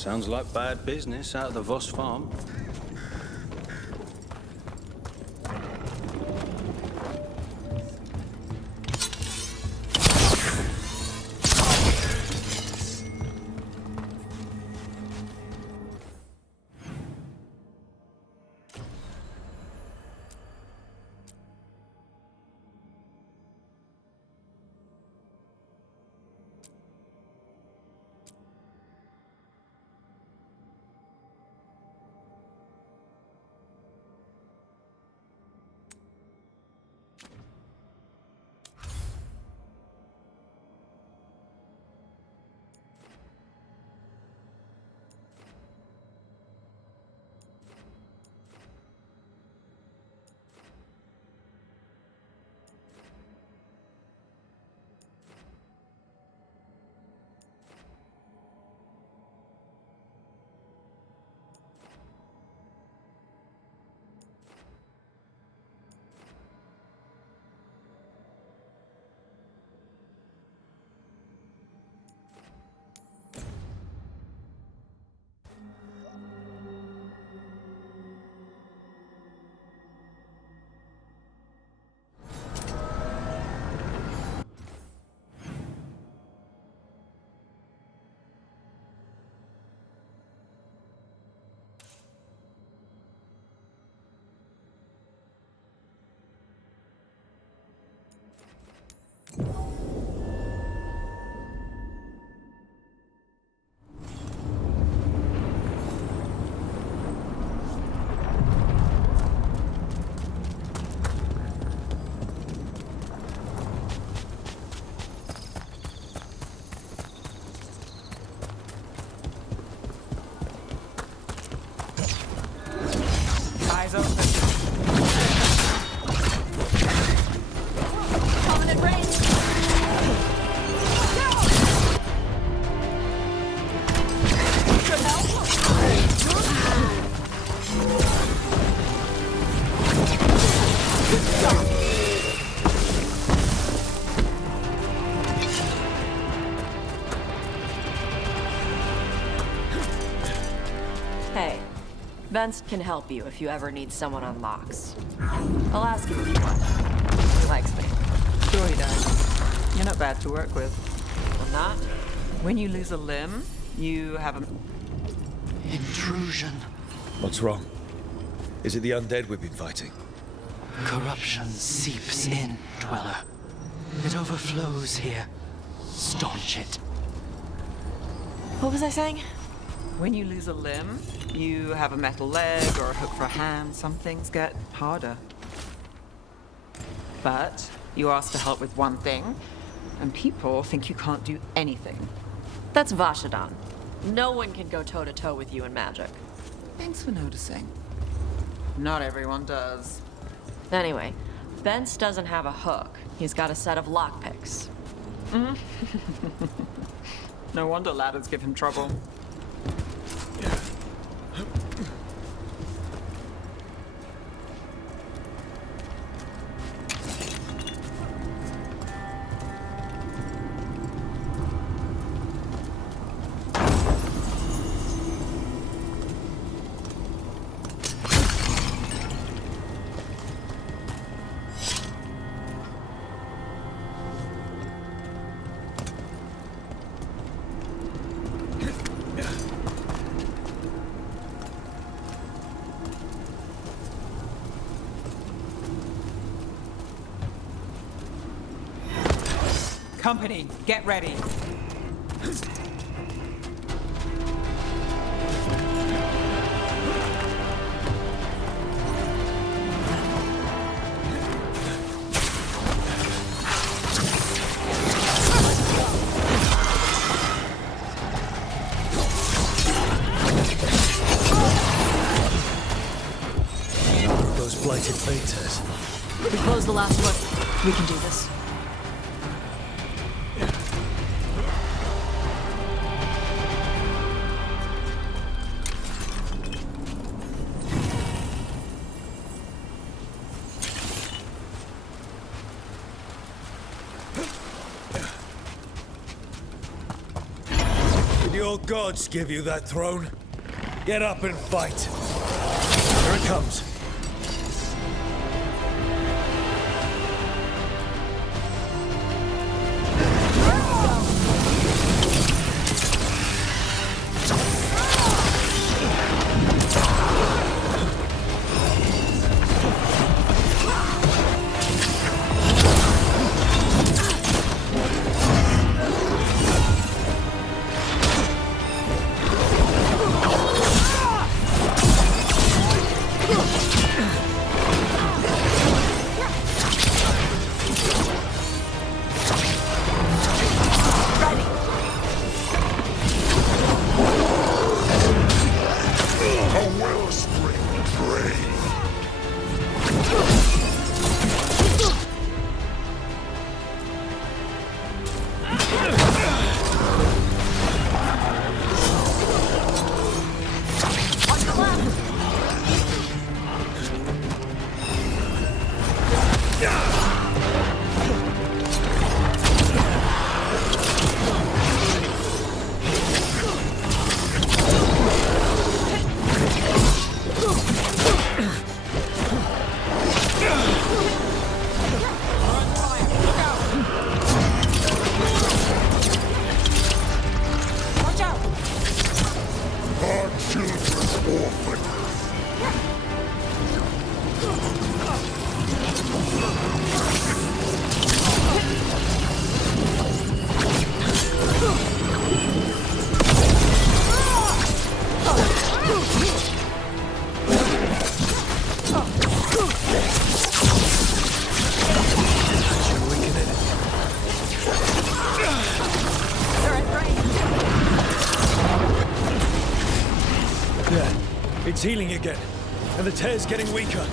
Sounds like bad business out of the Voss farm. Eyes open. Prominent range. Go! Good help. Stop. Hey, Vince can help you if you ever need someone on locks. I'll ask him if you want. He likes me. Sure he does. You're not bad to work with. I'm not? When you lose a limb, you have a... Intrusion. What's wrong? Is it the undead we've been fighting? Corruption seeps in, Dweller. It overflows here. Staunch it. What was I saying? When you lose a limb, you have a metal leg or a hook for a hand. Some things get harder. But you ask to help with one thing, and people think you can't do anything. That's Vashadan. No one can go toe-to-toe with you in magic. Thanks for noticing. Not everyone does. Anyway, Vince doesn't have a hook. He's got a set of lockpicks. No wonder ladders give him trouble. Company, get ready. Those blighted fainters. We closed the last one. We can do this. With your gods give you that throne? Get up and fight. Here it comes. It's healing again, and the tear's getting weaker.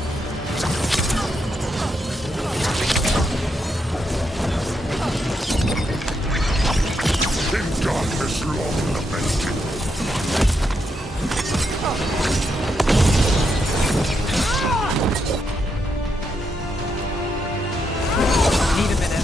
In darkness long lamented. Need a minute.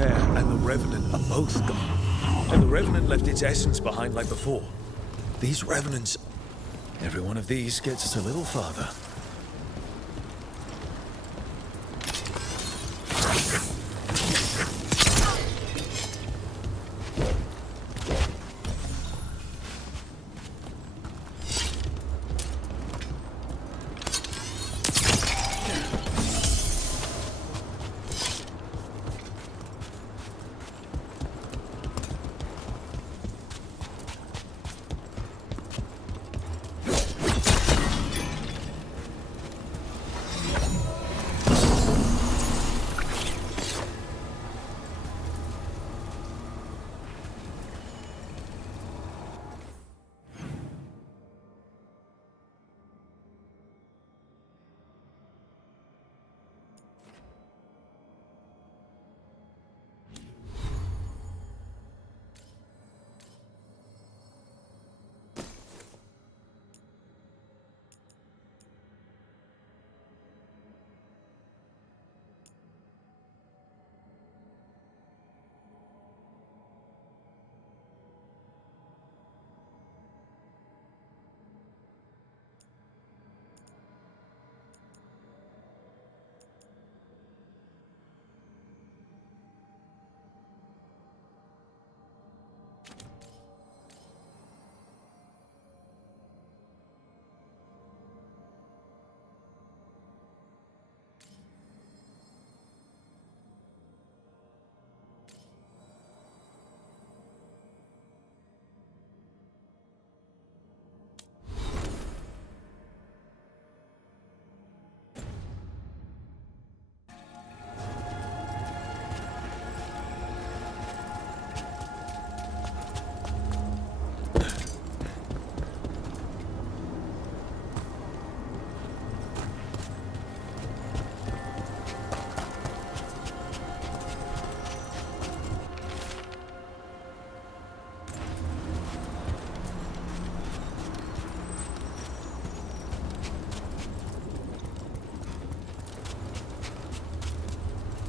And the Revenant are both gone. And the Revenant left its essence behind like before. These Revenants... Every one of these gets us a little farther.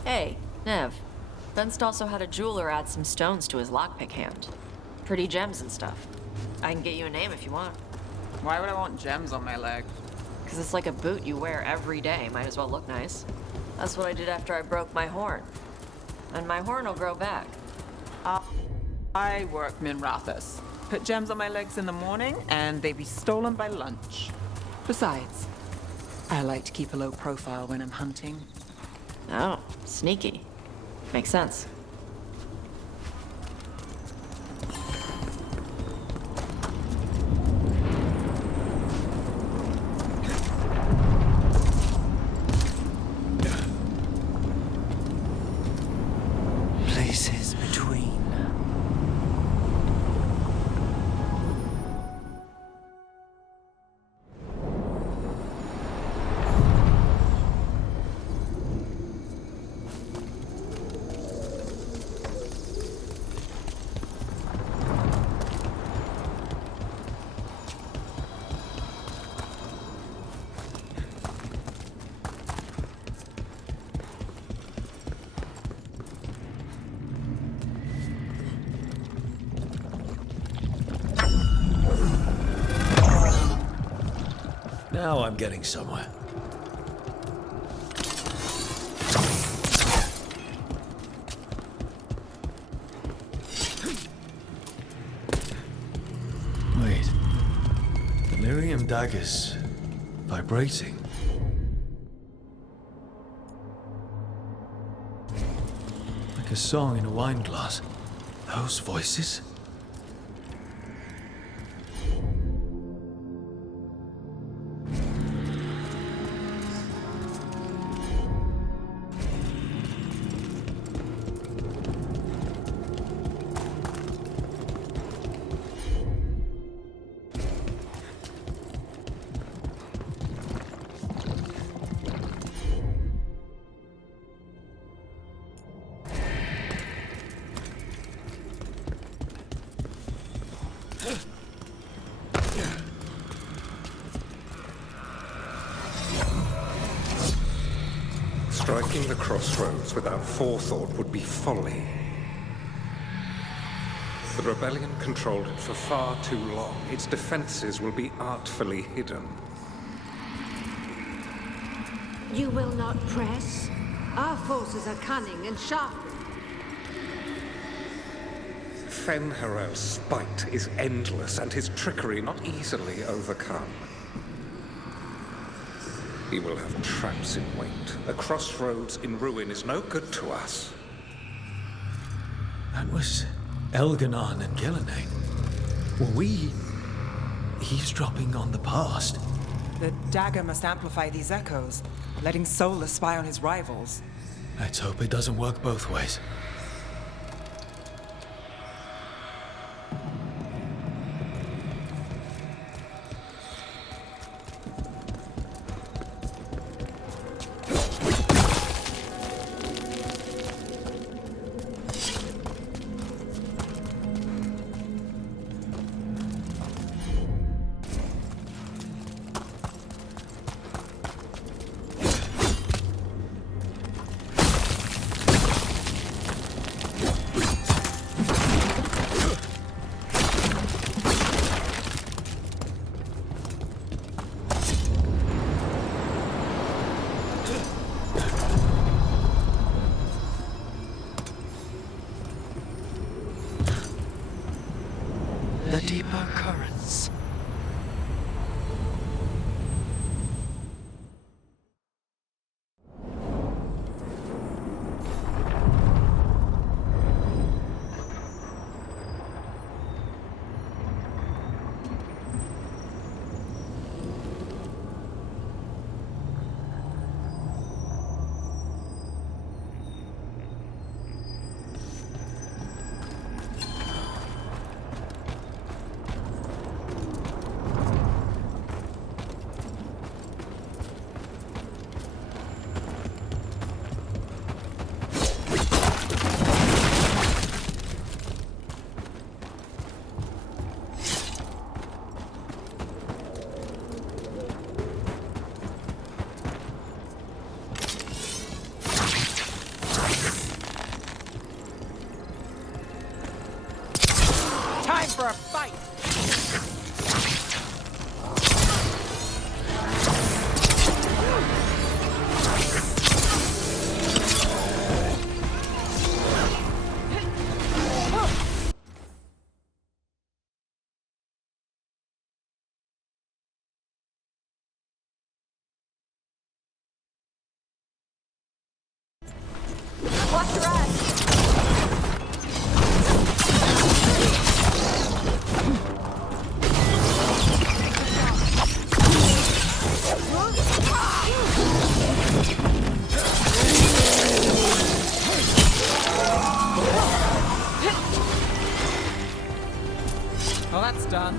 Hey, Nev. Benst also had a jeweler add some stones to his lockpick hand. Pretty gems and stuff. I can get you a name if you want. Why would I want gems on my leg? Because it's like a boot you wear every day. Might as well look nice. That's what I did after I broke my horn. And my horn will grow back. I work Minrathus. Put gems on my legs in the morning, and they be stolen by lunch. Besides, I like to keep a low profile when I'm hunting. Oh, sneaky. Makes sense. Places between. Now I'm getting somewhere. Wait. Miriam daggers vibrating. Like a song in a wine glass. Those voices? Striking the crossroads without forethought would be folly. The rebellion controlled it for far too long. Its defenses will be artfully hidden. You will not press? Our forces are cunning and sharp. Fen'Harel's spite is endless and his trickery not easily overcome. He will have traps in wait. A crossroads in ruin is no good to us. That was Elganon and Gillenay. Were we eavesdropping on the past? The dagger must amplify these echoes, letting Solus spy on his rivals. Let's hope it doesn't work both ways. The deeper currents. for a fight. Watch your eyes. Well, that's done.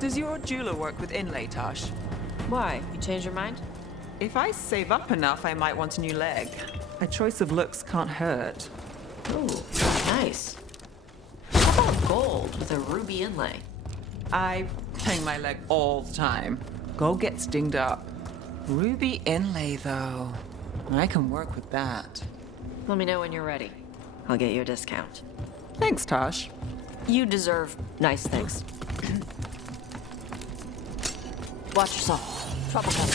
Does your jeweler work with inlay, Tosh? Why? You changed your mind? If I save up enough, I might want a new leg. A choice of looks can't hurt. Ooh, nice. How about gold with a ruby inlay? I hang my leg all the time. Gold gets dinged up. Ruby inlay, though. I can work with that. Let me know when you're ready. I'll get you a discount. Thanks, Tosh. You deserve nice things. Watch yourself. Trouble coming.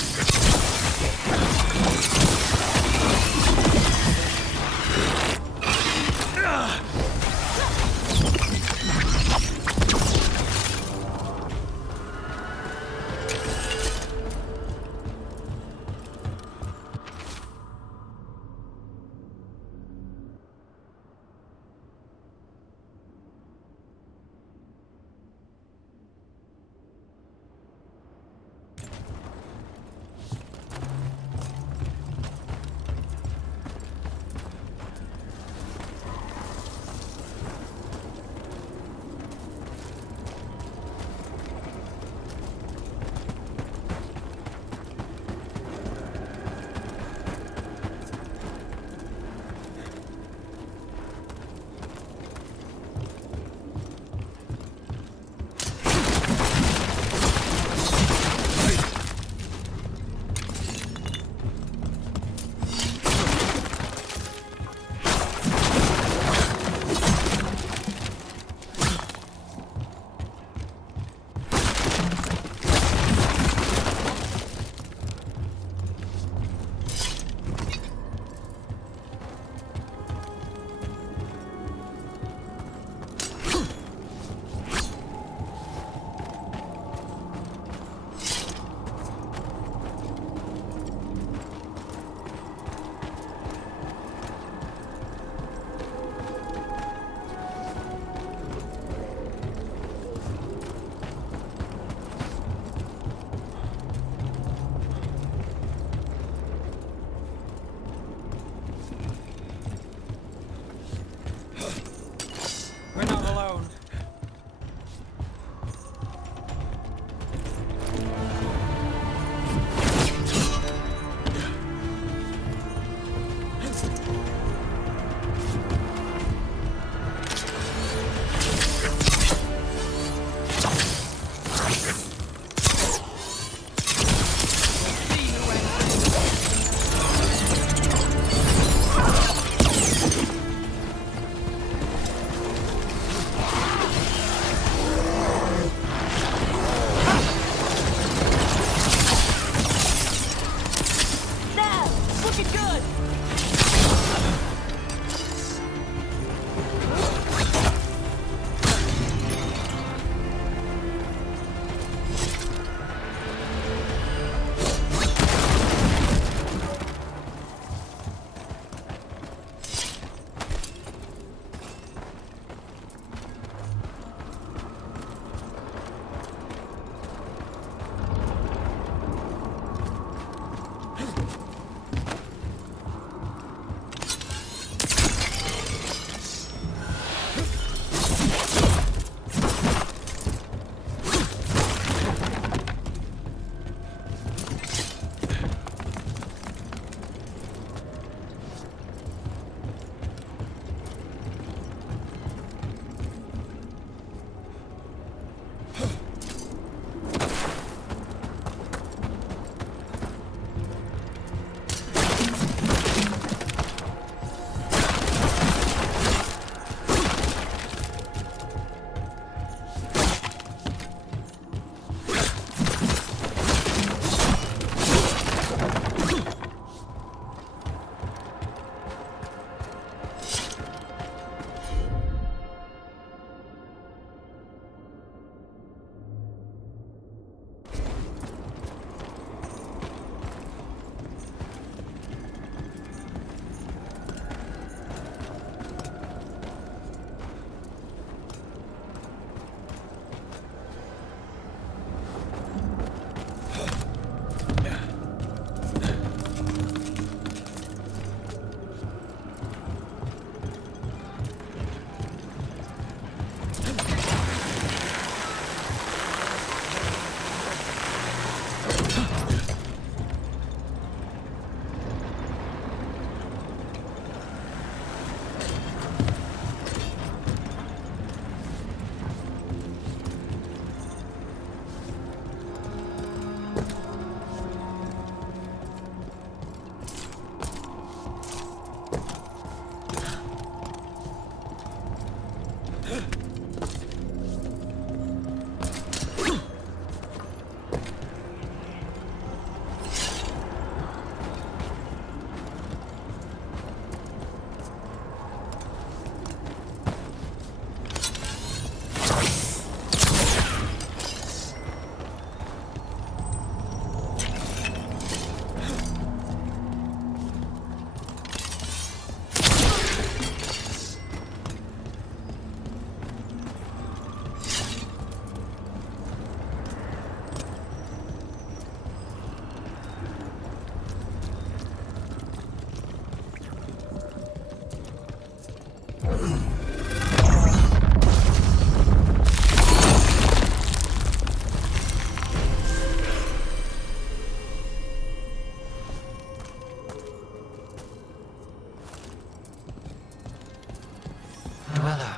Dweller,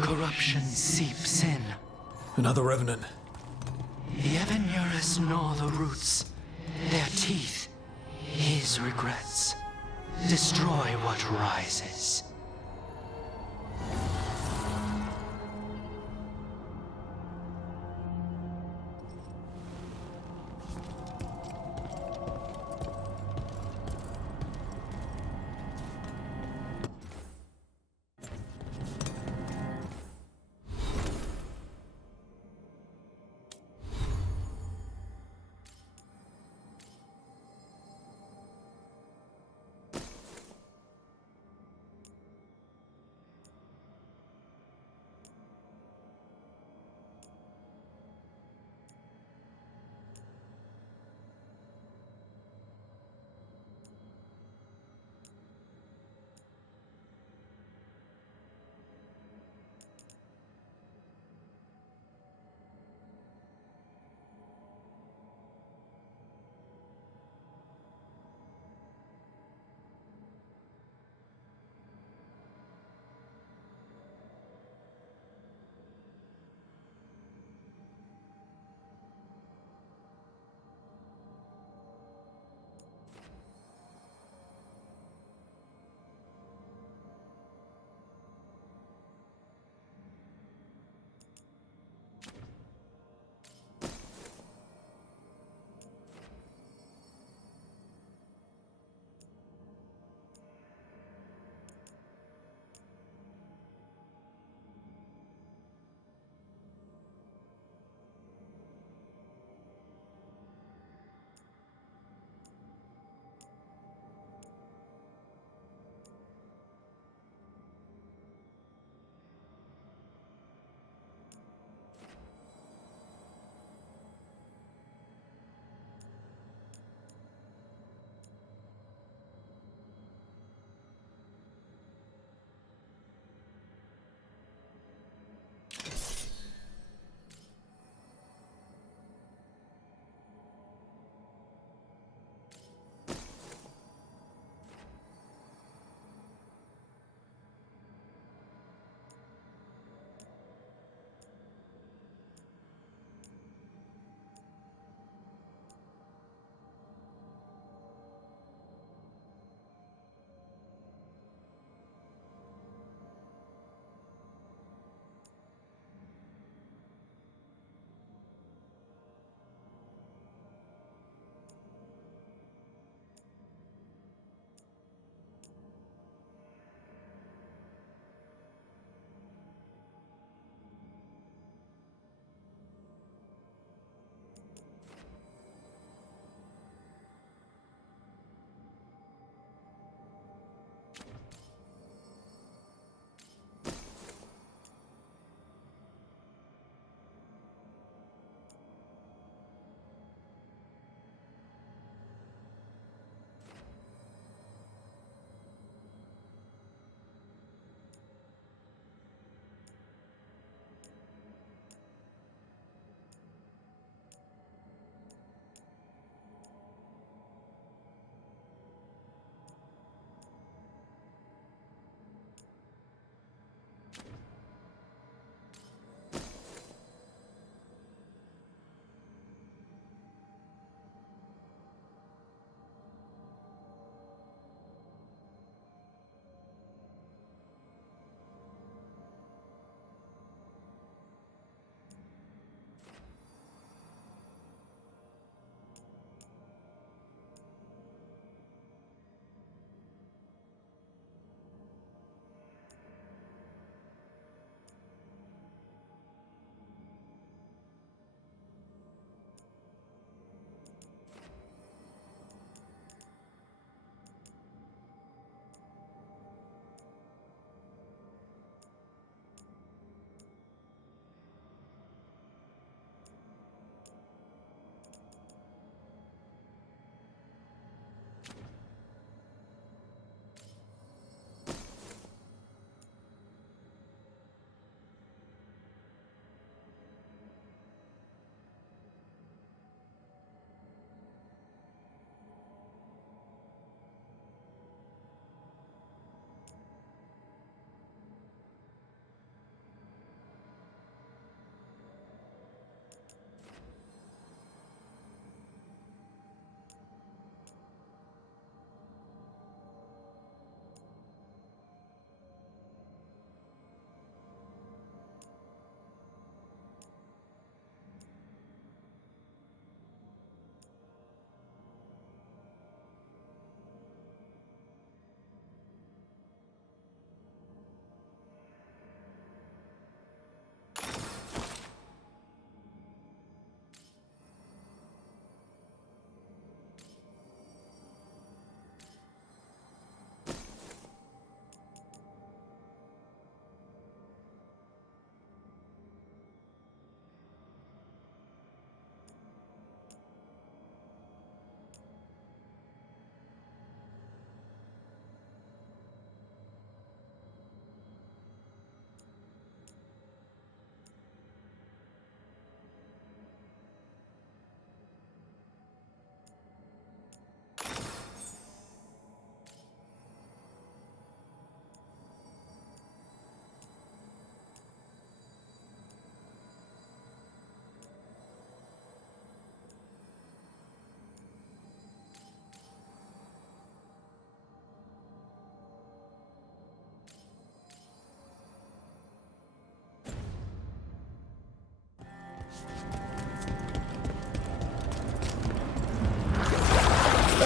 corruption seeps in. Another revenant. The ever nearest gnaw the roots. Their teeth, his regrets. Destroy what rises.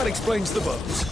That explains the bones.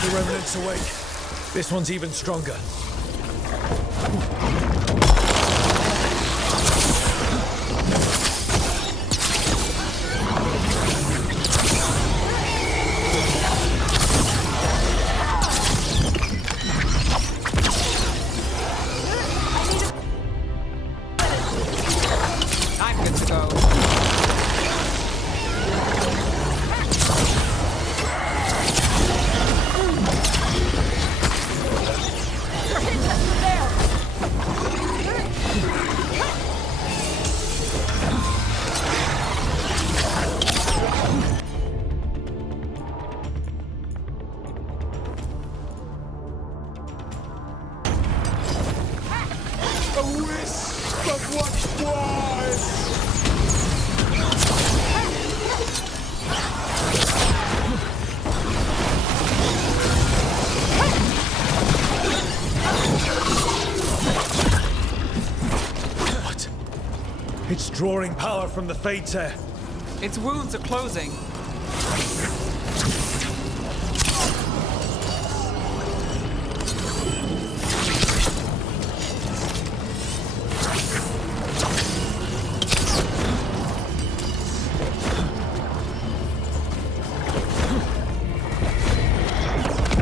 The Revenant's awake. This one's even stronger. I'm good to go. A wisp of what was! What? It's drawing power from the Fate's air. Its wounds are closing.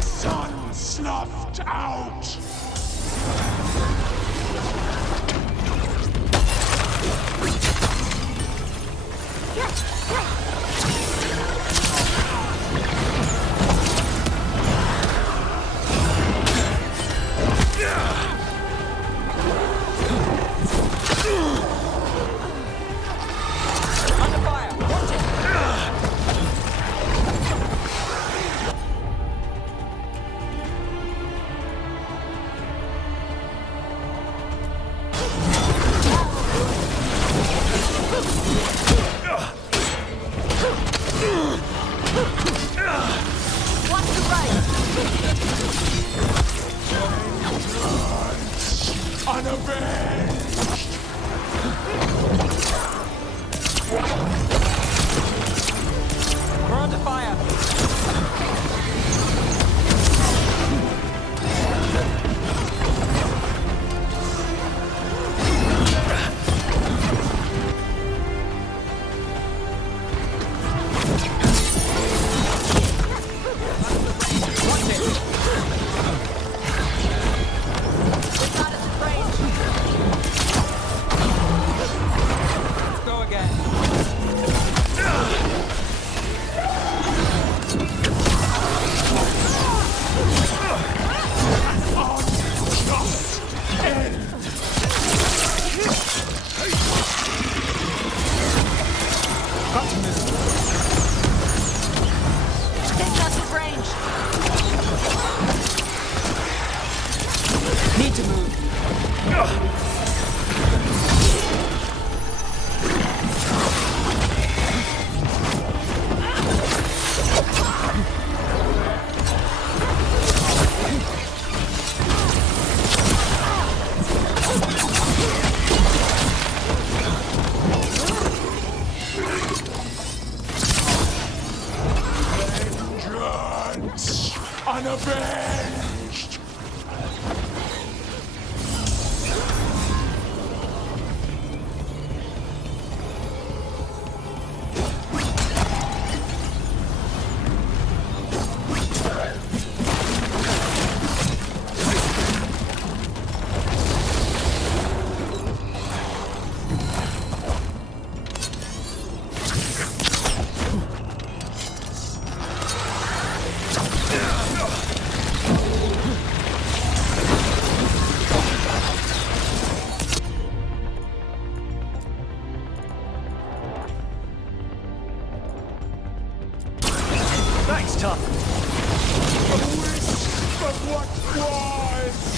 Sun snuffed out! Under fire! Watch it! Watch the right! Unavenged! We're under fire! Watch it! It's not as range. tough. But what was?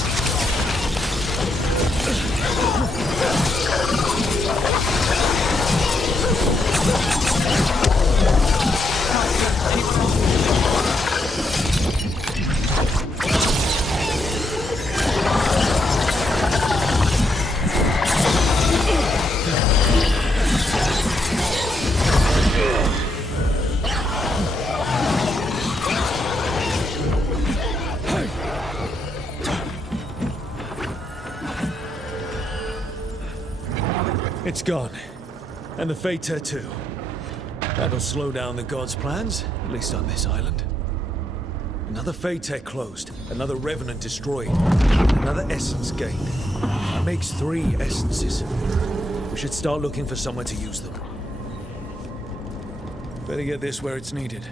It's gone. And the Fate Tattoo. That'll slow down the gods' plans, at least on this island. Another Fate Tech closed, another Revenant destroyed, another Essence gained. That makes 3 Essences. We should start looking for somewhere to use them. Better get this where it's needed.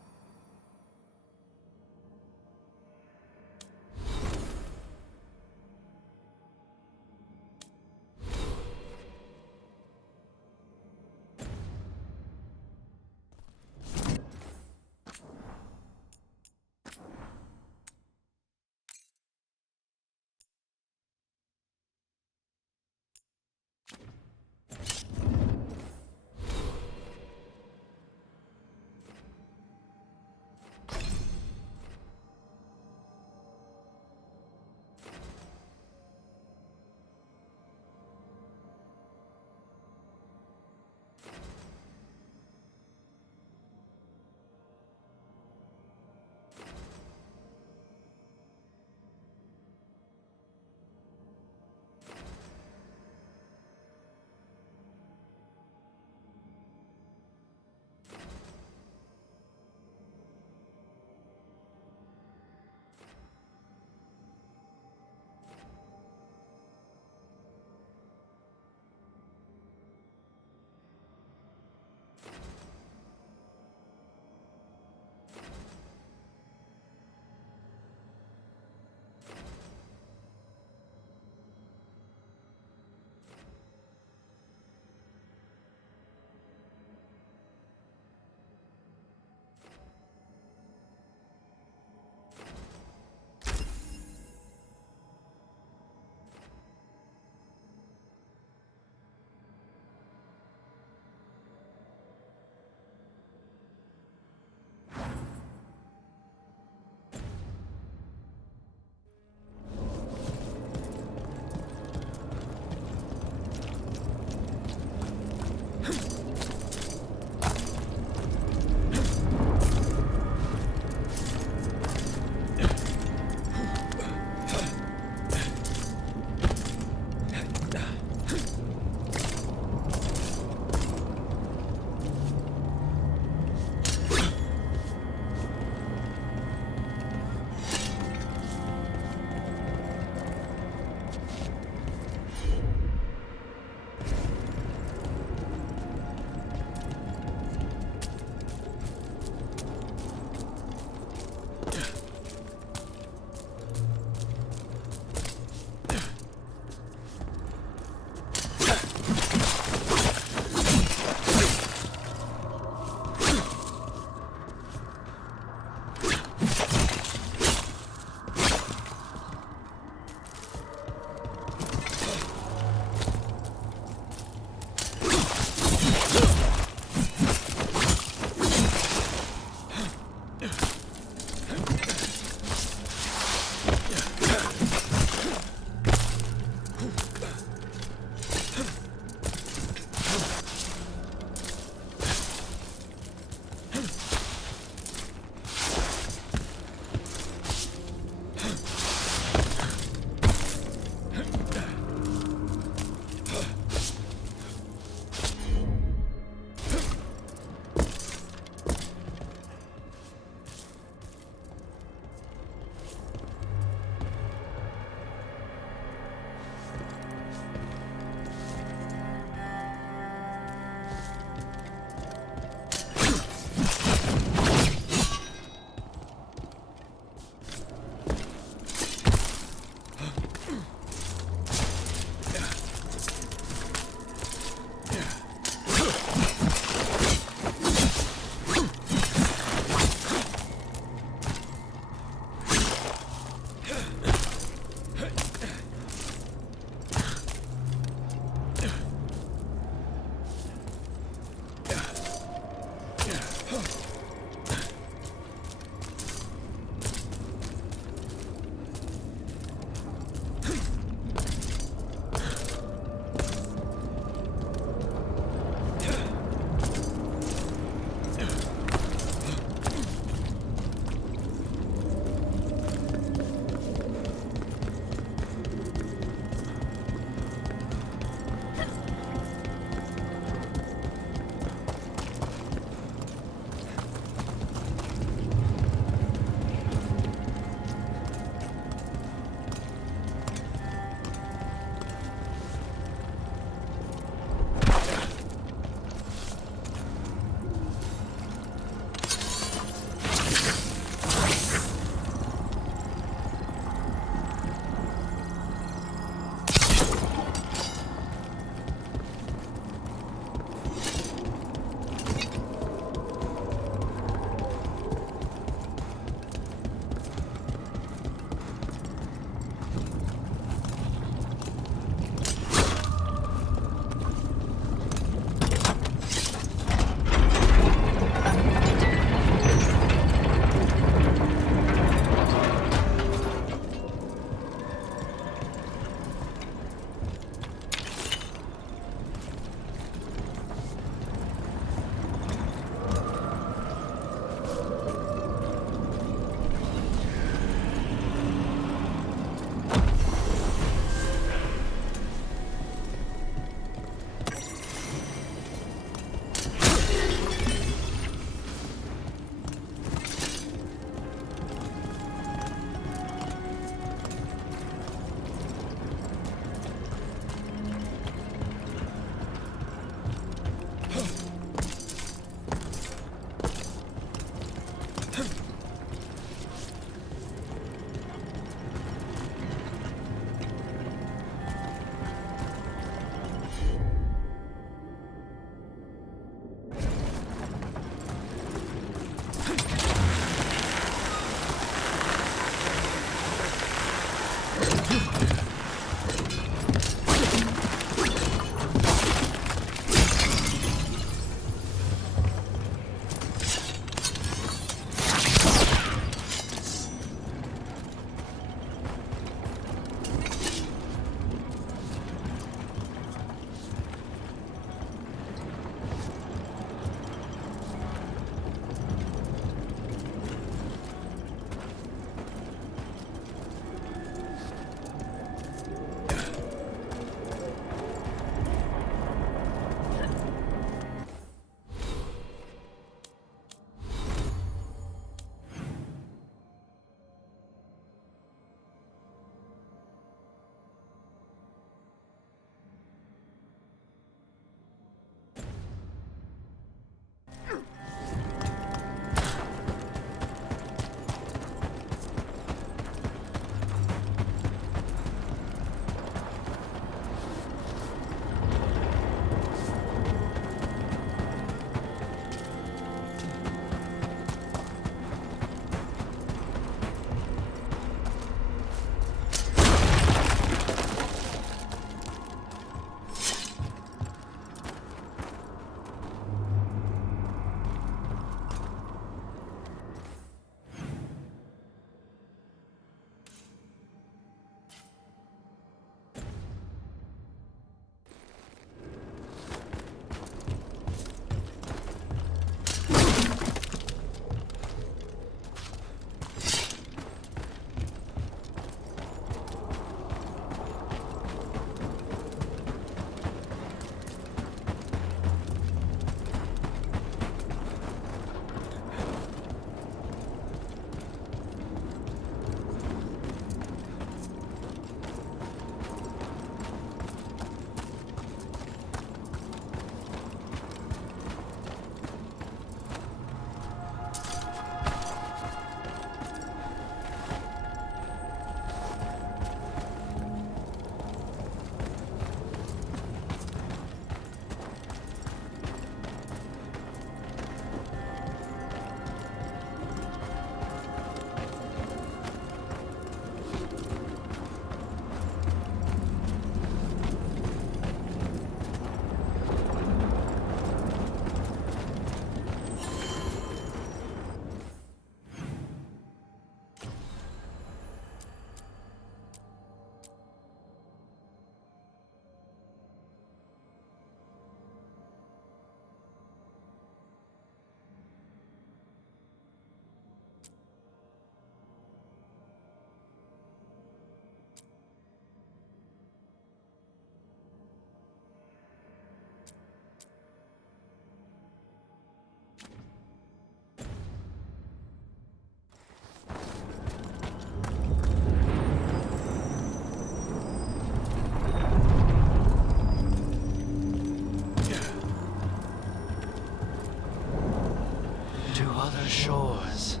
to other shores.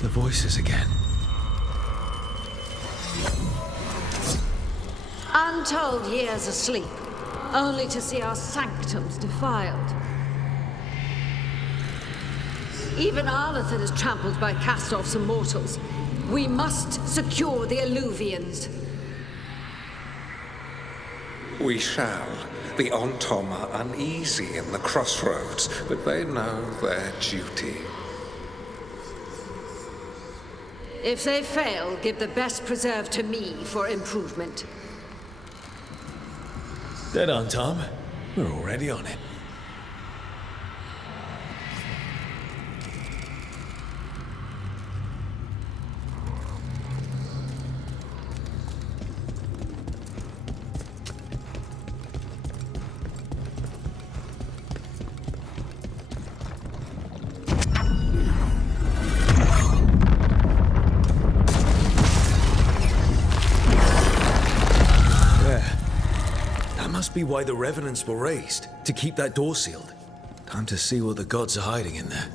The voices again. Untold years asleep, only to see our sanctums defiled. Even Arlathan is trampled by cast-offs and mortals. We must secure the Alluvians. We shall. The Ontom are uneasy in the crossroads, but they know their duty. If they fail, give the best preserve to me for improvement. Dead on, Tom. We're already on it. Must be why the Revenants were raised, to keep that door sealed. Time to see what the gods are hiding in there.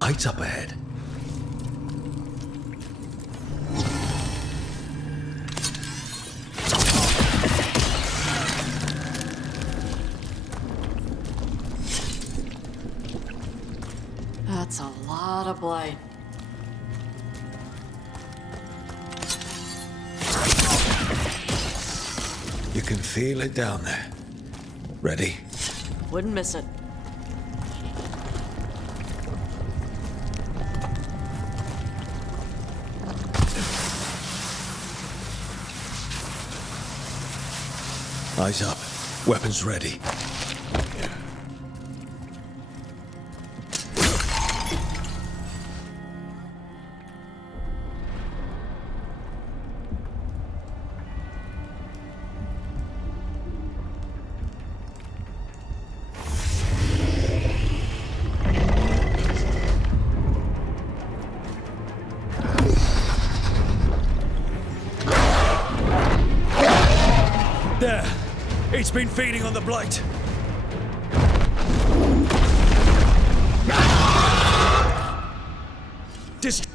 Lights up ahead. That's a lot of blight. You can feel it down there. Ready? Wouldn't miss it. Eyes up. Weapons ready. There! It's been feeding on the blight! Dist-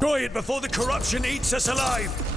Destroy it before the corruption eats us alive!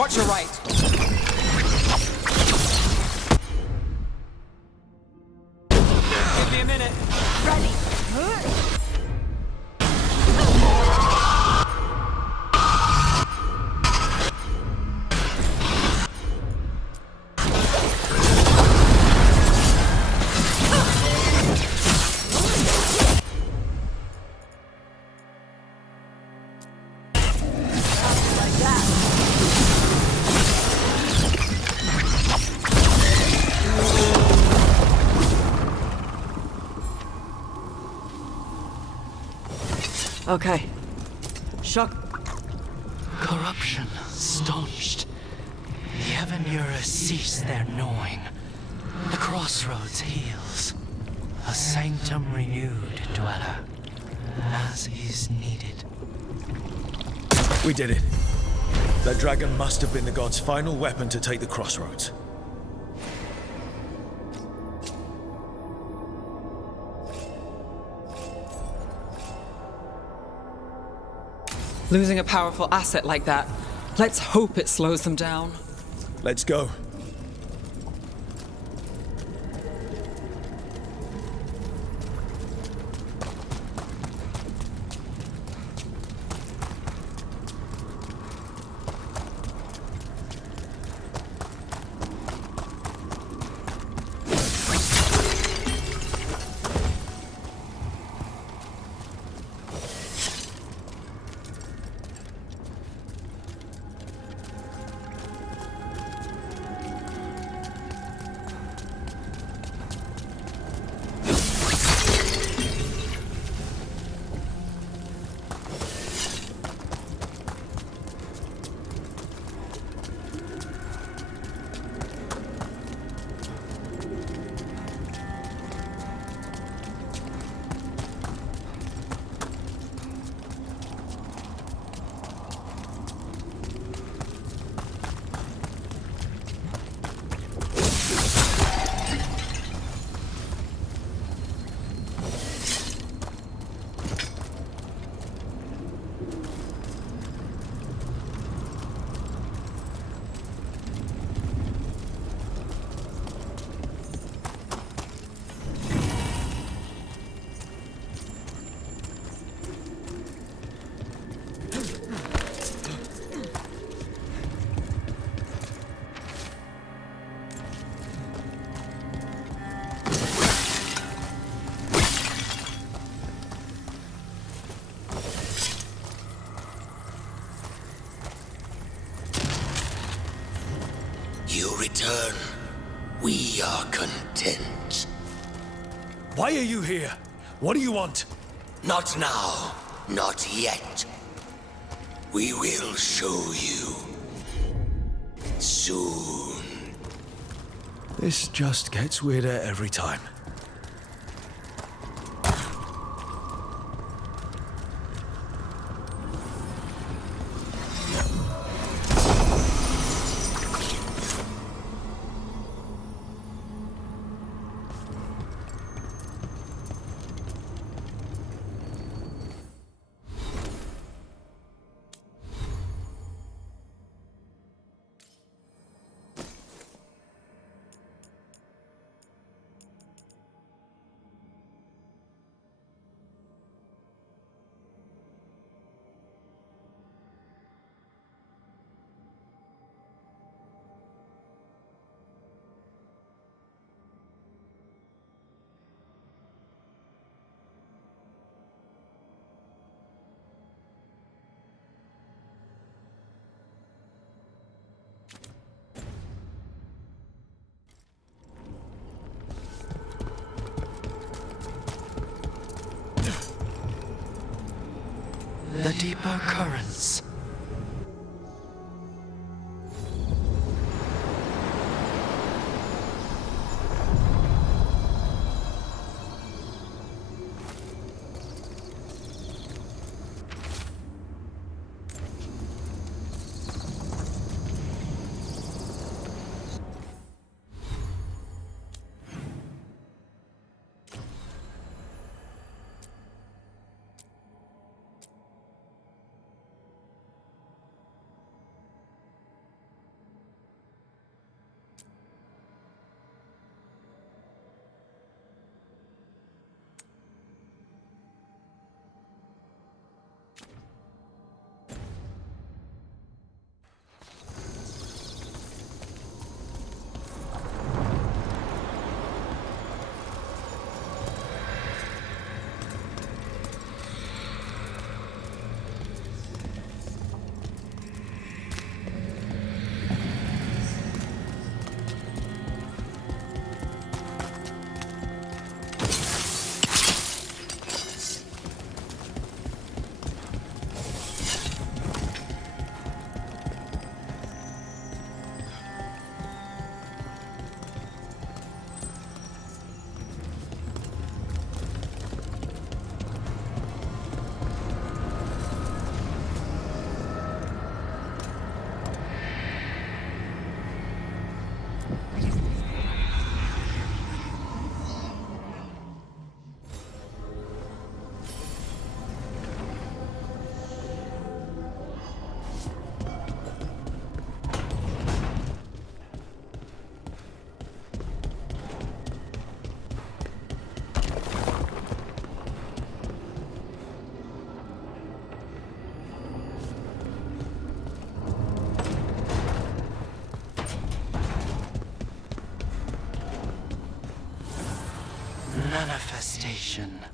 Watch your right. Ready. Okay. Shock. Corruption staunched. The Evanura cease their gnawing. The crossroads heals. A sanctum renewed, dweller. As is needed. We did it. That dragon must have been the god's final weapon to take the crossroads. Losing a powerful asset like that. Let's hope it slows them down. Let's go. You return. We are content. Why are you here? What do you want? Not now. Not yet. We will show you. Soon. This just gets weirder every time. The deeper currents. salvation.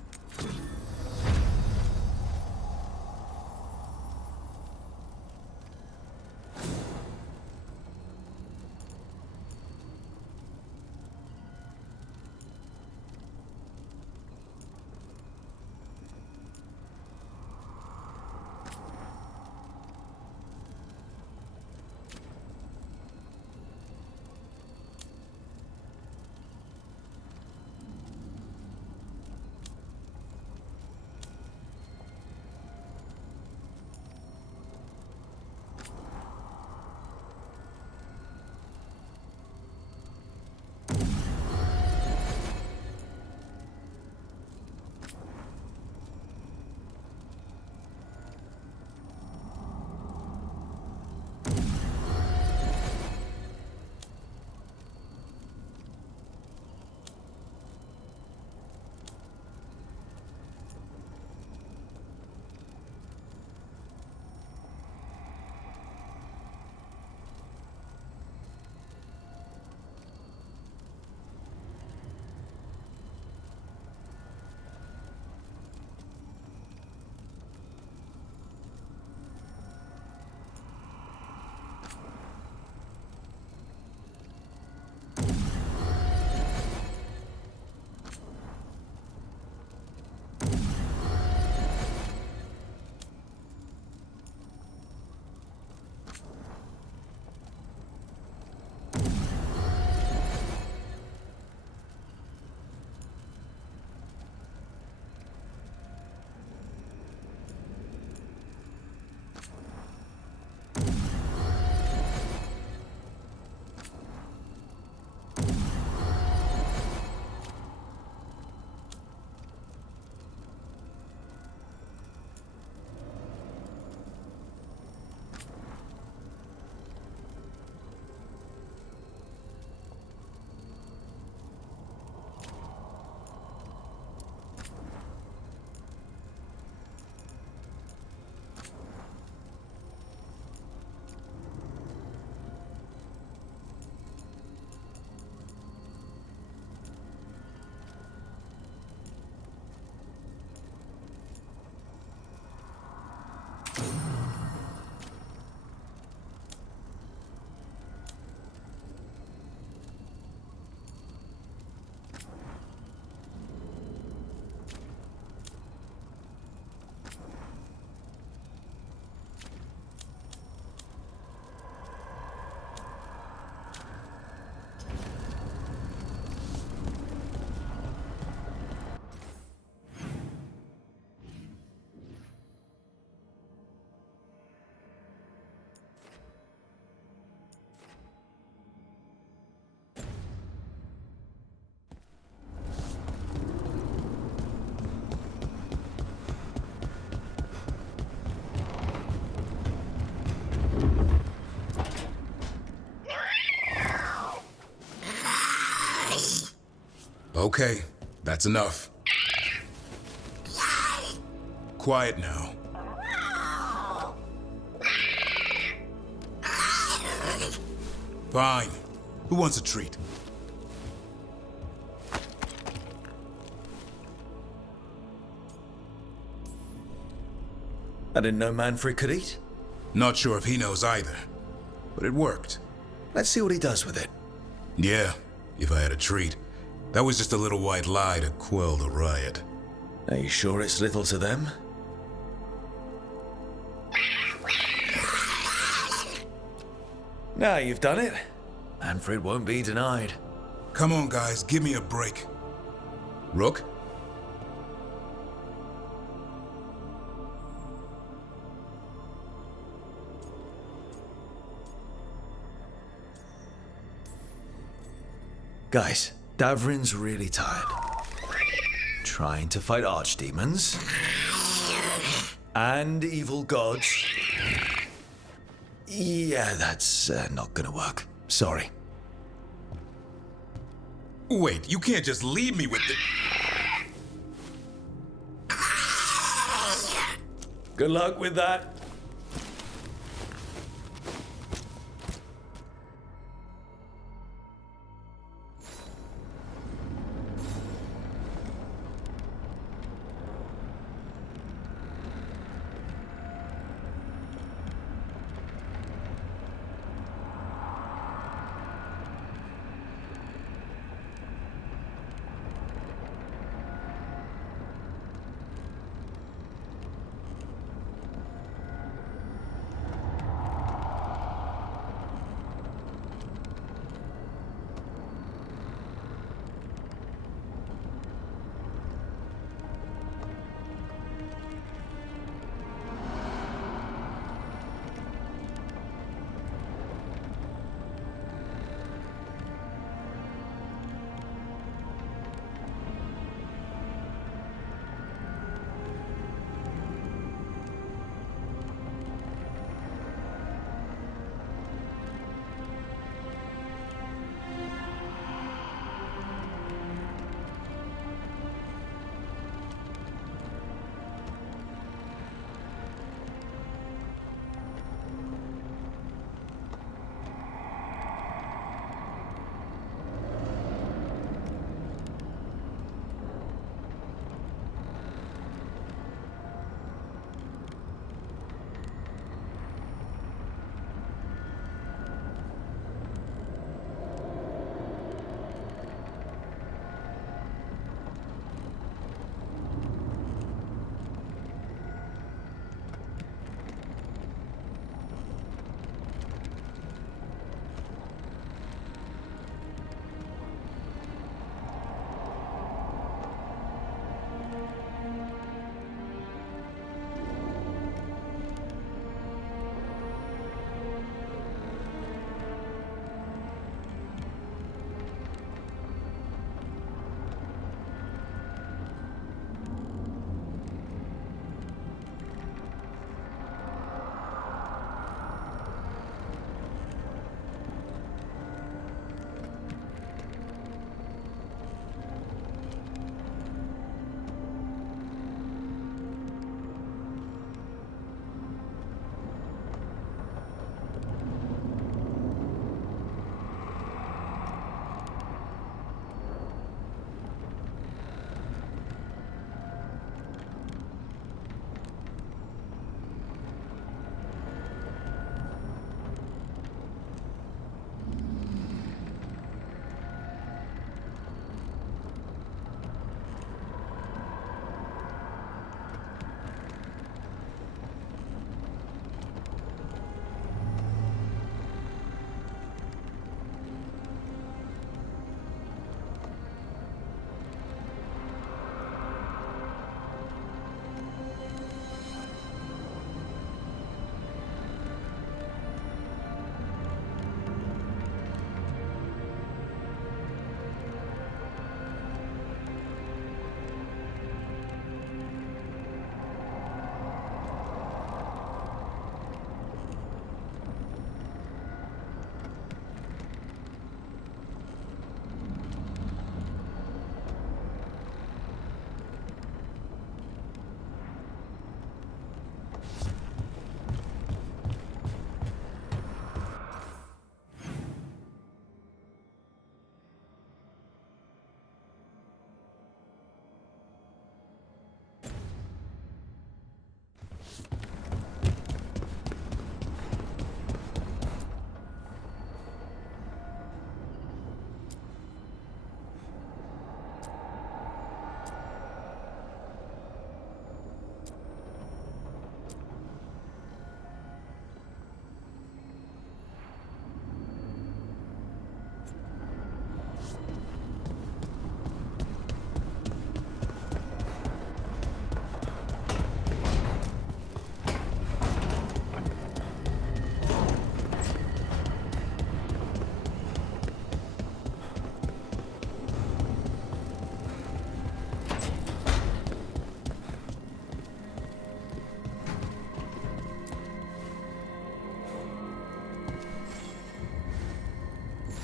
Okay, that's enough. Quiet now. Fine. Who wants a treat? I didn't know Manfred could eat. Not sure if he knows either, but it worked. Let's see what he does with it. Yeah, if I had a treat. That was just a little white lie to quell the riot. Are you sure it's little to them? Now you've done it. Manfred won't be denied. Come on, guys, give me a break. Rook? Guys, Davrin's really tired. Trying to fight archdemons and evil gods. Yeah, that's not gonna work. Sorry. Wait, you can't just leave me with the... Good luck with that.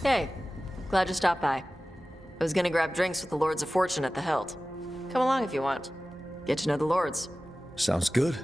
Hey, glad you stopped by. I was gonna grab drinks with the Lords of Fortune at the Hilt. Come along if you want. Get to know the Lords. Sounds good.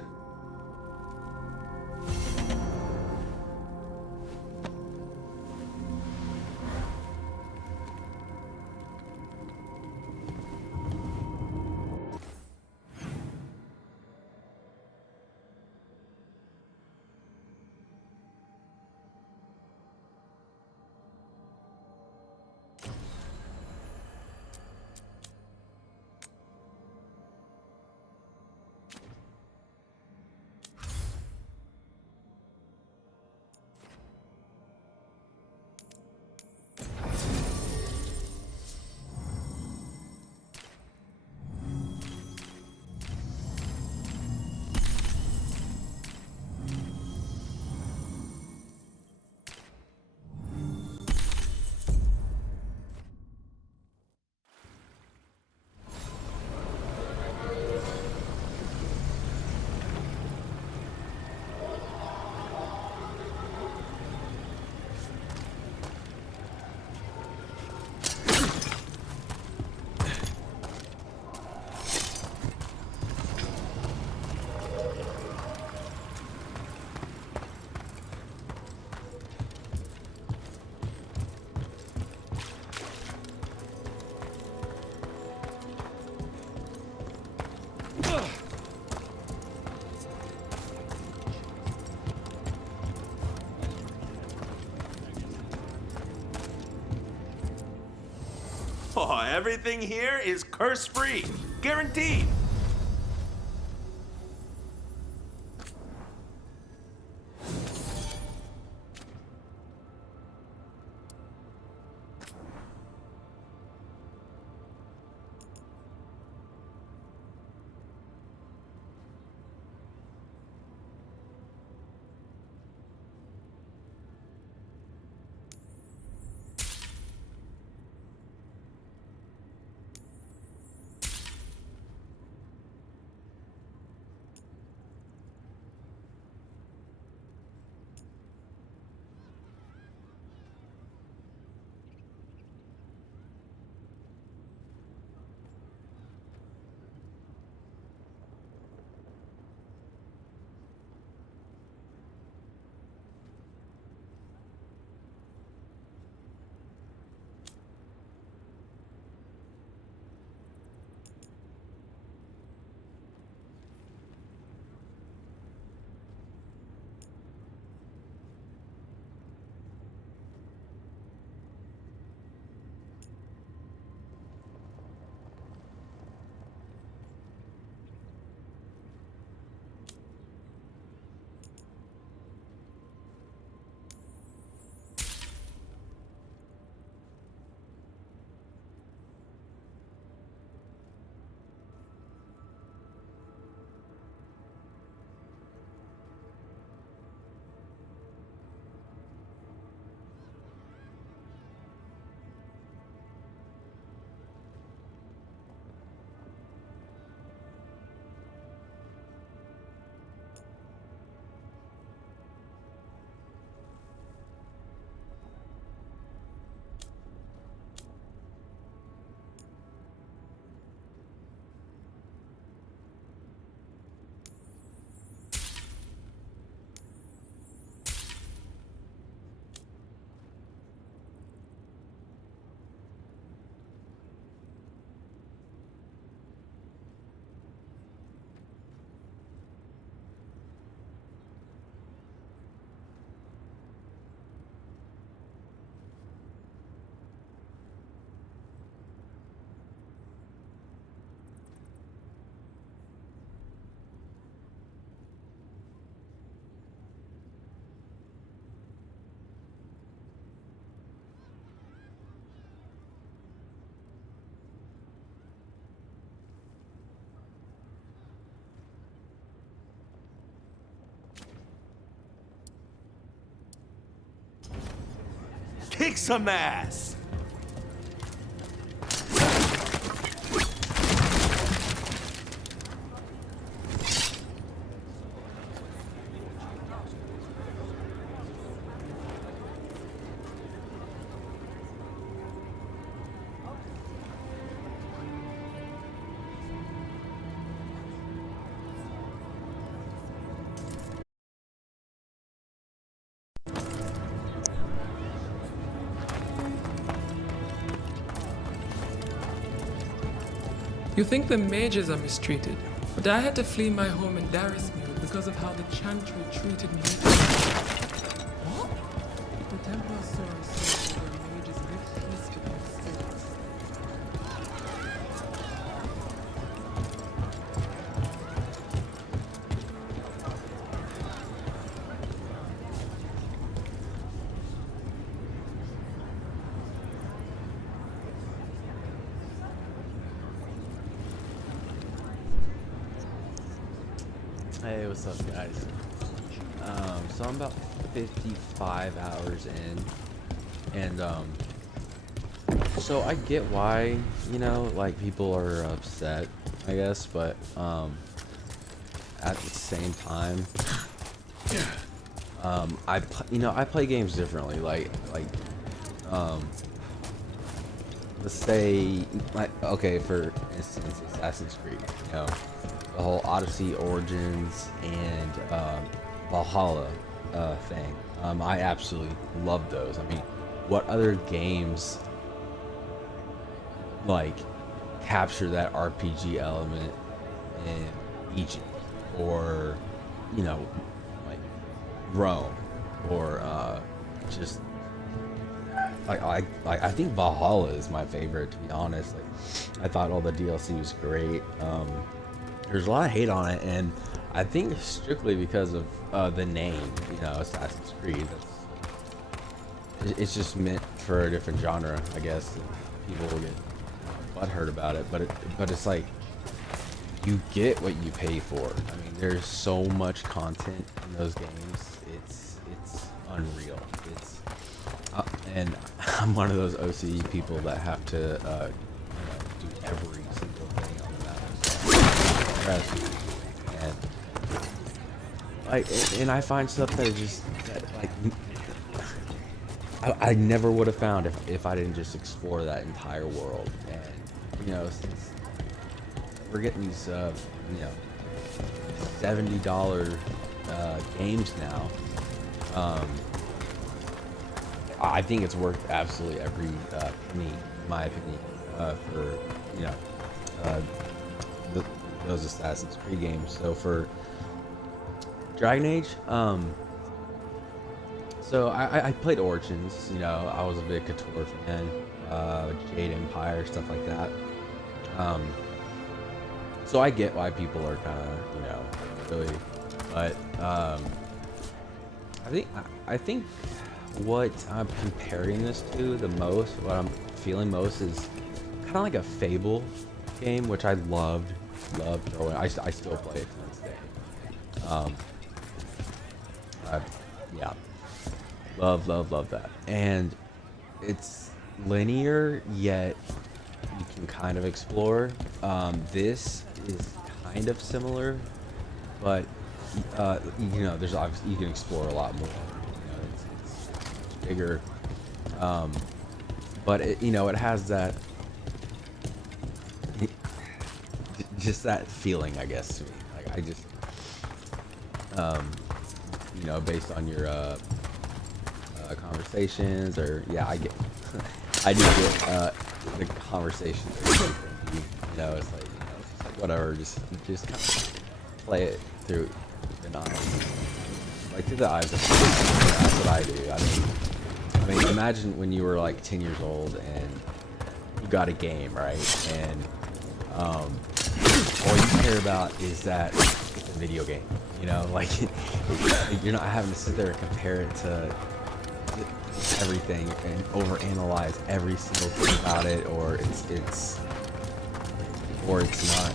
Oh, everything here is curse-free. Guaranteed. Kick some ass! You think the mages are mistreated, but I had to flee my home in Darismuir because of how the Chantry treated me. What? The Templar saw a soul where mages live peacefully in cities. Hey, what's up, guys? So I'm about 55 hours in, and so I get why, you know, like people are upset, I guess, but at the same time, I play games differently. Like let's say, like, okay, for instance, Assassin's Creed, you know, the whole Odyssey, Origins, and Valhalla thing. I absolutely love those. I mean, what other games like capture that RPG element in Egypt, or, you know, like Rome, or just like I think Valhalla is my favorite, to be honest. Like, I thought all the DLC was great. There's a lot of hate on it, and I think strictly because of the name, you know, Assassin's Creed. It's just meant for a different genre, I guess. People will get butthurt about it, but it's like, you get what you pay for. I mean, there's so much content in those games. It's unreal. It's and I'm one of those OCD people that have to you know, do every single thing on the map. And I find stuff that is just like I never would have found if I didn't just explore that entire world. And, you know, since we're getting these you know, $70 games now, I think it's worth absolutely every penny, in my opinion, for, you know, those Assassin's Creed games. So for Dragon Age, so I played Origins, you know, I was a big Couture fan, Jade Empire, stuff like that. So I get why people are kind of, you know, really, but I think what I'm comparing this to the most, what I'm feeling most, is kind of like a Fable game, which I loved throwing. I still play it to this day. Yeah, love that. And it's linear, yet you can kind of explore. This is kind of similar, but you know, there's obviously, you can explore a lot more. You know, it's bigger, but it, you know, it has that just that feeling, I guess, to me. Like, I just you know, based on your conversations, or yeah, I get I do get the conversations, you know, it's like, you know, it's just like whatever, just kind of play it through the eyes, like through the eyes of people. That's what I do. I mean, imagine when you were like 10 years old and you got a game, right? And all you care about is that it's a video game, you know, like you're not having to sit there and compare it to everything and overanalyze every single thing about it, or it's not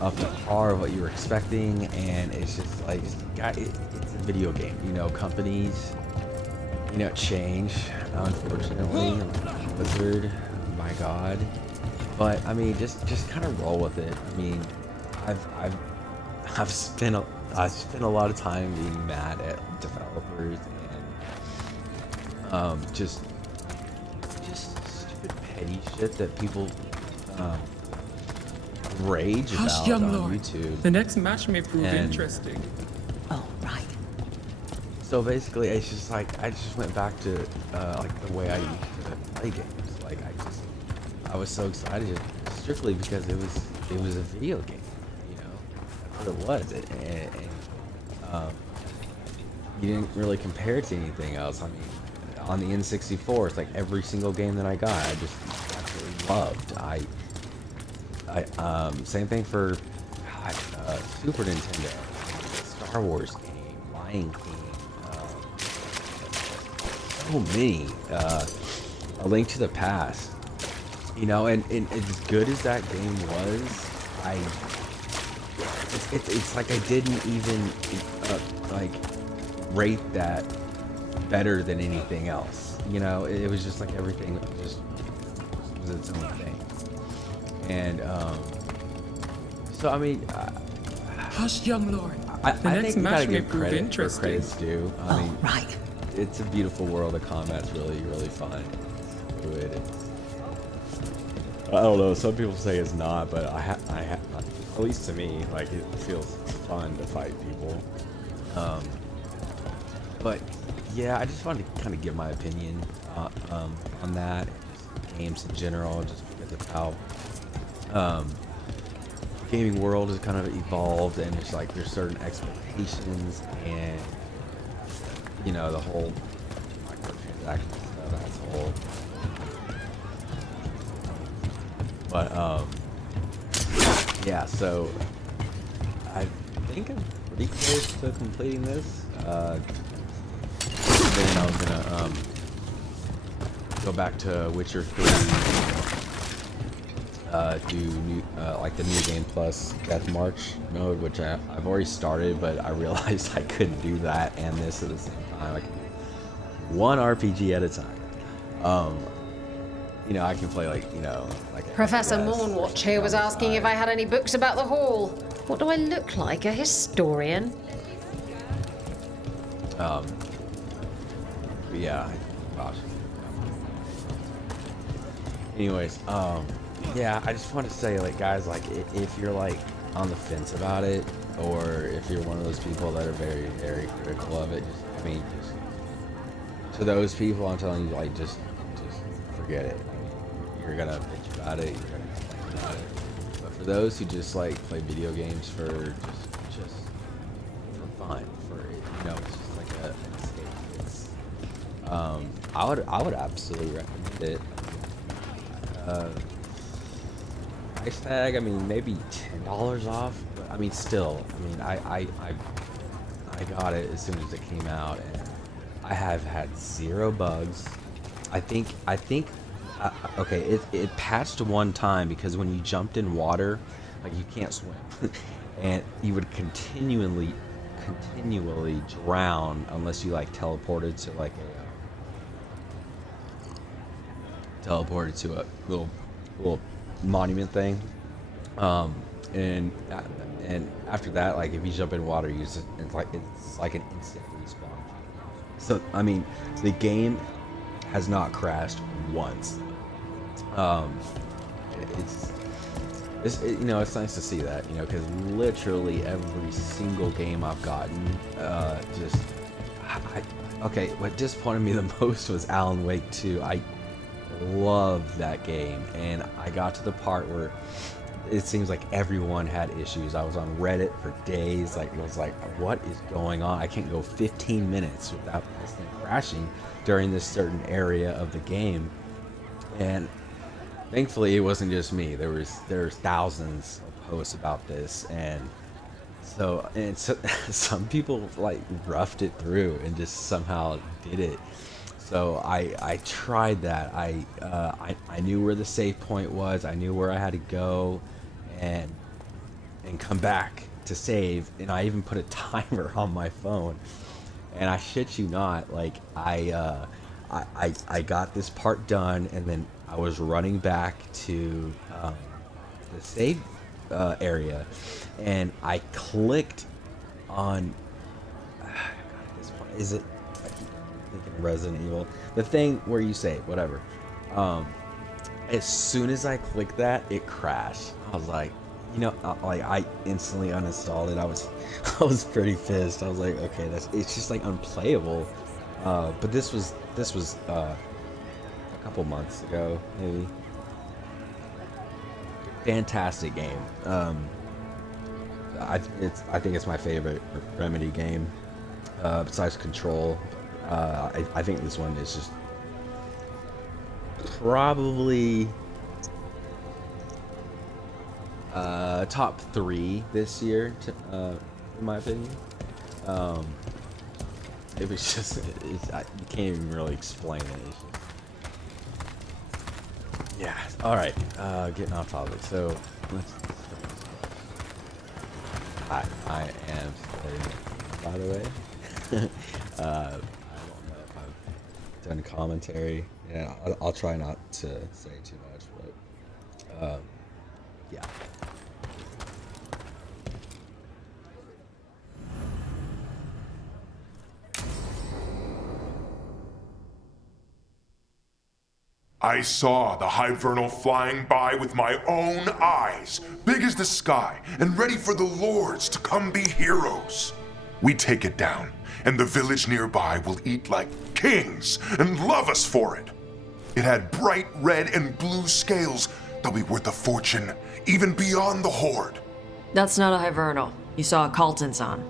up to par of what you were expecting, and it's just like, it's a video game, you know. Companies, you know, change, unfortunately, like Blizzard, my god. But I mean, just kind of roll with it. I mean, I've spent a lot of time being mad at developers and just stupid petty shit that people rage Hush, about young on lord. YouTube. The next match may prove interesting. Oh, right. So basically, it's just like, I just went back to like the way I used to play games. Like, I was so excited strictly because it was it was a video game, you know. That's what it was. And you didn't really compare it to anything else. I mean, on the N64, it's like every single game that I got, I just absolutely loved. Same thing for Super Nintendo, Star Wars game, Lion King, so many. A Link to the Past, you know, and as good as that game was, it's like I didn't even like rate that better than anything else. You know, it was just like everything just was its own thing. And so I mean, hush, young lord. I next think we gotta match may give prove credit where interesting. credit's due. I mean, right. It's a beautiful world. The combat's really, really fun. It's fluid. I don't know. Some people say it's not, but at least to me, like it feels fun to fight people. But yeah, I just wanted to kind of give my opinion on that, just games in general, just because of how the gaming world has kind of evolved, and it's like there's certain expectations, and you know, the whole microtransaction stuff, that's whole. But yeah, so I think I'm pretty close to completing this. Then I was gonna go back to Witcher 3, do new, like the New Game Plus Death March mode, which I've already started, but I realized I couldn't do that and this at the same time. I can do one RPG at a time. You know, I can play like, you know, like Professor FPS, Mornwatch here was asking if I had any books about the Hall. What do I look like, a historian? Yeah, gosh. Anyways, yeah, I just want to say, like, guys, like, if you're like on the fence about it, or if you're one of those people that are very, very critical of it, just, I mean, just to those people, I'm telling you, like, just forget it. You're gonna bitch about it. You're gonna complain about it. But for those who just like play video games for just for fun, for you know, it's just like an escape. It's I would absolutely recommend it. Price tag, I mean, maybe $10 off, but I mean, still, I mean, I got it as soon as it came out, and I have had 0 bugs. I think okay, it patched one time because when you jumped in water, like, you can't swim, and you would continually drown unless you like teleported to like a little monument thing, and after that, like, if you jump in water, it's like an instant respawn. So I mean, the game has not crashed once. You know, it's nice to see that, you know, because literally every single game I've gotten, okay, what disappointed me the most was Alan Wake 2. I loved that game, and I got to the part where it seems like everyone had issues. I was on Reddit for days, like, it was like, what is going on? I can't go 15 minutes without this thing crashing during this certain area of the game. And thankfully it wasn't just me. There's thousands of posts about this, and so some people like roughed it through and just somehow did it. So I tried that. I knew where the save point was. I knew where I had to go and come back to save, and I even put a timer on my phone. And I shit you not, like, I got this part done, and then I was running back to the save area, and I clicked on this one. Is it? I keep thinking Resident Evil, the thing where you save, whatever. As soon as I clicked that, it crashed. I was like, you know, like, I instantly uninstalled it. I was pretty pissed. I was like, okay, it's just like unplayable. But this was a couple months ago, maybe. fantastic game. I think it's my favorite Remedy game, besides Control. I think this one is just probably top 3 this year, in my opinion. It was just, you can't even really explain it. It's just, yeah. All right. Getting off topic. So let's. I am sorry, by the way. I don't know if I've done commentary. Yeah, I'll try not to say too much, but yeah. I saw the Hivernal flying by with my own eyes, big as the sky, and ready for the lords to come be heroes. We take it down, and the village nearby will eat like kings and love us for it. It had bright red and blue scales that'll be worth a fortune, even beyond the Horde. That's not a Hivernal. You saw a Calton's on.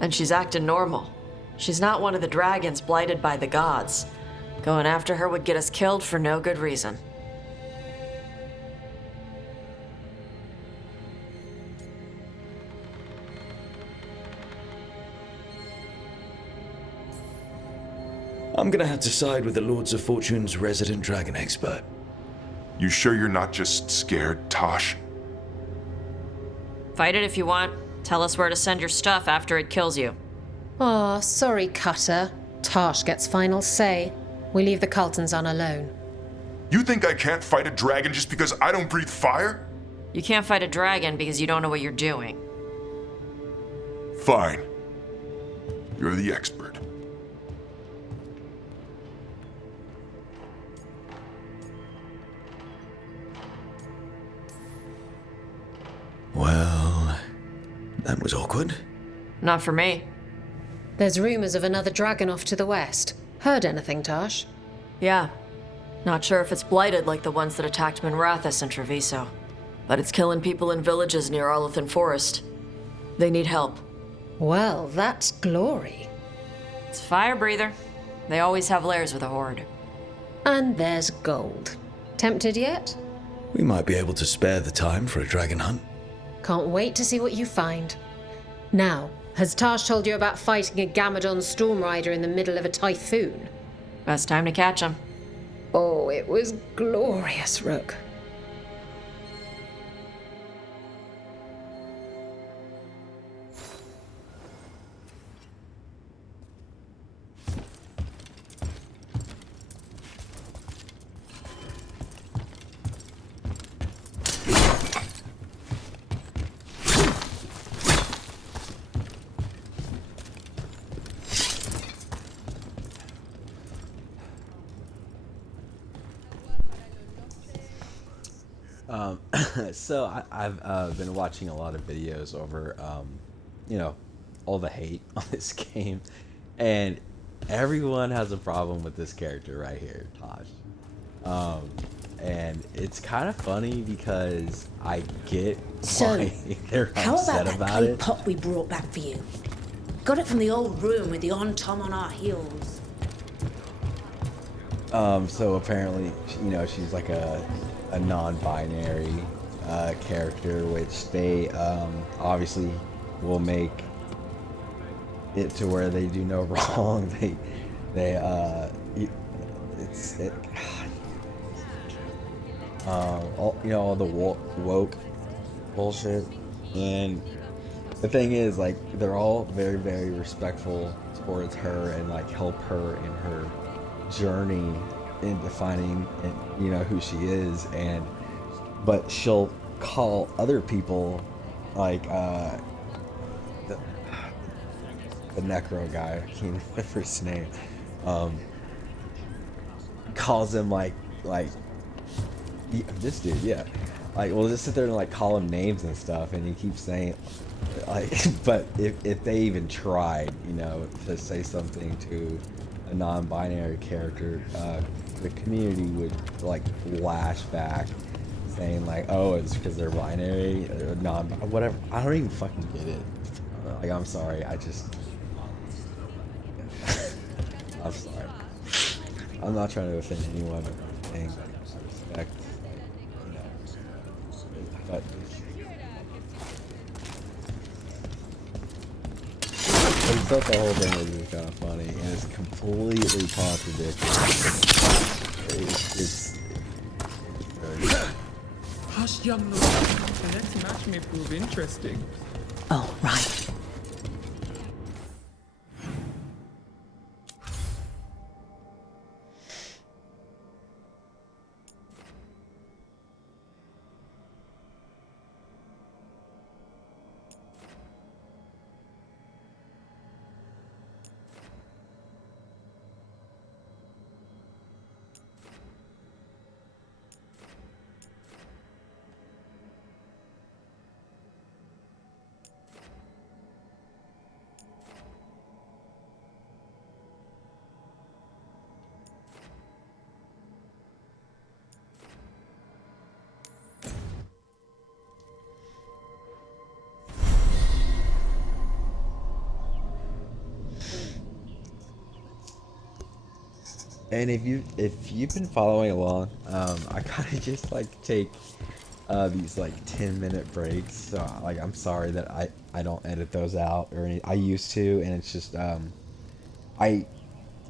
And she's acting normal. She's not one of the dragons blighted by the gods. Going after her would get us killed for no good reason. I'm gonna have to side with the Lords of Fortune's resident dragon expert. You sure you're not just scared, Tosh? Fight it if you want. Tell us where to send your stuff after it kills you. Aw, sorry, Cutter. Tosh gets final say. We leave the Caltons on alone. You think I can't fight a dragon just because I don't breathe fire? You can't fight a dragon because you don't know what you're doing. Fine. You're the expert. Well, that was awkward. Not for me. There's rumors of another dragon off to the west. Heard anything, Tosh? Yeah. Not sure if it's blighted like the ones that attacked Minrathous and Treviso. But it's killing people in villages near Arlethan Forest. They need help. Well, that's glory. It's fire breather. They always have lairs with a horde. And there's gold. Tempted yet? We might be able to spare the time for a dragon hunt. Can't wait to see what you find. Now, has Tosh told you about fighting a Gamadon Stormrider in the middle of a typhoon? Best time to catch him. Oh, it was glorious, Rook. So I've been watching a lot of videos over, you know, all the hate on this game, and everyone has a problem with this character right here, Tosh. And it's kind of funny because I get why they're upset about it. Pot we brought back for you? Got it from the old room with the on-tom on our heels. So apparently, you know, she's like a non-binary character, which they obviously will make it to where they do no wrong. All, you know, all the woke bullshit. And the thing is, like, they're all very, very respectful towards her and like help her in her journey in defining, you know, who she is. And but she'll call other people like the necro guy, I can't remember his name, calls him like this dude, yeah, like, we'll just sit there and like call him names and stuff, and he keeps saying like but if they even tried, you know, to say something to a non-binary character, the community would like lash back, saying like, oh, it's because they're binary, or non, whatever. I don't even fucking get it. Like, I'm sorry. I'm sorry. I'm not trying to offend anyone or anything, but I respect, you know, but I just thought the whole thing was just kind of funny, and it's completely contradictory. It's very good. Hush, young lord. The next match may prove interesting. Oh, right. And if you've been following along, I kind of just like take these like 10-minute breaks. So like I'm sorry that I don't edit those out or any. I used to, and it's just I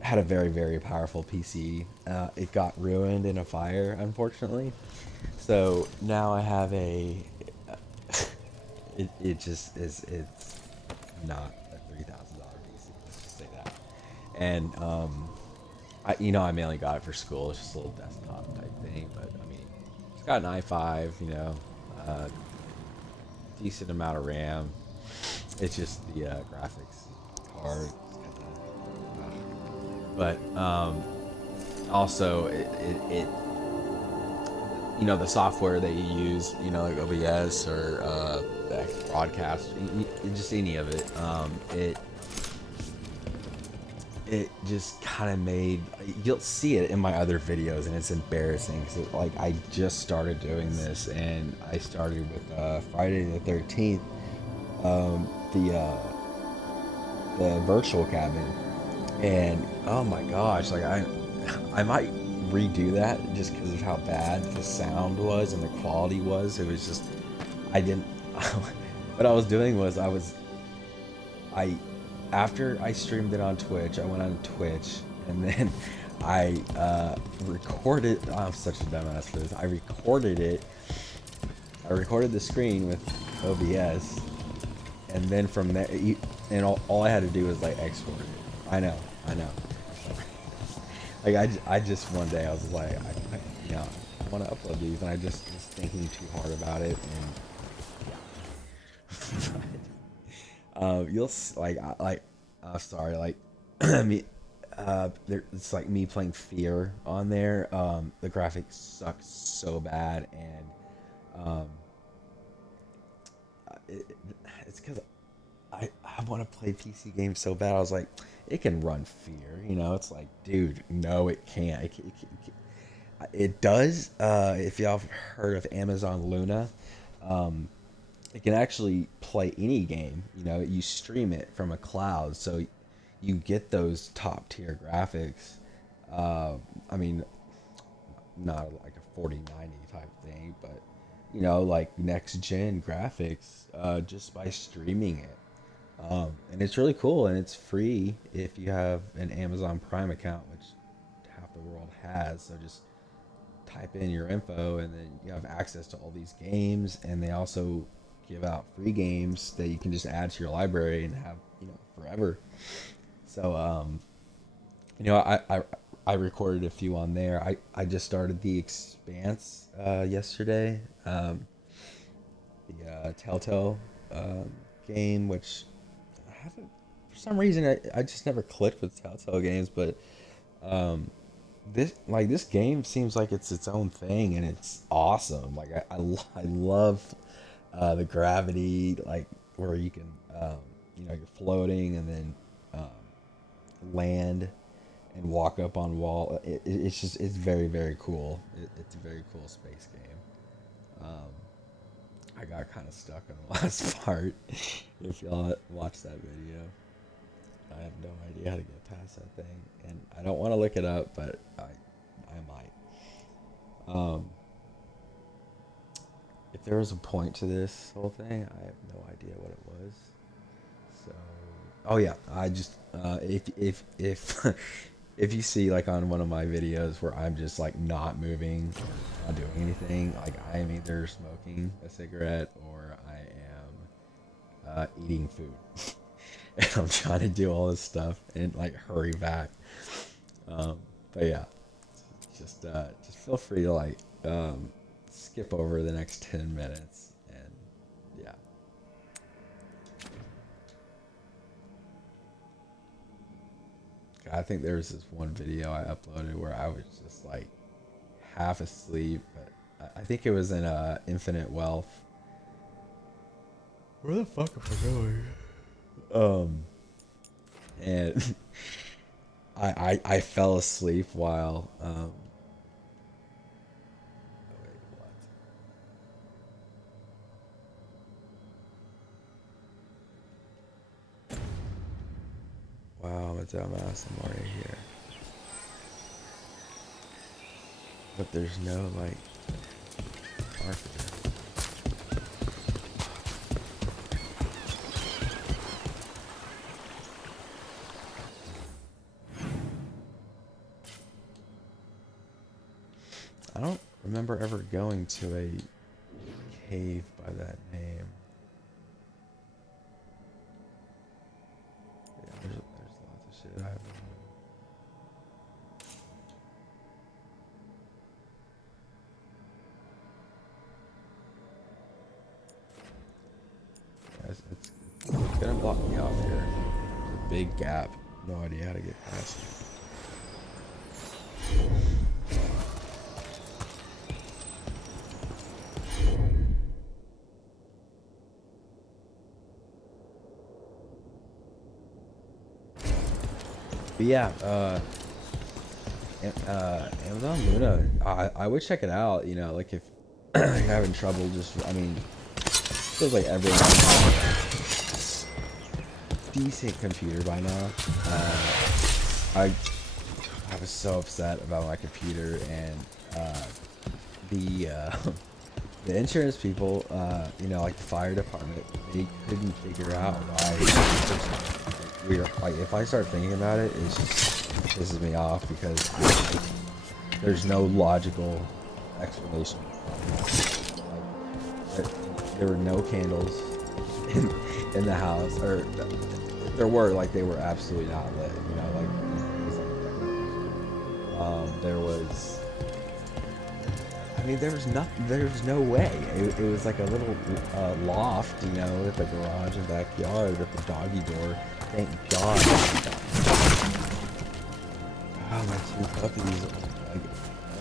had a very powerful PC. It got ruined in a fire, unfortunately. So now I have a. It just is. It's not a $3,000 PC. Let's just say that. And I mainly got it for school. It's just a little desktop type thing, but I mean, it's got an i5, decent amount of RAM. It's just the graphics card. But also it the software that you use, like OBS or Broadcast, just any of it, it just kind of made, you'll see it in my other videos, and it's embarrassing because I just started doing this, and I started with Friday the 13th, the virtual cabin, and oh my gosh, I might redo that just because of how bad the sound was and the quality was. It was just, what I was doing was after I streamed it on Twitch, I went on Twitch, and then I recorded. I'm such a dumbass for this. I recorded it. I recorded the screen with OBS, and then from there, and all I had to do was export it. I know. I just one day I was like, I want to upload these, and I just was thinking too hard about it, and you'll I'm sorry, me, it's like me playing Fear on there. The graphics suck so bad, and it's because I want to play PC games so bad. I was like, it can run Fear, it's like, dude, no, it can't. It does. If y'all have heard of Amazon Luna, it can actually play any game. You stream it from a cloud, so you get those top tier graphics. I mean, not like a 4090 type thing, but next gen graphics, just by streaming it. And it's really cool, and it's free if you have an Amazon Prime account, which half the world has. So just type in your info, and then you have access to all these games, and they also give out free games that you can just add to your library and have forever. So I recorded a few on there. I just started The Expanse yesterday, the Telltale game, which I haven't, for some reason I just never clicked with Telltale games, but this game seems like it's its own thing, and it's awesome. I love the gravity, where you can you're floating and then land and walk up on wall. It's very cool. It's a very cool space game. I got kind of stuck on the last part. If y'all watch that video, I have no idea how to get past that thing, and I don't want to look it up, but I might. If there was a point to this whole thing, I have no idea what it was. So, oh yeah, I just if if you see like on one of my videos where I'm just like not moving, not doing anything, like I am either smoking a cigarette or I am eating food, and I'm trying to do all this stuff and like hurry back. But yeah, just feel free to like skip over the next 10 minutes and yeah. I think there was this one video I uploaded where I was just like half asleep, but I think it was in Infinite Wealth. Where the fuck am I going? And I fell asleep while wow, I'm a dumbass. I'm already here. But there's no, like, marker. I don't remember ever going to a cave by that name. Yeah, there's lots of shit I haven't. It's gonna block me off here. There's a big gap. No idea how to get past it. But yeah, Amazon Luna, I would check it out, you know, like if you're having trouble just, I mean, feels like everyone has a decent computer by now. I was so upset about my computer, and the insurance people, you know, like the fire department, they couldn't figure out why. Like, if I start thinking about it, it just pisses me off because there's no logical explanation. Like, there were no candles in the house, or there were, like, they were absolutely not lit. You know, like there was. I mean, there was no way. It was like a little loft, you know, with a garage and backyard with a doggy door. Thank God. Oh, my two puppies.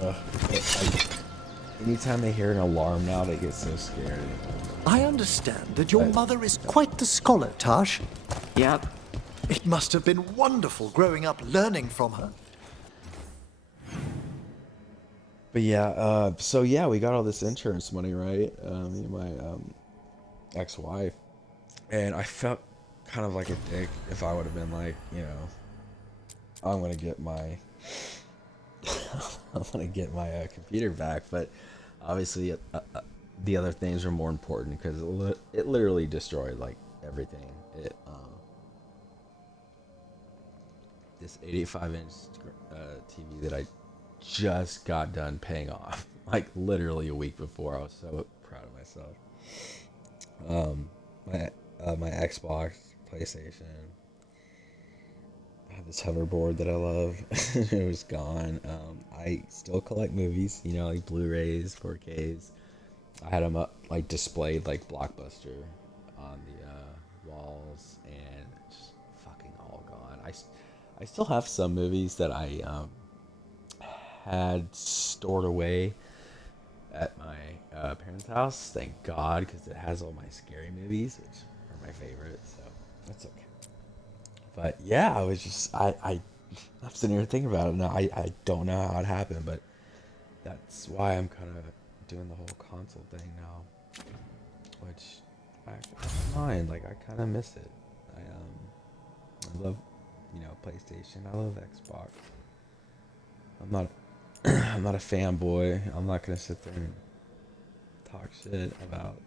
Like, anytime they hear an alarm now, they get so scared. I understand that your mother is quite the scholar, Tash. Yep. It must have been wonderful growing up learning from her. But yeah, so yeah, we got all this insurance money, right? Me and my ex-wife, and I felt kind of like a dick if I would have been like, you know, I'm gonna get my computer back, but obviously the other things are more important because it literally destroyed like everything. It this 85-inch TV that I just got done paying off, like literally a week before. I was so proud of myself. My Xbox, PlayStation, I have this hoverboard that I love. It was gone. I still collect movies, you know, like Blu-rays, 4Ks. I had them up, like displayed like Blockbuster on the walls, and just fucking all gone. I still have some movies that I had stored away at my parents' house, thank God, because it has all my scary movies, which are my favorite, so that's okay. But yeah, I was just, I'm sitting here thinking about it now. I don't know how it happened, but that's why I'm kind of doing the whole console thing now, which I don't mind. Like I kind of miss it. I love, PlayStation. I love Xbox. I'm not I'm not a fanboy. I'm not gonna sit there and talk shit about,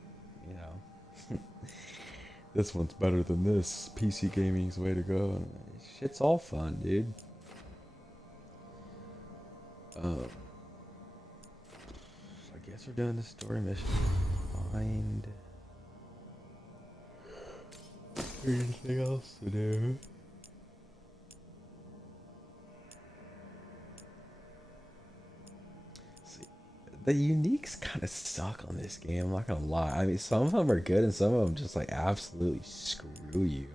this one's better than this. PC gaming's the way to go. And shit's all fun, dude. I guess we're doing the story mission. Find anything else to do. See, the uniques kind of suck on this game. I'm not gonna lie. I mean, some of them are good, and some of them just like absolutely screw you.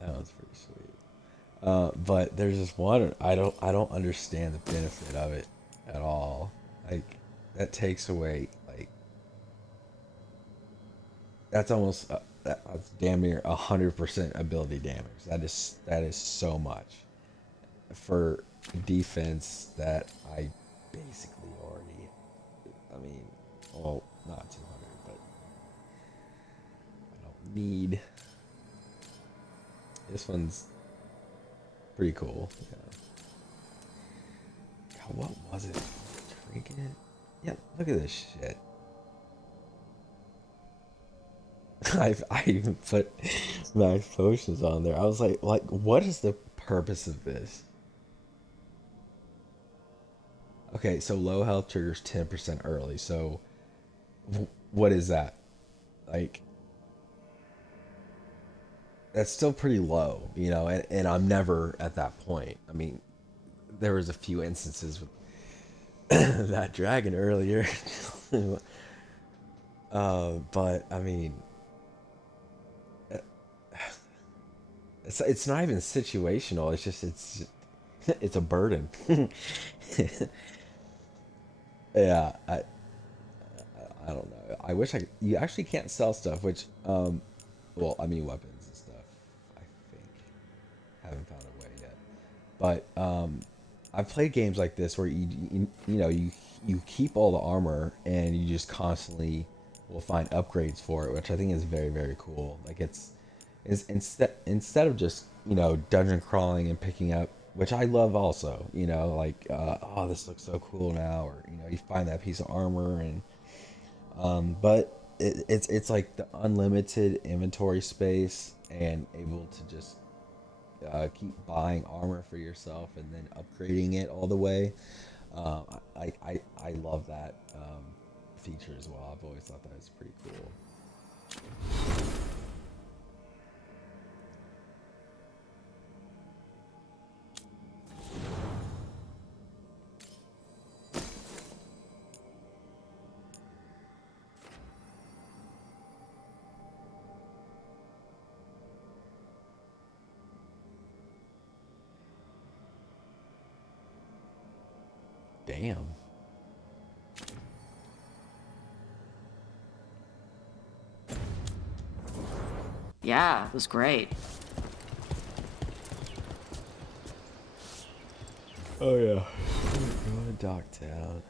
That was pretty sweet. But there's this one I don't understand the benefit of it at all. Like that takes away like that's almost that's damn near 100% ability damage. That is so much for defense that I basically already. I mean, well, not 200, but I don't need. This one's pretty cool. Yeah. God, what was it? Trinket? Yeah, look at this shit. I even put max potions on there. I was like, what is the purpose of this? Okay, so low health triggers 10% early. So, what is that? Like, that's still pretty low, and I'm never at that point. I mean, there was a few instances with that dragon earlier. But I mean, it's not even situational. It's just it's a burden. Yeah, I don't know. I wish you actually can't sell stuff, which well, I mean weapons and stuff. I think haven't found a way yet, but I've played games like this where you keep all the armor and you just constantly will find upgrades for it, which I think is very, very cool. Like it's instead of just dungeon crawling and picking up, which I love also. Like oh, this looks so cool now, or you find that piece of armor and but it's like the unlimited inventory space and able to just keep buying armor for yourself and then upgrading it all the way. I love that feature as well. I've always thought that was pretty cool. Damn. Yeah, it was great. Oh yeah. Go to Docktown.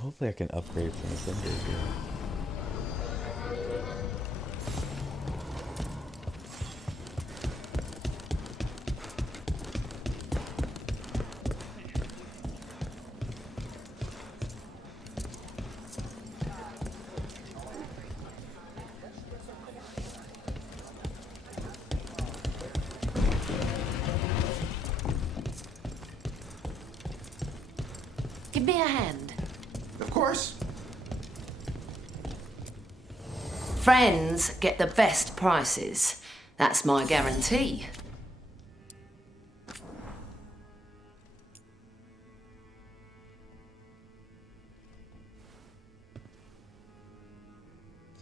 Hopefully I can upgrade from the Thunder again. Give me a hand. Of course. Friends get the best prices. That's my guarantee.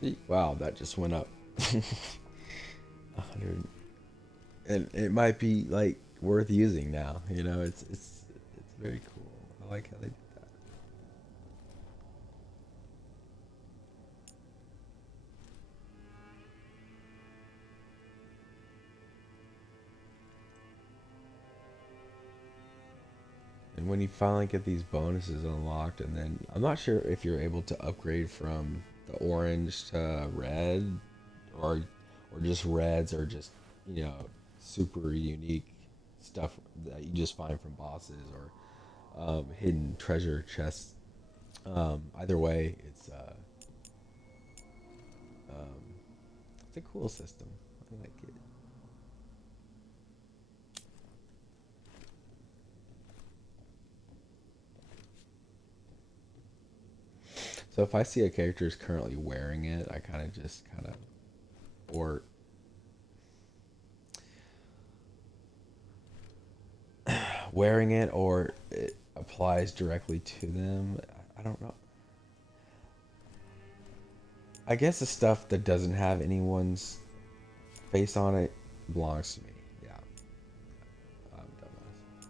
See, wow, that just went up. 100. and it might be like worth using now. You know, it's very cool. I like how they did that. And when you finally get these bonuses unlocked, and then I'm not sure if you're able to upgrade from the orange to red, or just reds, or just, you know, super unique stuff that you just find from bosses, or hidden treasure chests. Either way, it's a cool system. I like it. So if I see a character is currently wearing it, I or wearing it, or it applies directly to them. I don't know. I guess the stuff that doesn't have anyone's face on it belongs to me. Yeah. I'm dumbass.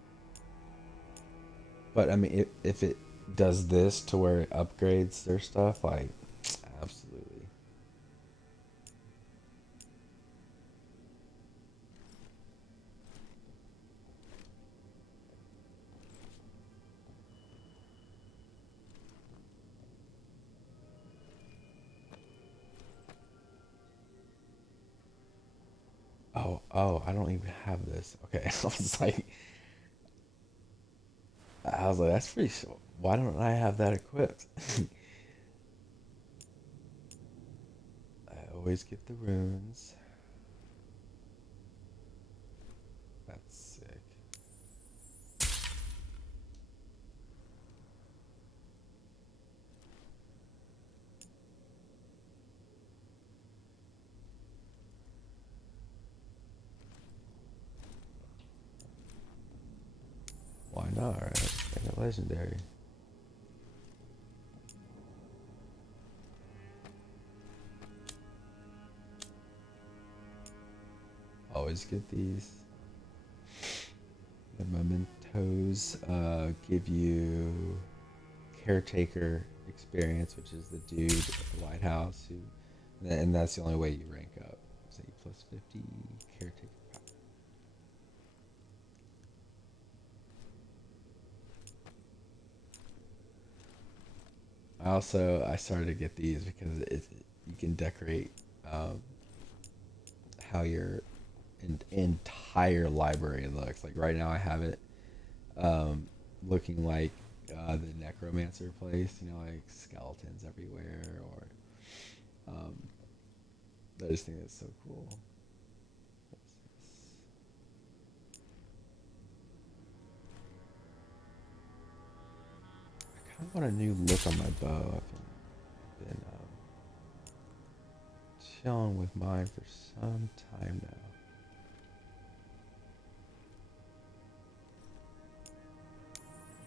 But I mean, if it does this to where it upgrades their stuff, like, absolutely. Oh, I don't even have this. Okay, I was like, that's pretty. Why don't I have that equipped? I always get the runes. That's sick. Why not, right? Let's make it legendary. Always get these. The mementos give you caretaker experience, which is the dude at the White House, and that's the only way you rank up. Say plus 50 caretaker power. I started to get these because you can decorate how your entire library looks. Like right now I have it looking like the necromancer place, you know, like skeletons everywhere, or I just think that's so cool. I kind of want a new look on my bow. I've been chilling with mine for some time now.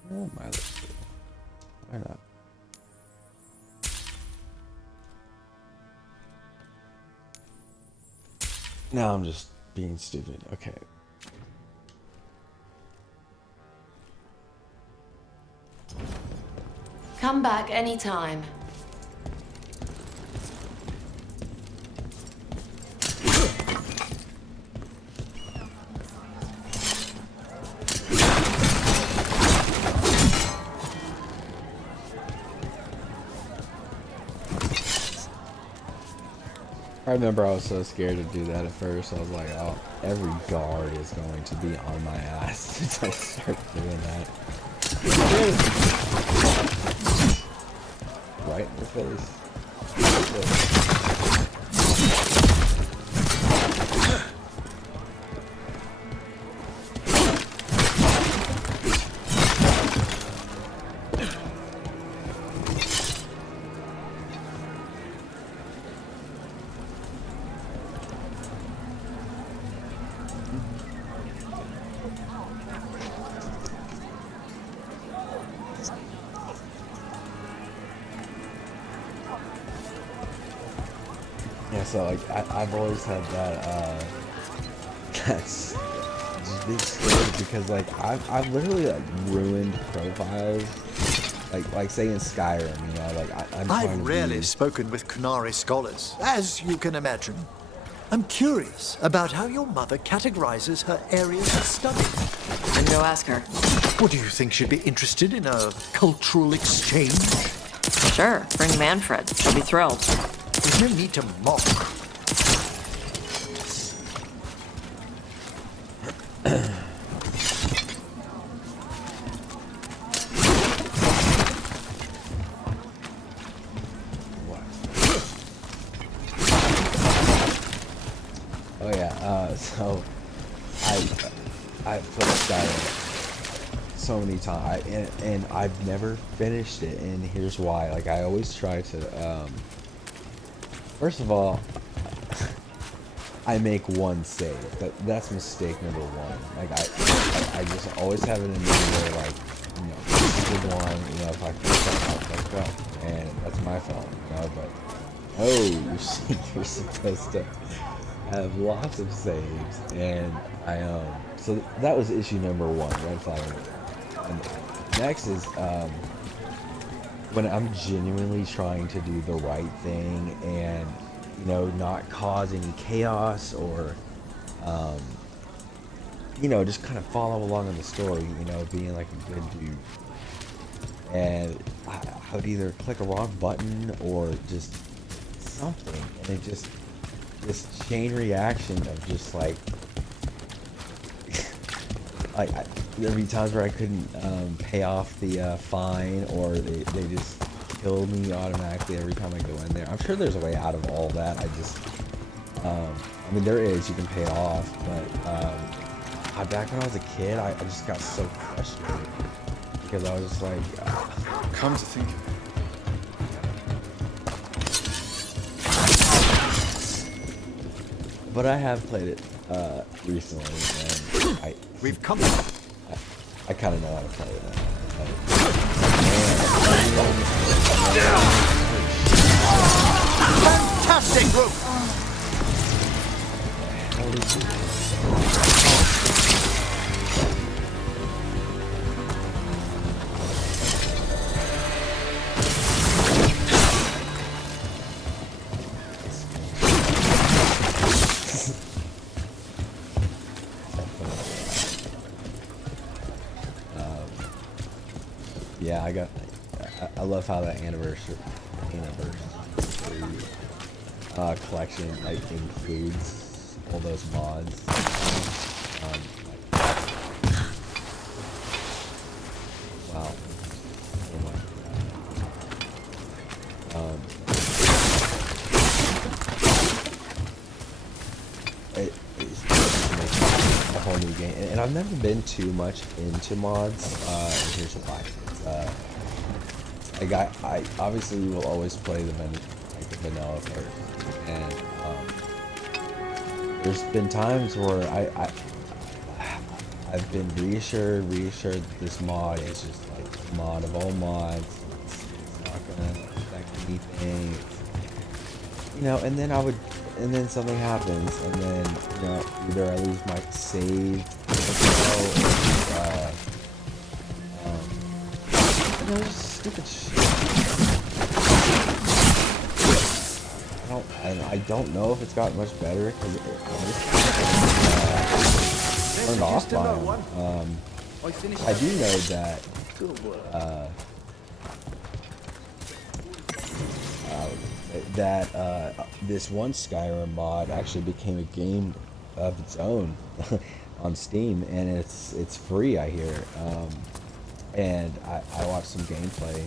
That might look good. Why not? Now I'm just being stupid. Okay. Come back anytime. I remember I was so scared to do that at first. I was like, oh, every guard is going to be on my ass since I start doing that. Right in the face. Yeah, so like I've always had that that's just being scared because like I've literally like ruined profiles. Like say in Skyrim, you know, like I'm trying I've to rarely be... spoken with Qunari scholars, as you can imagine. I'm curious about how your mother categorizes her areas of study. Then go ask her. What do you think she'd be interested in a cultural exchange? Sure, bring Manfred. She'll be thrilled. There's no need to mock. Oh yeah, so I've played Skyrim so many times, and I've never finished it, and here's why. Like I always try to, first of all, I make one save. That's mistake number one. Like I just always have it in mind where like, you know, this is the one, you know, if I feel something out, like go, and that's my fault, you know. But oh, you're supposed to have lots of saves, and so that was issue number one, red flag. And next is when I'm genuinely trying to do the right thing and, you know, not cause any chaos or you know, just kind of follow along in the story, you know, being like a good dude. And I would either click a wrong button or just something, and it just this chain reaction of just like there'd be times where I couldn't pay off the fine, or they just killed me automatically every time I go in there. I'm sure there's a way out of all that. I just I mean, there is, you can pay it off, but back when I was a kid, I just got so frustrated because I was just like, come to think of it, but I have played it recently, and we've come. I kind of know how to play it now. Fantastic, Rook! Yeah, I love how that anniversary collection like includes all those mods. Wow. Oh my God. It's a whole new game, and I've never been too much into mods. And here's why. Like I obviously will always play the vanilla first, and there's been times where I've been reassured that this mod is just like the mod of all mods. It's not gonna affect anything, you know. And then something happens, and then, you know, either I lose my save, you know, just stupid shit. I don't know if it's gotten much better because it turned off by him. I do know that this one Skyrim mod actually became a game of its own on Steam, and it's free, I hear. And I watched some gameplay.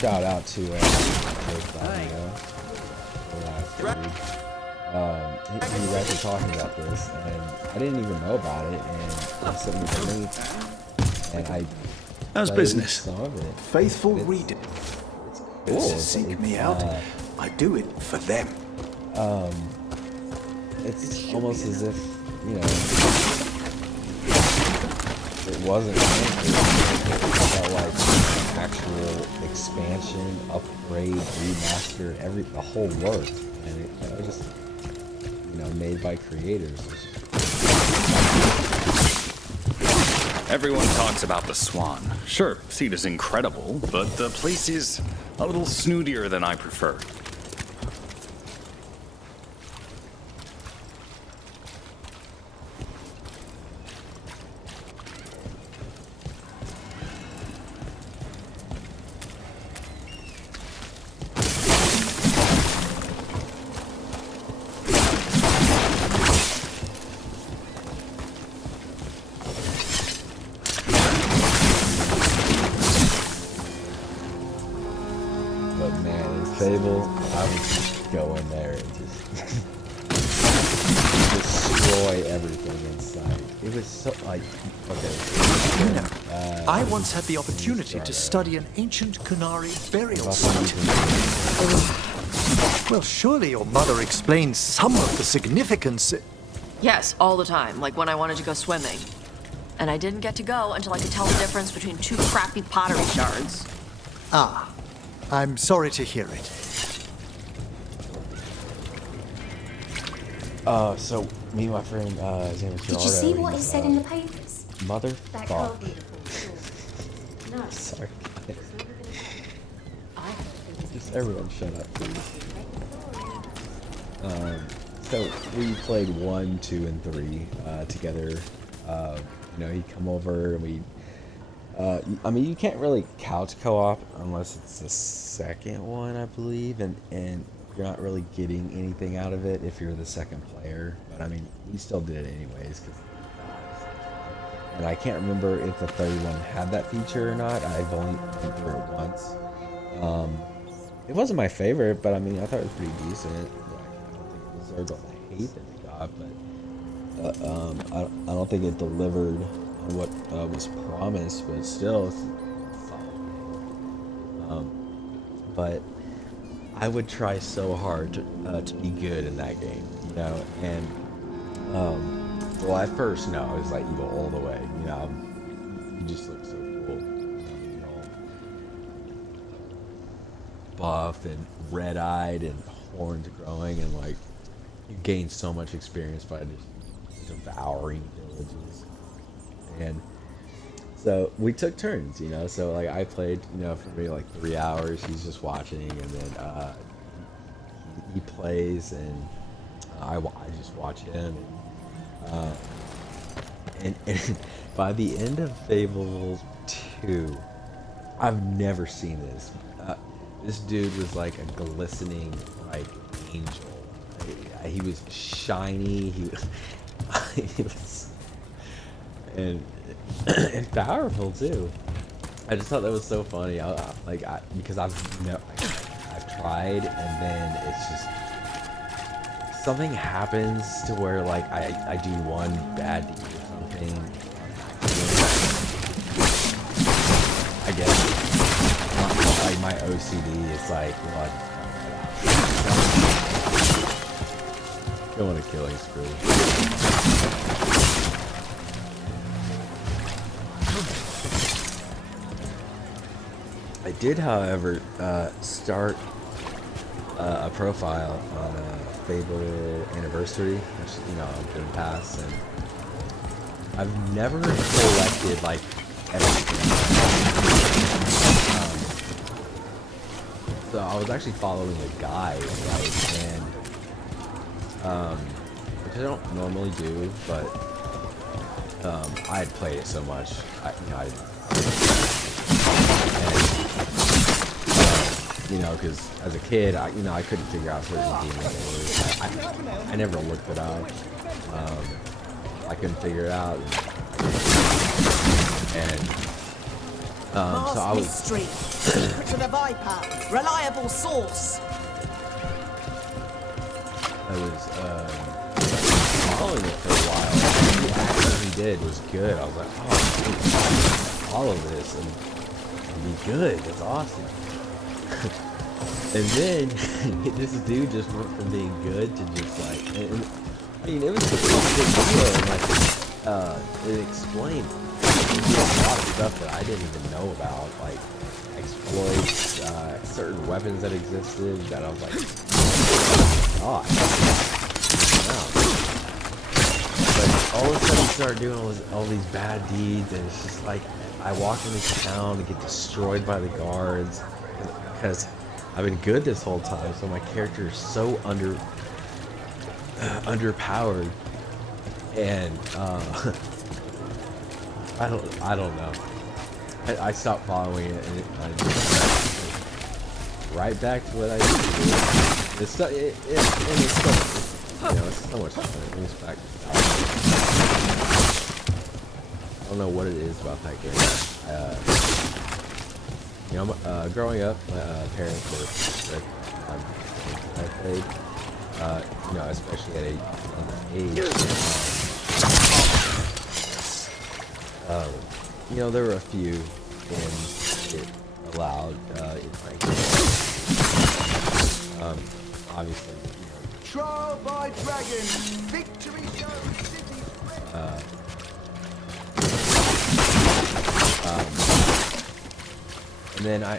Shout out to he you guys were talking about this, and I didn't even know about it, and I sent me the link, and how's business? Some of it. Faithful reader. Cool. Seek me out. I do it for them. It's almost as if, you know, it wasn't about like actual expansion, upgrade, remaster, the whole works, and it, you know, just you know, made by creators. Everyone talks about the Swan. Sure, seat is incredible, but the place is a little snootier than I prefer. Fable, I would just go in there and just destroy everything inside. It was so, like, okay. You know, I once had the opportunity to study an ancient Kunari burial site. Well, surely your mother explained some of the significance. Yes, all the time, like when I wanted to go swimming. And I didn't get to go until I could tell the difference between two crappy pottery shards. Ah, I'm sorry to hear it. So me and my friend, his name is Gerardo. Did you see what he said in the papers? That can't be Motherfucker. the full story. No. Sorry. Just everyone shut up, please. So we played 1, 2, and 3 together. You know, he'd come over and we. I mean, you can't really couch co-op unless it's the second one, I believe, and you're not really getting anything out of it if you're the second player. But I mean, we still did it anyways. And I can't remember if the third one had that feature or not. I've only been through it once. It wasn't my favorite, but I mean, I thought it was pretty decent. I don't think it deserved all the hate that it got, but I don't think it delivered on what was promised, but still, it's solid. But I would try so hard to be good in that game, you know, and well, at first, no, it was like evil all the way, you know. You just look so cool, you know, buff and red-eyed and horns growing, and like you gain so much experience by just devouring villages. And so we took turns, you know, so like I played, you know, for maybe like 3 hours. He's just watching, and then he plays, and I just watch him. And by the end of Fable 2, I've never seen this. This dude was like a glistening, like, angel. He was shiny. He was and powerful too. I just thought that was so funny. Because I've tried, and then it's just something happens to where like I do one bad deed or something. I guess like my OCD is like, well, go on a killing spree. I did, however, start a profile on Fable Anniversary, which, you know, Game Pass, and I've never collected like everything. So I was actually following a guide, right, and which I don't normally do, but I had played it so much, you know, because as a kid, I couldn't figure out certain games. I never looked it up. I couldn't figure it out, and so I was. Mystery. Secret to the Viper. Reliable source. I was following it for a while. The action he did was good. I was like, oh, I can follow this and be good. That's awesome. And then this dude just went from being good to just like, I mean, it was a good video, and like it explained a lot of stuff that I didn't even know about, like exploits, certain weapons that existed that I was like, oh my god. out. But all of a sudden, you start doing all these bad deeds, and it's just like I walk into town and get destroyed by the guards because I've been good this whole time. So my character is so underpowered, and I don't know. I stopped following it, and I just right back to what I used to do. It's so, it's so much fun. It brings back. I don't know what it is about that game. Growing up, my parents were I played. Especially at an age. There were a few games it allowed in my game. Obviously, Trial by dragon, victory shows city. And then I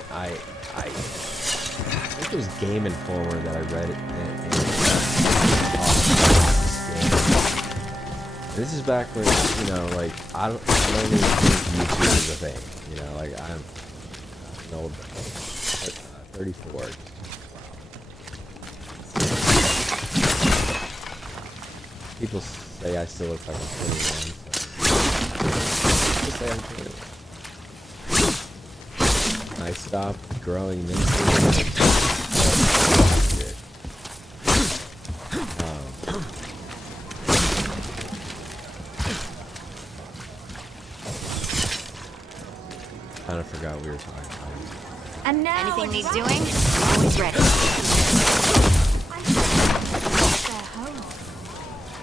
think it was Game Informer that I read it. This is back when, like, I don't even think YouTube is a thing, I'm old, 34. People say I still look like I'm 21, so just say I'm 21. I stopped growing mentally. Kind of forgot we were talking about. And now anything needs doing, always ready.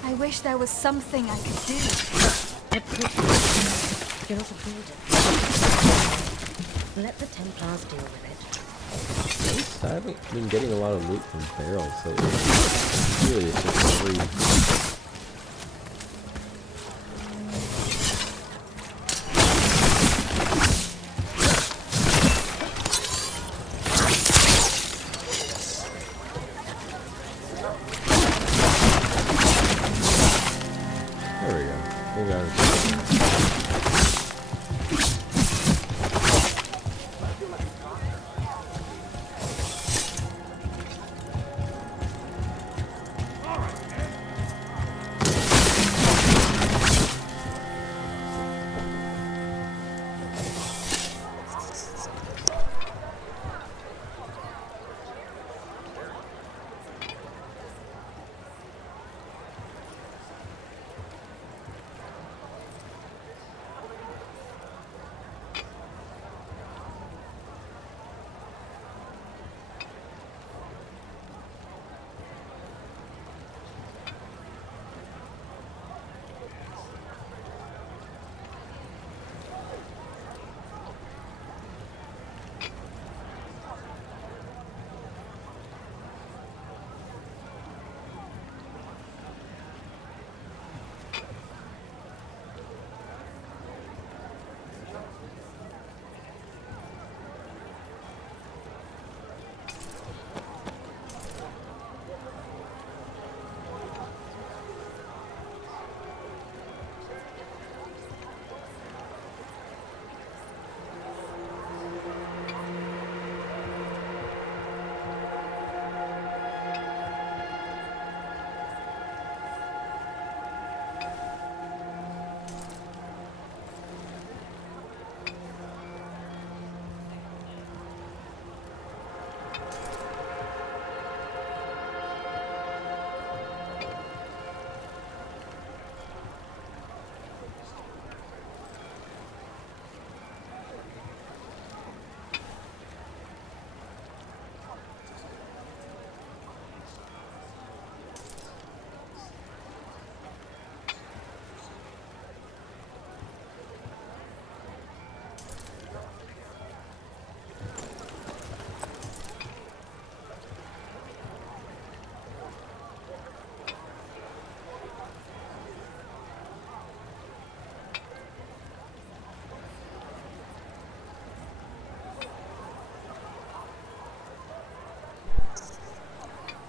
I wish there was something I could do. You're not a builder. Let the Templars deal with it. I haven't been getting a lot of loot from barrels, so really it's just every...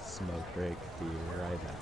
Smoke break, be right back.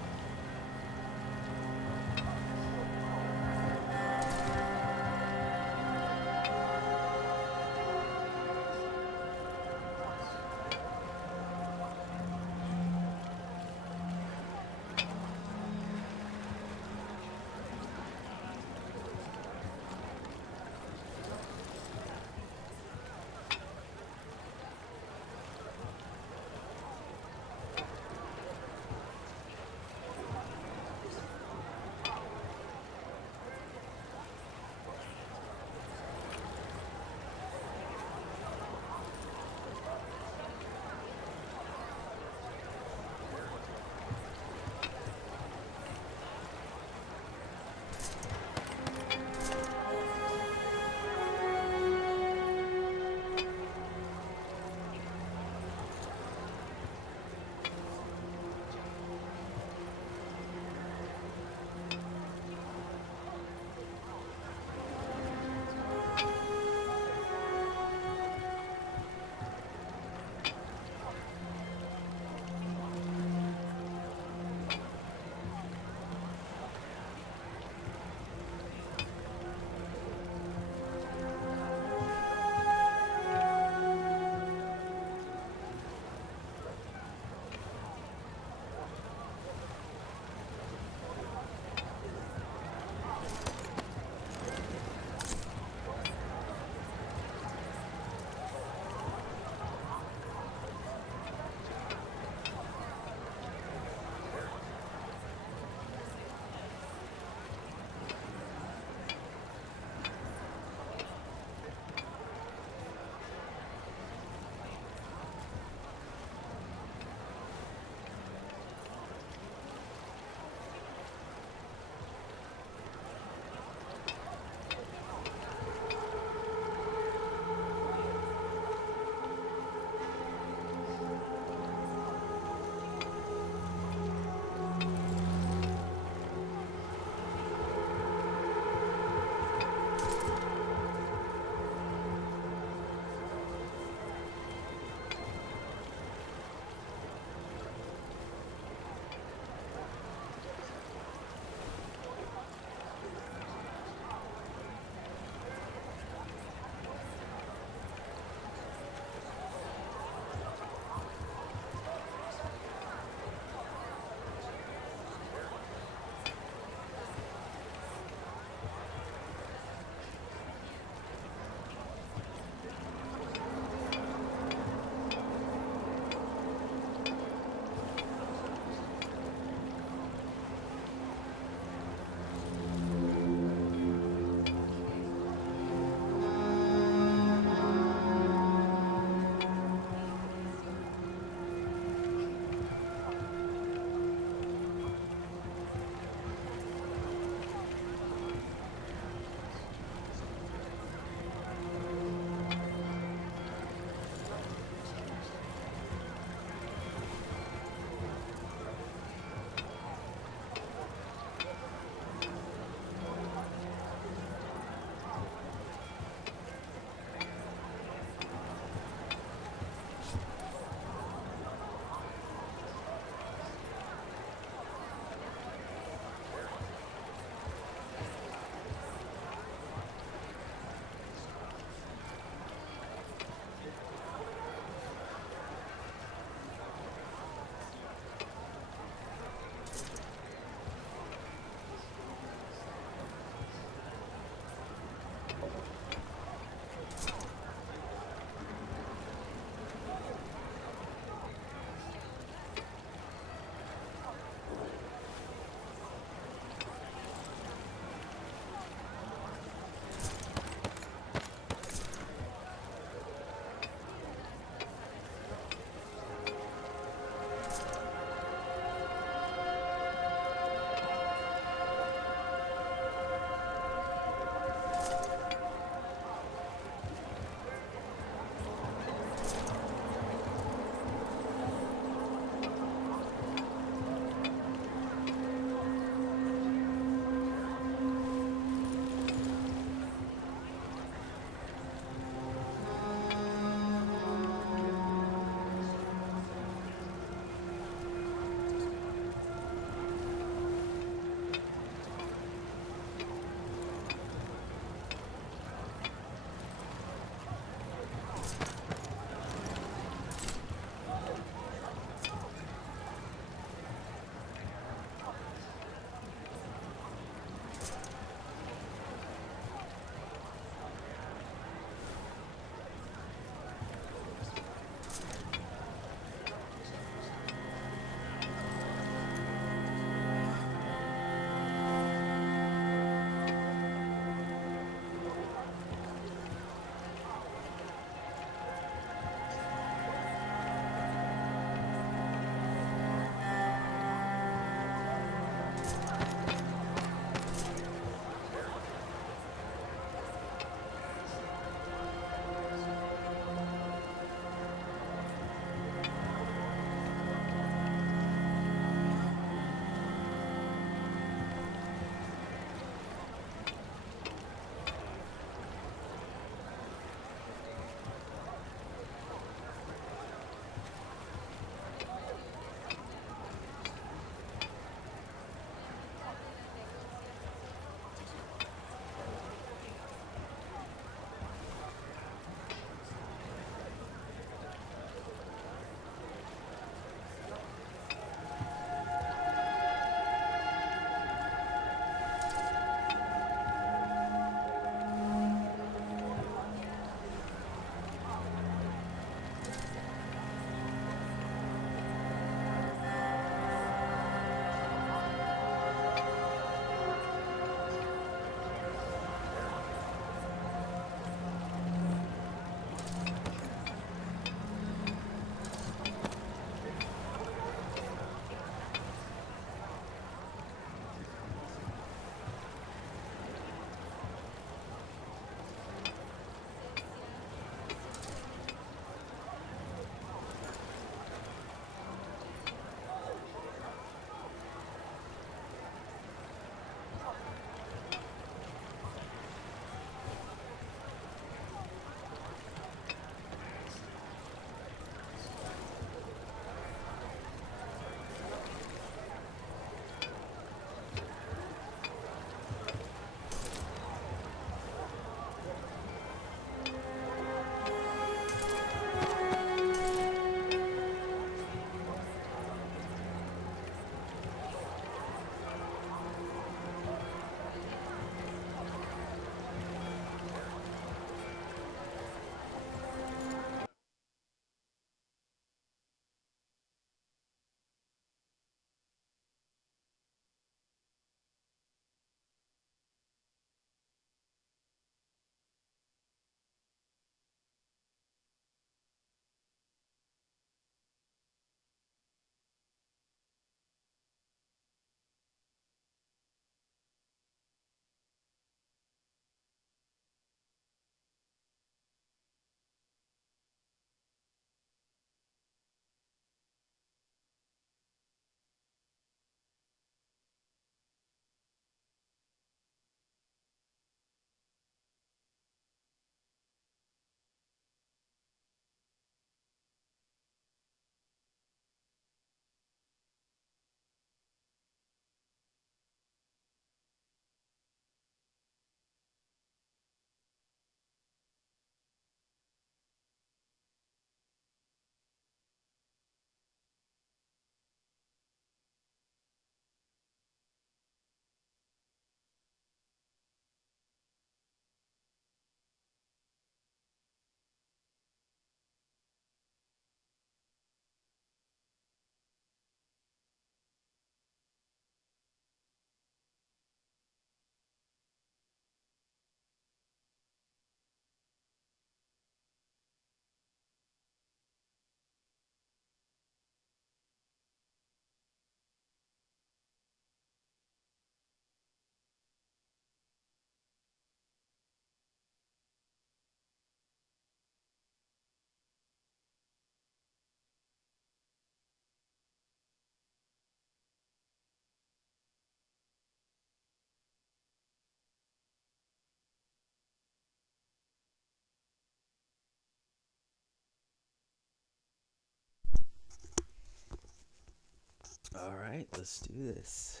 Alright, let's do this.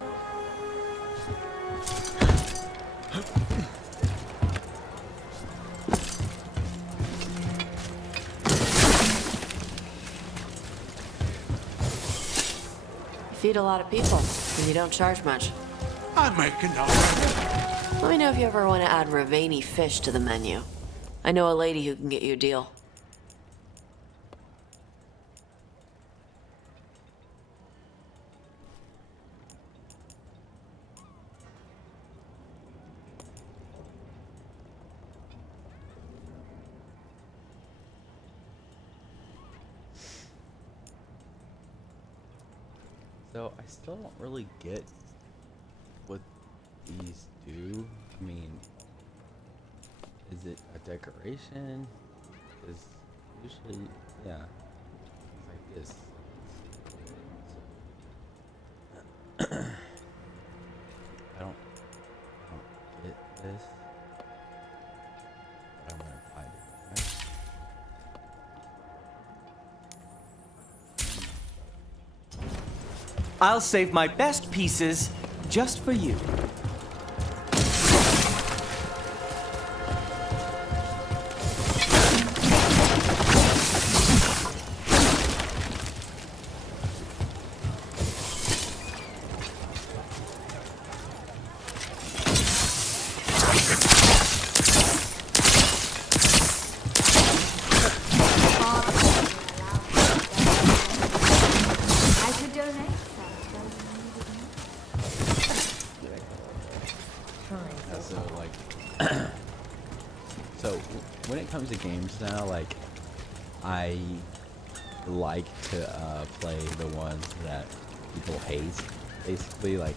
You feed a lot of people, and you don't charge much. I'm making a Let me know if you ever want to add Ravani fish to the menu. I know a lady who can get you a deal. So I still don't really get what these do. I mean, is it a decoration? Because usually, yeah, it's like this. I don't get this. But I'm gonna find it. Right? I'll save my best pieces just for you. I could donate So like, so when it comes to games now, like, I like to play the ones that people hate. Basically, like,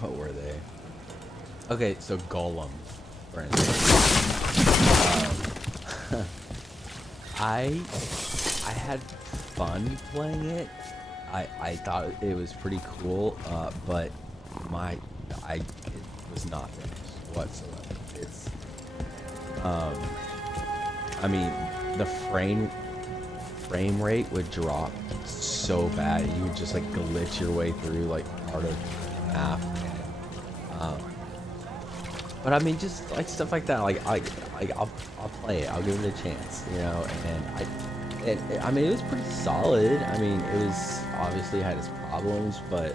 what were they? Okay, so Golem, for instance. I had fun playing it. I thought it was pretty cool, but it was not finished whatsoever. It's I mean, the frame rate would drop so bad. You would just like glitch your way through like part of the map. But I mean, just like stuff like that. Like I'll play it. I'll give it a chance, you know. And I mean, it was pretty solid. I mean, it was obviously had its problems, but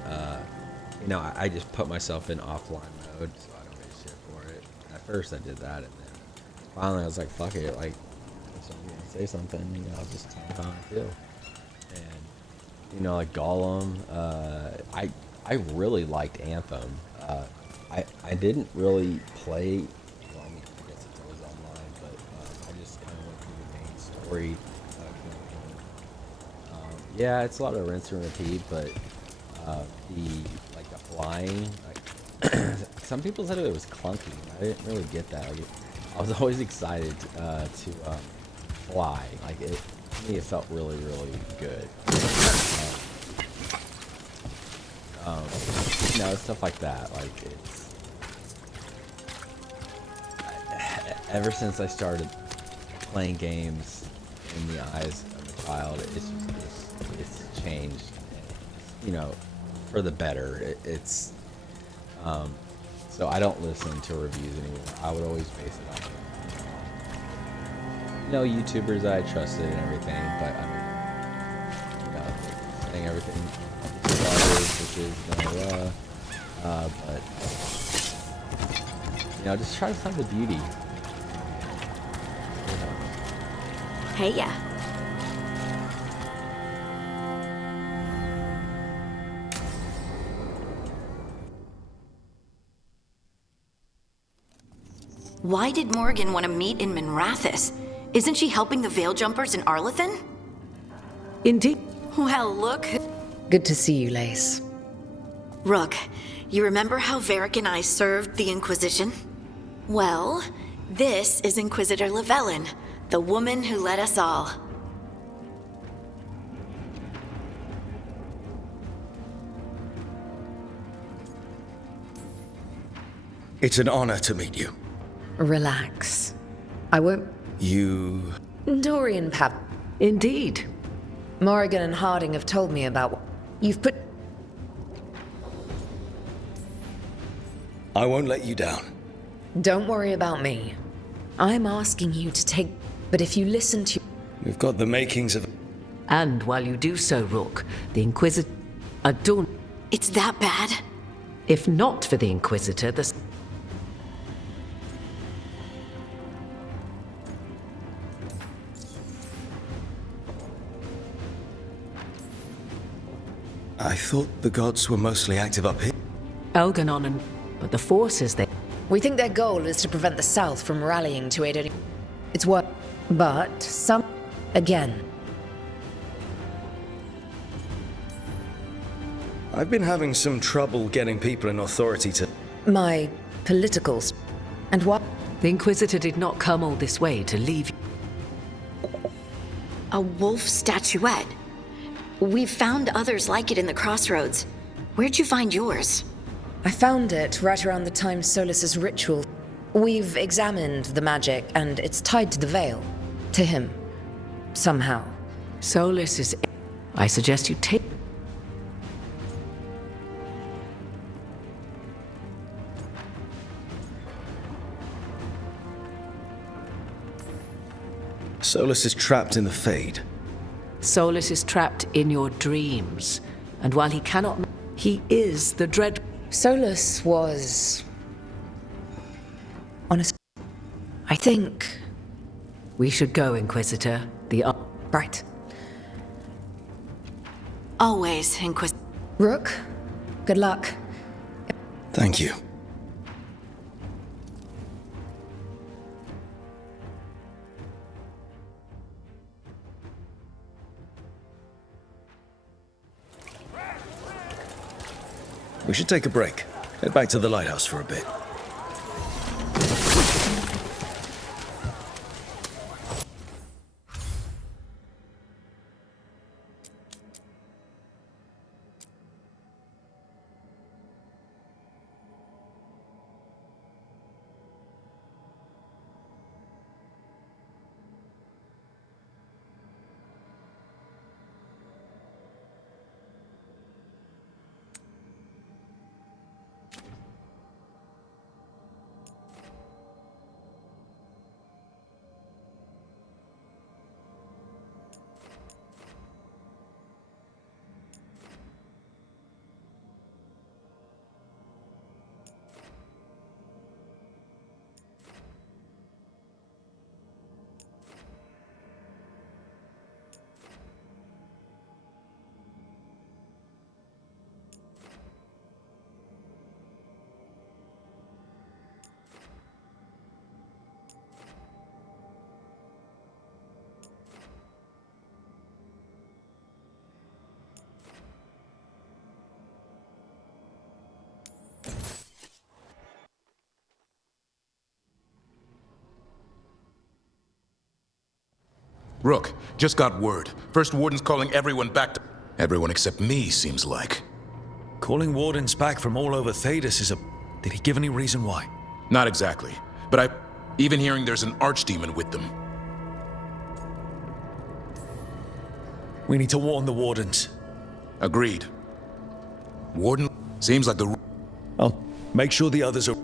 you know, I just put myself in offline mode, so I don't get shit for it. At first, I did that, and then finally, I was like, "Fuck it!" Like, if someone's gonna say something, you know, I'll just tell them how I feel. And you know, like Golem, I really liked Anthem. I didn't really play. Well, I mean, I guess it's always online, but I just kind of went through the main story. Yeah, it's a lot of rinse and repeat, but the flying, like some people said it was clunky. I didn't really get that. Like, I was always excited to fly. Like to me, it felt really, really good. You know, stuff like that. Like it's ever since I started playing games in the eyes of a child, it's changed. You know, for the better. So I don't listen to reviews anymore. I would always base it on, you know, YouTubers that I trusted and everything, but I mean, you know, saying everything which is but you know, just try to find the beauty. You know. Hey, yeah. Why did Morgan want to meet in Minrathous? Isn't she helping the Veil Jumpers in Arlathan? Indeed. Well, look. Good to see you, Lace. Rook, you remember how Varric and I served the Inquisition? Well, this is Inquisitor Llewellyn, the woman who led us all. It's an honor to meet you. Relax. I won't... You... Dorian Pap. Indeed. Morrigan and Harding have told me about what you've put. I won't let you down. Don't worry about me. I'm asking you to take. But if you listen to. We've got the makings of. And while you do so, Rook, the Inquisitor. Don't. It's that bad? If not for the Inquisitor, the. I thought the gods were mostly active up here. Elganon and. But the forces they. We think their goal is to prevent the South from rallying to aid any. It's what. But some. Again. I've been having some trouble getting people in authority to. My politicals. And what? The Inquisitor did not come all this way to leave you. A wolf statuette? We've found others like it in the crossroads. Where'd you find yours? I found it right around the time Solus's ritual. We've examined the magic, and it's tied to the veil. To him. Somehow. Solus is. I suggest you take. Solus is trapped in the Fade. Solus is trapped in your dreams, and while he cannot, he is the dread. Solus was. Honest. I think. We should go, Inquisitor. Right. Always, Inquisitor. Rook, good luck. Thank you. We should take a break. Head back to the lighthouse for a bit. Rook, just got word. First Warden's calling everyone back to... Everyone except me, seems like. Calling Wardens back from all over Thedas is a... Did he give any reason why? Not exactly. But even hearing there's an archdemon with them. We need to warn the Wardens. Agreed. Warden... Seems like the... I'll make sure the others are...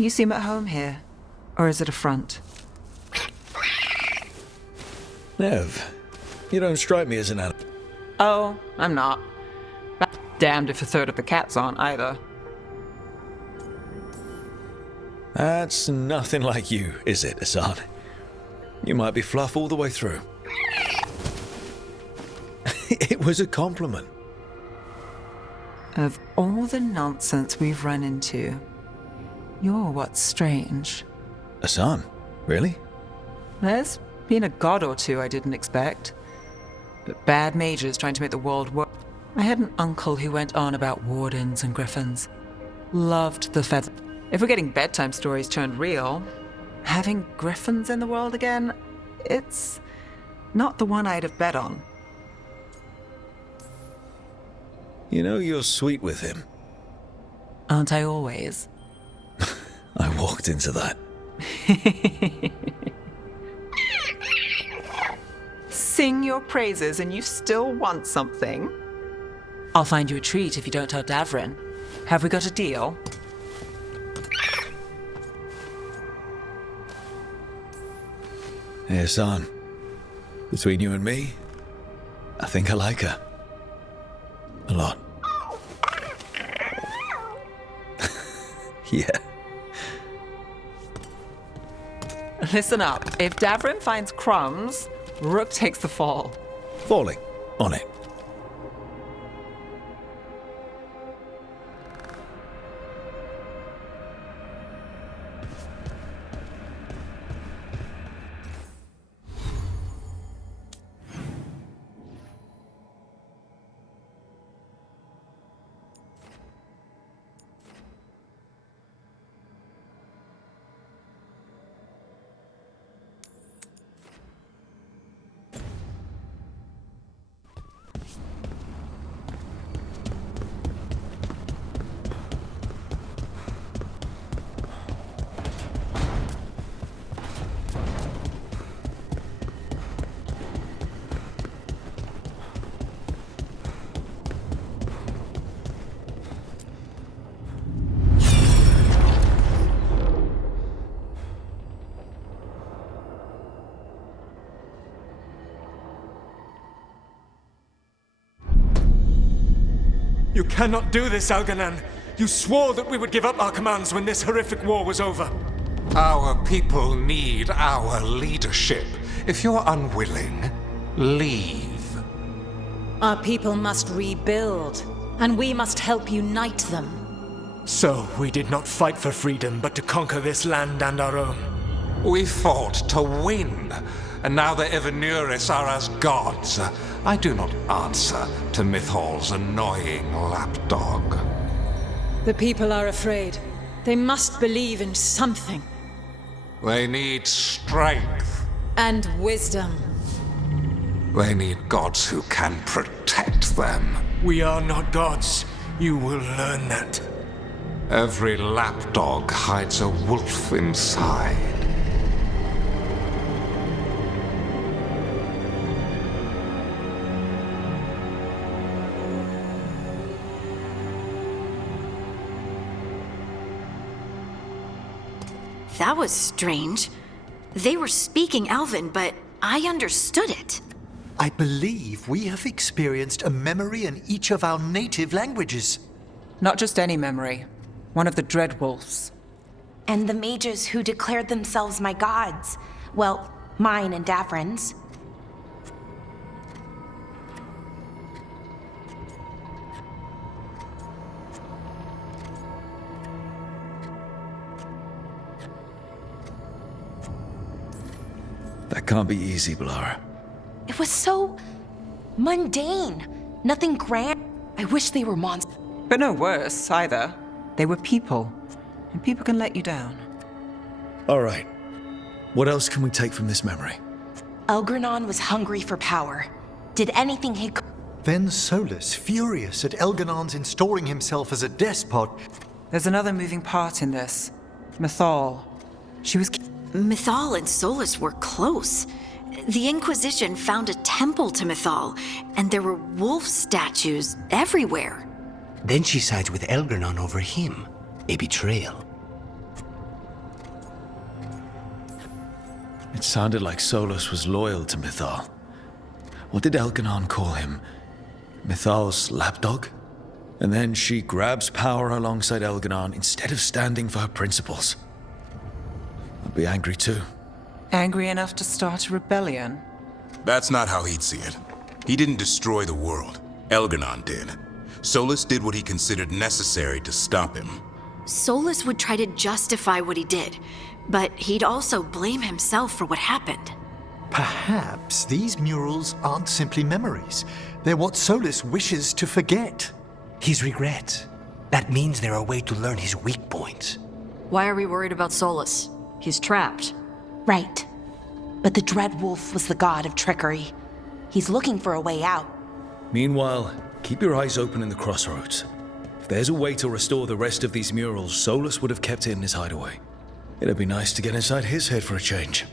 You seem at home here. Or is it a front? Nev, you don't strike me as an animal. Oh, I'm not. Damned if a third of the cats aren't either. That's nothing like you, is it, Hassan? You might be fluff all the way through. It was a compliment. Of all the nonsense we've run into, you're what's strange. Hassan? Really? There's been a god or two I didn't expect. But bad mages trying to make the world work. I had an uncle who went on about wardens and griffins. Loved the feather. If we're getting bedtime stories turned real, having griffins in the world again, it's not the one I'd have bet on. You know you're sweet with him. Aren't I always? I walked into that. Sing your praises and you still want something? I'll find you a treat if you don't tell Davrin. Have we got a deal? Hey, Hassan. Between you and me, I think I like her. A lot. Yeah. Listen up. If Davrin finds crumbs, Rook takes the fall. Falling. On it. You cannot do this, Algernon. You swore that we would give up our commands when this horrific war was over. Our people need our leadership. If you're unwilling, leave. Our people must rebuild, and we must help unite them. So, we did not fight for freedom, but to conquer this land and our own. We fought to win, and now the Evanuris are as gods. I do not answer to Mythal's annoying lapdog. The people are afraid. They must believe in something. They need strength. And wisdom. They need gods who can protect them. We are not gods. You will learn that. Every lapdog hides a wolf inside. That was strange. They were speaking Elven, but I understood it. I believe we have experienced a memory in each of our native languages. Not just any memory. One of the Dreadwolves. And the mages who declared themselves my gods. Well, mine and Davrin's. That can't be easy, Blara. It was so mundane. Nothing grand. I wish they were monsters. But no worse, either. They were people. And people can let you down. All right. What else can we take from this memory? Elgernon was hungry for power. Did anything he could. Then Solus, furious at Elganon's installing himself as a despot. There's another moving part in this. Mythal. She was... Mythal and Solus were close. The Inquisition found a temple to Mythal, and there were wolf statues everywhere. Then she sides with Elgernon over him. A betrayal. It sounded like Solus was loyal to Mythal. What did Elganon call him? Mythal's lapdog? And then she grabs power alongside Elganon instead of standing for her principles. I'd be angry too. Angry enough to start a rebellion? That's not how he'd see it. He didn't destroy the world. Elganon did. Solus did what he considered necessary to stop him. Solus would try to justify what he did, but he'd also blame himself for what happened. Perhaps these murals aren't simply memories. They're what Solus wishes to forget. His regrets. That means they're a way to learn his weak points. Why are we worried about Solus? He's trapped. Right. But the Dread Wolf was the god of trickery. He's looking for a way out. Meanwhile, keep your eyes open in the crossroads. If there's a way to restore the rest of these murals, Solus would have kept it in his hideaway. It'd be nice to get inside his head for a change.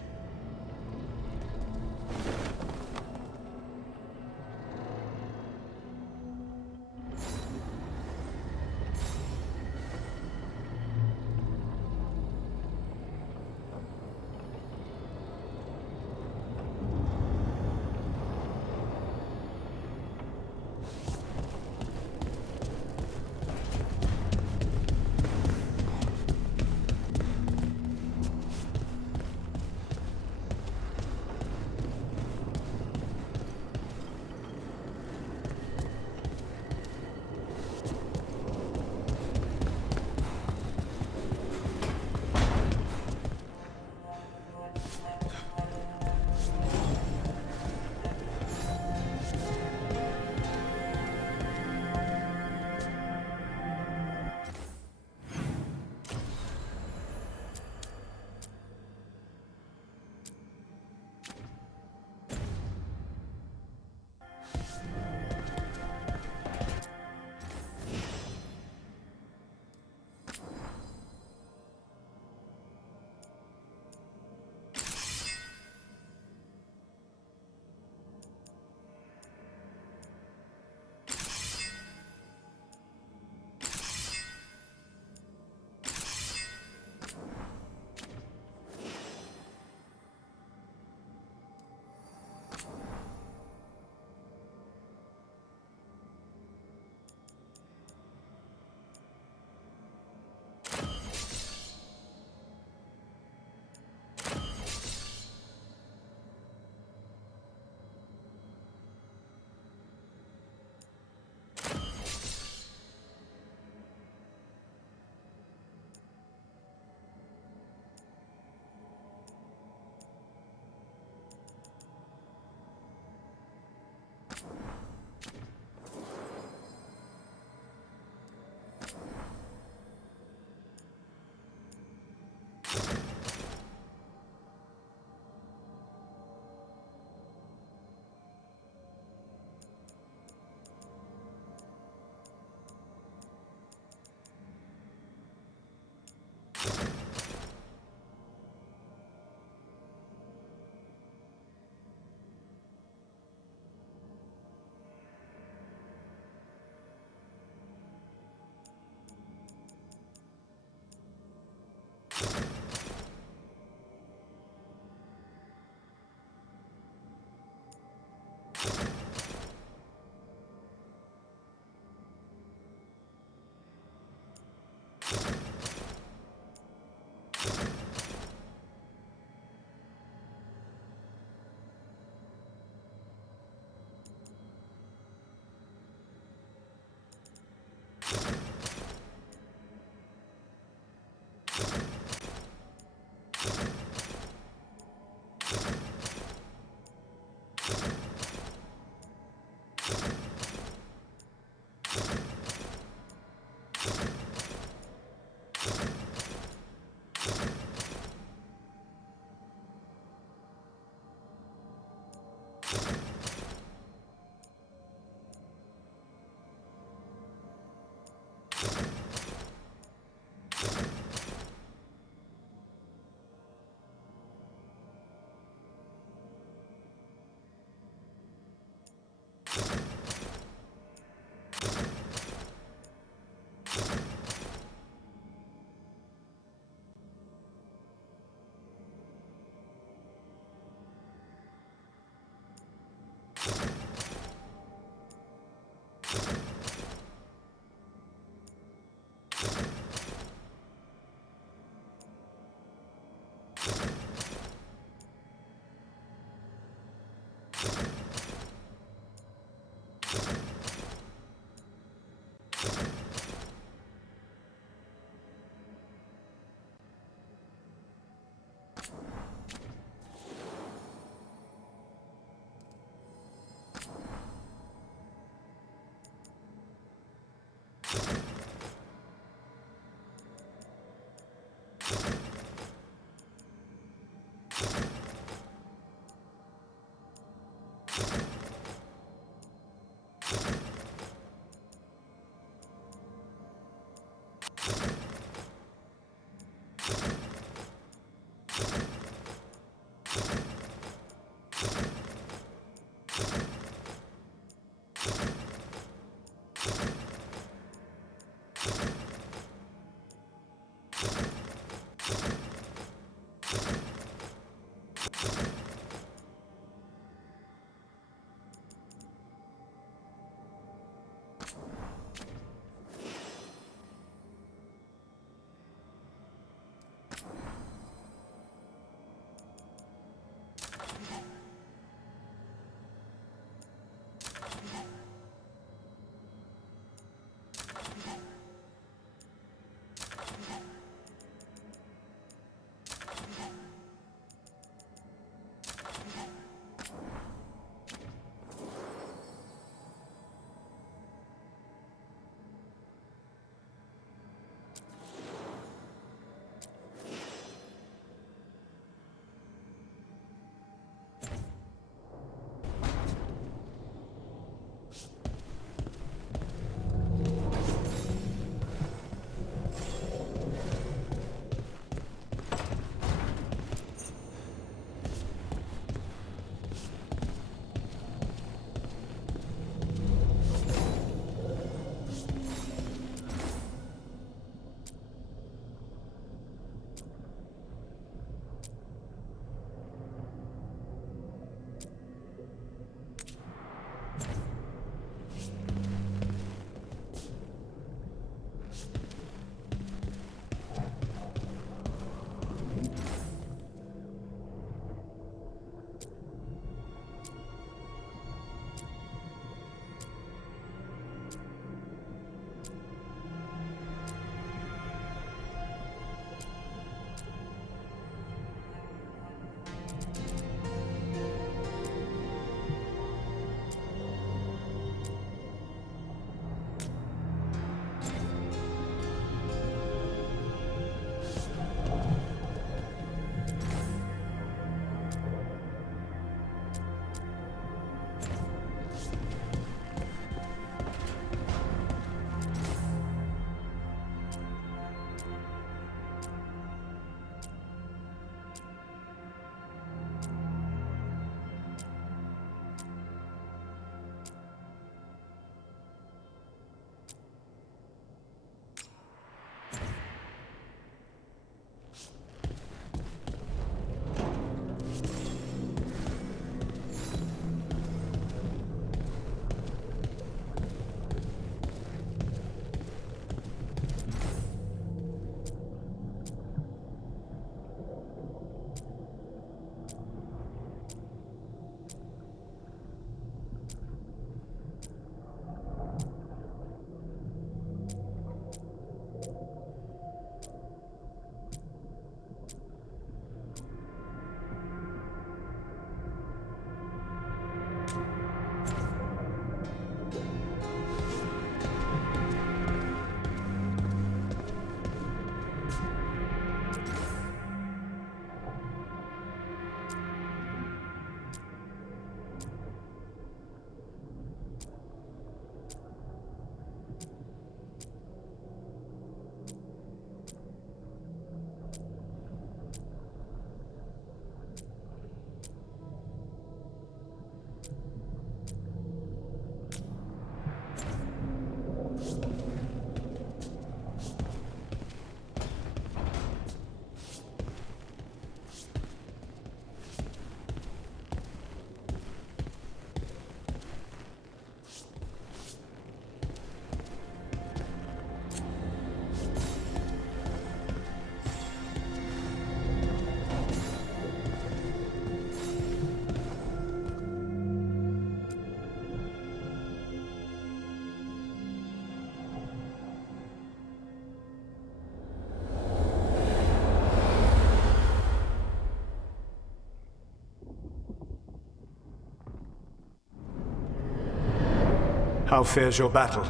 How fares your battle?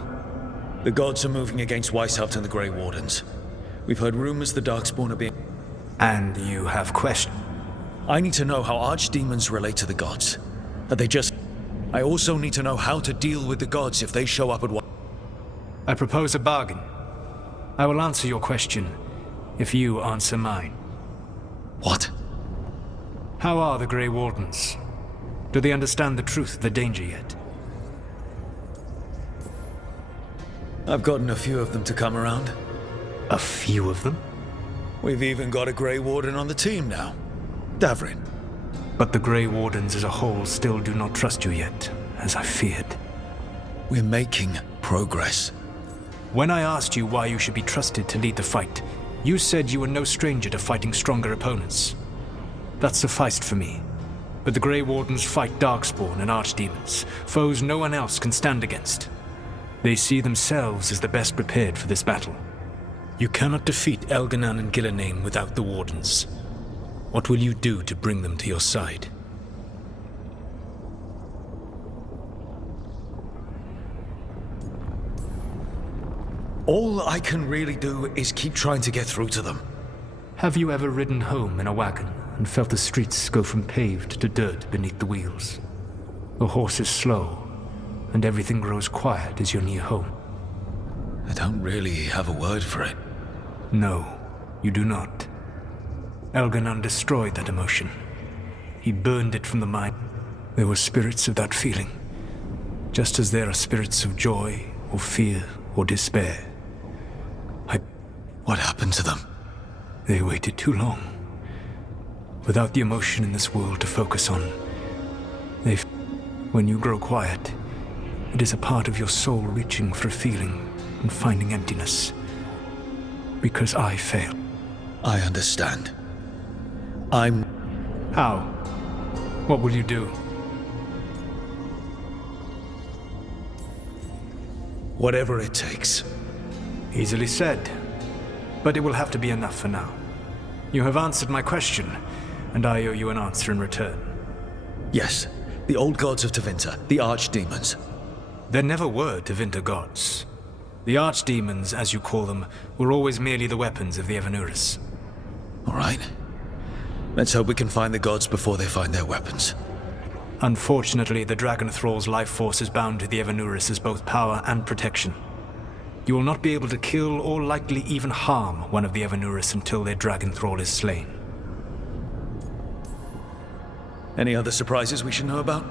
The gods are moving against Weishaupt and the Grey Wardens. We've heard rumors the Darkspawn are being... And you have questions? I need to know how archdemons relate to the gods. Are they just... I also need to know how to deal with the gods if they show up at what. I propose a bargain. I will answer your question if you answer mine. What? How are the Grey Wardens? Do they understand the truth of the danger yet? I've gotten a few of them to come around. A few of them? We've even got a Grey Warden on the team now. Davrin. But the Grey Wardens as a whole still do not trust you yet, as I feared. We're making progress. When I asked you why you should be trusted to lead the fight, you said you were no stranger to fighting stronger opponents. That sufficed for me. But the Grey Wardens fight Darkspawn and Archdemons, foes no one else can stand against. They see themselves as the best prepared for this battle. You cannot defeat Elganan and Gillenane without the Wardens. What will you do to bring them to your side? All I can really do is keep trying to get through to them. Have you ever ridden home in a wagon and felt the streets go from paved to dirt beneath the wheels? The horse is slow, and everything grows quiet as you're near home. I don't really have a word for it. No, you do not. Elganan destroyed that emotion. He burned it from the mind. There were spirits of that feeling, just as there are spirits of joy, or fear, or despair. What happened to them? They waited too long. Without the emotion in this world to focus on, when you grow quiet, it is a part of your soul reaching for a feeling and finding emptiness. Because I failed. I understand. How? What will you do? Whatever it takes. Easily said. But it will have to be enough for now. You have answered my question, and I owe you an answer in return. Yes, the old gods of Tevinter, the archdemons. There never were Tevinter gods. The archdemons, as you call them, were always merely the weapons of the Evanuris. All right. Let's hope we can find the gods before they find their weapons. Unfortunately, the Dragon Thrall's life force is bound to the Evanuris as both power and protection. You will not be able to kill or likely even harm one of the Evanuris until their Dragon Thrall is slain. Any other surprises we should know about?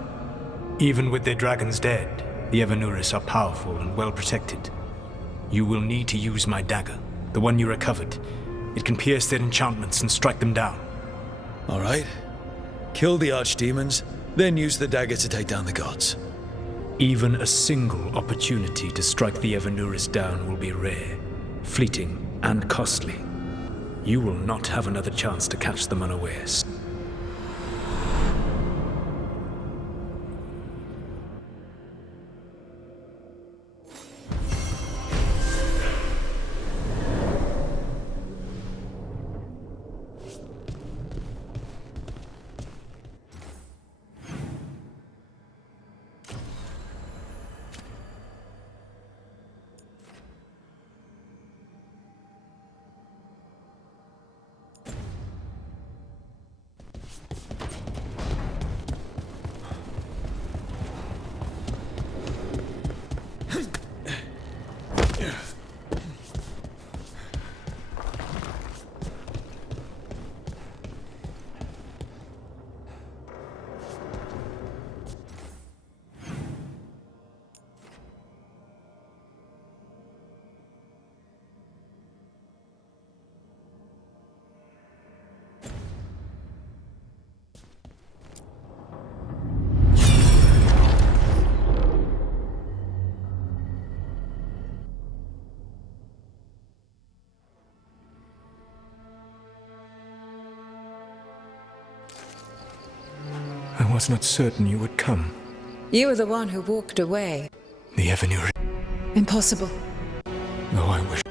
Even with their dragons dead, the Evanuris are powerful and well protected. You will need to use my dagger, the one you recovered. It can pierce their enchantments and strike them down. All right. Kill the archdemons, then use the dagger to take down the gods. Even a single opportunity to strike the Evanuris down will be rare, fleeting, and costly. You will not have another chance to catch them unawares. I was not certain you would come. You were the one who walked away. The Evanuris. Impossible. Though I wish.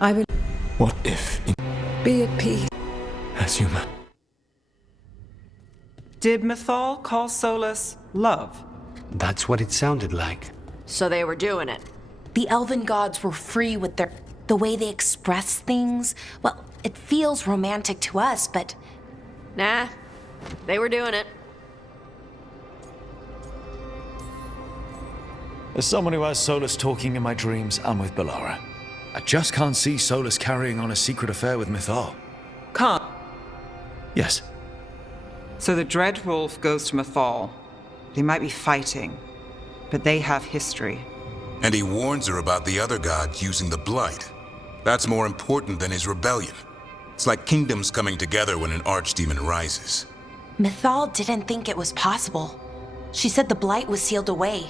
I will. What if, Be at peace. as you might. Did Mythal call Solus love? That's what it sounded like. So they were doing it. The elven gods were free with the way they express things. Well, it feels romantic to us, but... Nah, they were doing it. As someone who has Solus talking in my dreams, I'm with Balara. I just can't see Solus carrying on a secret affair with Mythal. Can't. Yes. So the Dreadwolf goes to Mythal. They might be fighting, but they have history. And he warns her about the other gods using the Blight. That's more important than his rebellion. It's like kingdoms coming together when an archdemon rises. Mythal didn't think it was possible. She said the Blight was sealed away.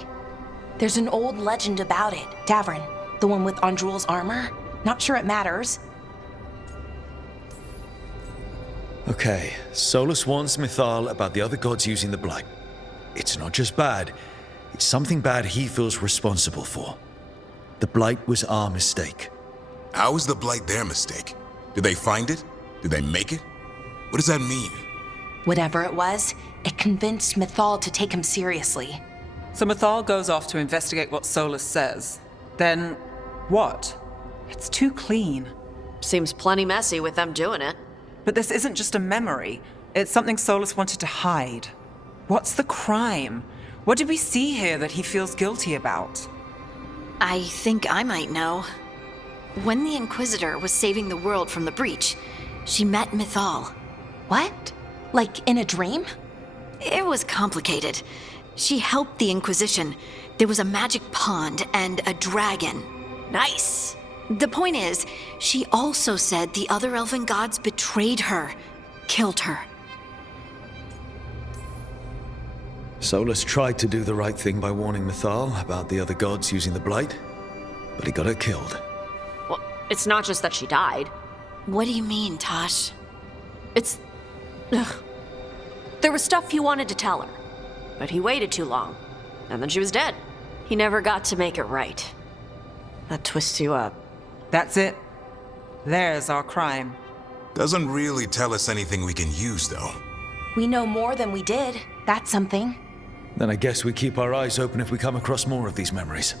There's an old legend about it. Davrin, the one with Andrul's armor. Not sure it matters. Okay, Solus warns Mythal about the other gods using the Blight. It's not just bad, it's something bad he feels responsible for. The Blight was our mistake. How is the Blight their mistake? Did they find it? Did they make it? What does that mean? Whatever it was, it convinced Mythal to take him seriously. So Mythal goes off to investigate what Solus says. Then, what? It's too clean. Seems plenty messy with them doing it. But this isn't just a memory. It's something Solus wanted to hide. What's the crime? What did we see here that he feels guilty about? I think I might know. When the Inquisitor was saving the world from the breach, she met Mythal. What? Like in a dream? It was complicated. She helped the Inquisition. There was a magic pond and a dragon. Nice. The point is, she also said the other elven gods betrayed her, killed her. Solus tried to do the right thing by warning Mythal about the other gods using the Blight, but he got her killed. Well, it's not just that she died. What do you mean, Tosh? It's... Ugh. There was stuff he wanted to tell her, but he waited too long, and then she was dead. He never got to make it right. That twists you up. That's it. There's our crime. Doesn't really tell us anything we can use, though. We know more than we did. That's something. Then I guess we keep our eyes open if we come across more of these memories.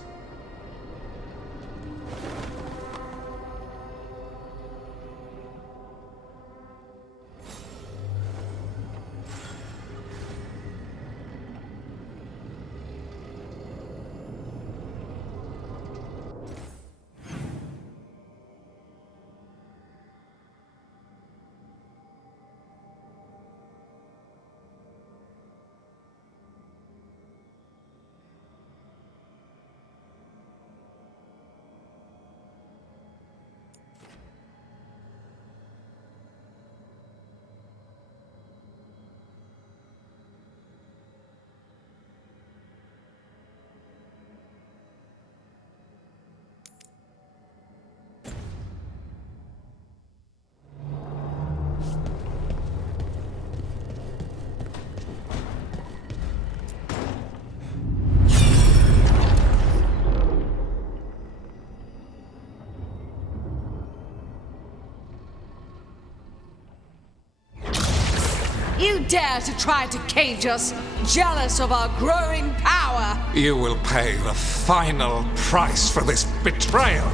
You dare to try to cage us, jealous of our growing power! You will pay the final price for this betrayal.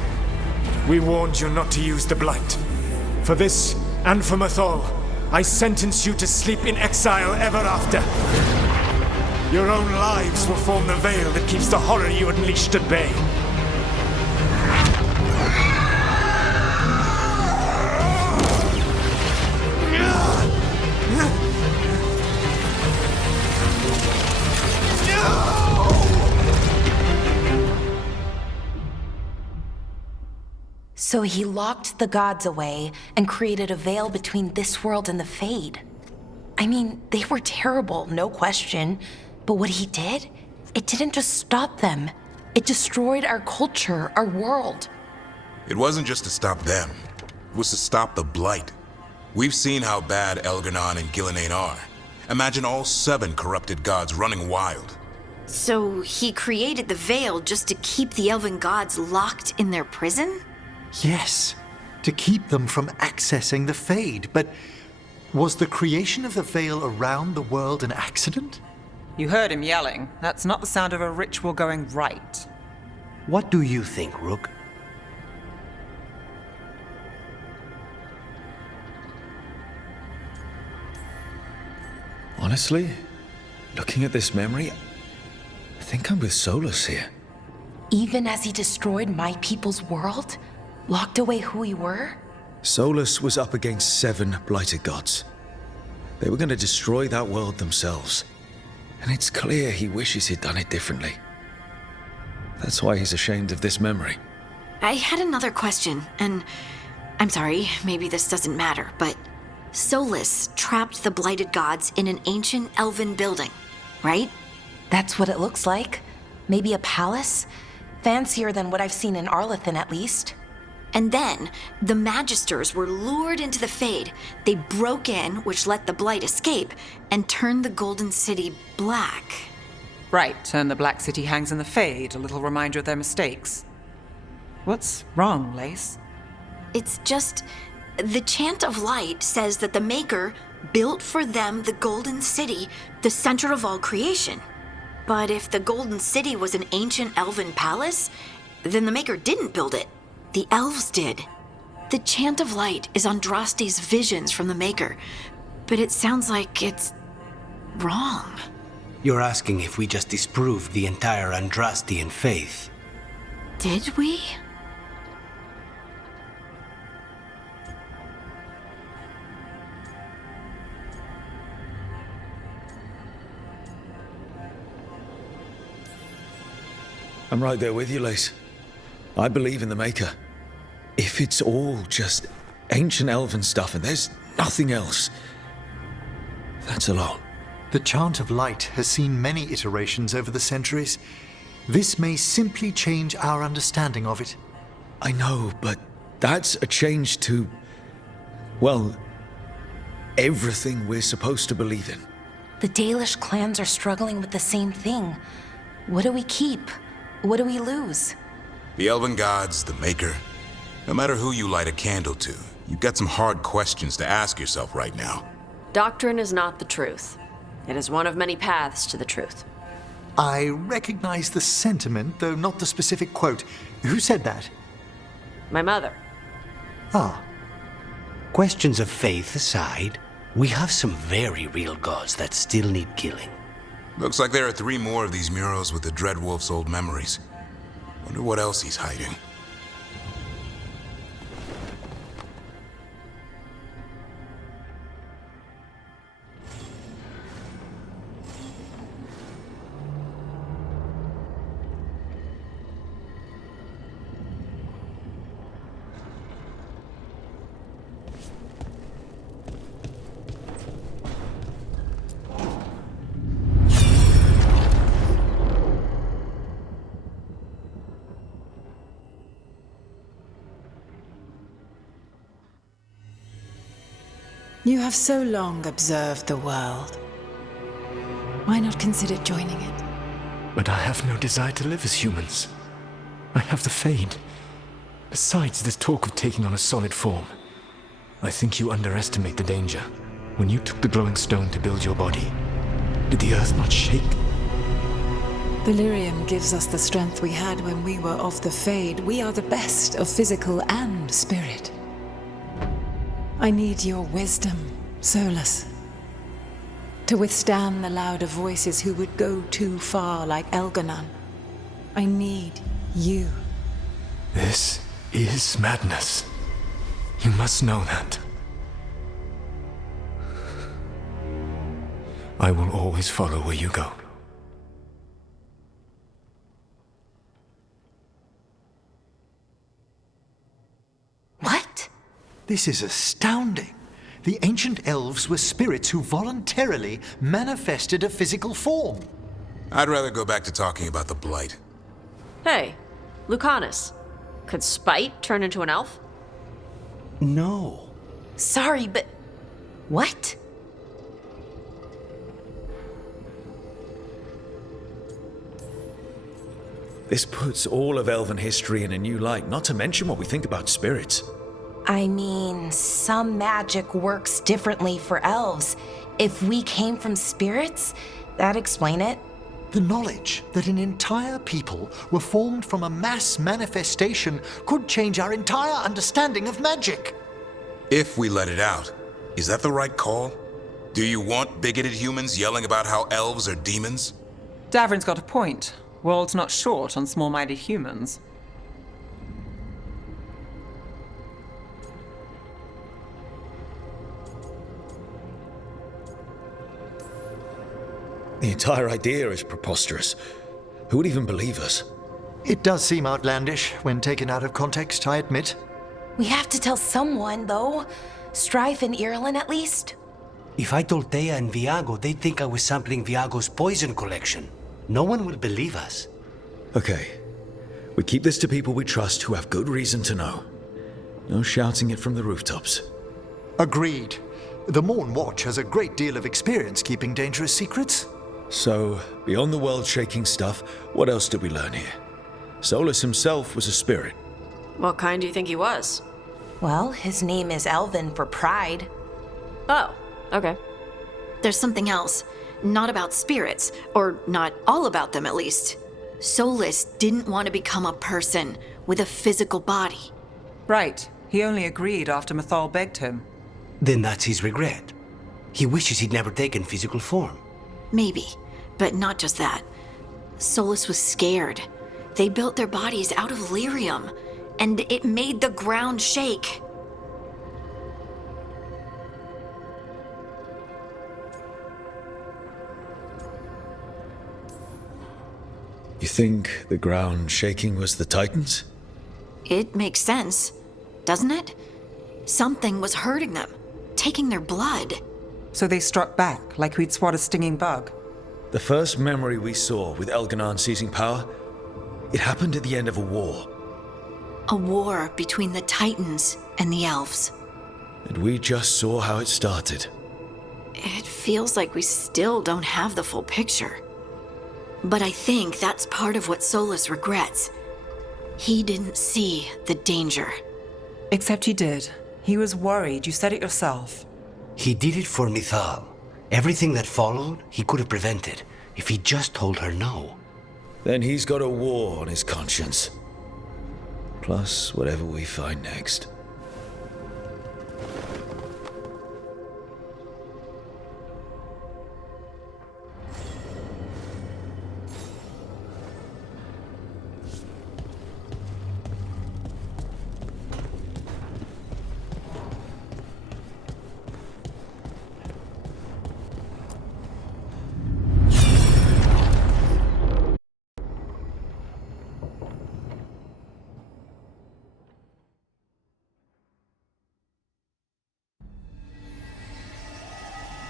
We warned you not to use the Blight. For this, and for Mythal, I sentence you to sleep in exile ever after. Your own lives will form the veil that keeps the horror you unleashed at bay. So he locked the gods away and created a veil between this world and the Fade. I mean, they were terrible, no question. But what he did, it didn't just stop them. It destroyed our culture, our world. It wasn't just to stop them. It was to stop the Blight. We've seen how bad Elganon and Gillenane are. Imagine all 7 corrupted gods running wild. So he created the veil just to keep the elven gods locked in their prison? Yes, to keep them from accessing the Fade. But was the creation of the veil around the world an accident? You heard him yelling. That's not the sound of a ritual going right. What do you think, Rook? Honestly, looking at this memory, I think I'm with Solus here. Even as he destroyed my people's world? Locked away who we were? Solus was up against 7 blighted gods. They were going to destroy that world themselves. And it's clear he wishes he'd done it differently. That's why he's ashamed of this memory. I had another question, and I'm sorry, maybe this doesn't matter, but Solus trapped the blighted gods in an ancient elven building, right? That's what it looks like. Maybe a palace? Fancier than what I've seen in Arlethan, at least. And then, the Magisters were lured into the Fade. They broke in, which let the Blight escape, and turned the Golden City black. Right, and the Black City hangs in the Fade, a little reminder of their mistakes. What's wrong, Lace? It's just, the Chant of Light says that the Maker built for them the Golden City, the center of all creation. But if the Golden City was an ancient elven palace, then the Maker didn't build it. The elves did. The Chant of Light is Andraste's visions from the Maker, but it sounds like it's wrong. You're asking if we just disproved the entire Andrastian faith. Did we? I'm right there with you, Lace. I believe in the Maker. If it's all just ancient elven stuff and there's nothing else, that's a lot. The Chant of Light has seen many iterations over the centuries. This may simply change our understanding of it. I know, but that's a change to, well, everything we're supposed to believe in. The Dalish clans are struggling with the same thing. What do we keep? What do we lose? The elven gods, the Maker. No matter who you light a candle to, you've got some hard questions to ask yourself right now. Doctrine is not the truth. It is one of many paths to the truth. I recognize the sentiment, though not the specific quote. Who said that? My mother. Ah. Questions of faith aside, we have some very real gods that still need killing. Looks like there are 3 more of these murals with the Dreadwolf's old memories. Wonder what else he's hiding. You have so long observed the world. Why not consider joining it? But I have no desire to live as humans. I have the Fade. Besides, this talk of taking on a solid form. I think you underestimate the danger. When you took the glowing stone to build your body, did the earth not shake? Delirium gives us the strength we had when we were of the Fade. We are the best of physical and spirit. I need your wisdom, Solus, to withstand the louder voices who would go too far like Elganon. I need you. This is madness. You must know that. I will always follow where you go. What? This is astounding. The ancient elves were spirits who voluntarily manifested a physical form. I'd rather go back to talking about the Blight. Hey, Lucanus. Could Spite turn into an elf? No. Sorry, but... what? This puts all of elven history in a new light, not to mention what we think about spirits. I mean, some magic works differently for elves. If we came from spirits, that'd explain it. The knowledge that an entire people were formed from a mass manifestation could change our entire understanding of magic. If we let it out, is that the right call? Do you want bigoted humans yelling about how elves are demons? Davrin's got a point. World's not short on small-minded humans. The entire idea is preposterous. Who would even believe us? It does seem outlandish when taken out of context, I admit. We have to tell someone, though. Strife and Ireland, at least. If I told Thea and Viago, they'd think I was sampling Viago's poison collection. No one would believe us. Okay. We keep this to people we trust who have good reason to know. No shouting it from the rooftops. Agreed. The Morn Watch has a great deal of experience keeping dangerous secrets. So, beyond the world-shaking stuff, what else did we learn here? Solus himself was a spirit. What kind do you think he was? Well, his name is Elven for pride. Oh, okay. There's something else. Not about spirits, or not all about them at least. Solus didn't want to become a person with a physical body. Right. He only agreed after Mythal begged him. Then that's his regret. He wishes he'd never taken physical form. Maybe, but not just that. Solus was scared. They built their bodies out of lyrium, and it made the ground shake. You think the ground shaking was the Titans? It makes sense, doesn't it? Something was hurting them, taking their blood. So they struck back, like we'd swat a stinging bug. The first memory we saw with Elganon seizing power, it happened at the end of a war. A war between the Titans and the Elves. And we just saw how it started. It feels like we still don't have the full picture. But I think that's part of what Solus regrets. He didn't see the danger. Except he did. He was worried. You said it yourself. He did it for Mythal. Everything that followed, he could have prevented, if he just told her no. Then he's got a war on his conscience. Plus, whatever we find next.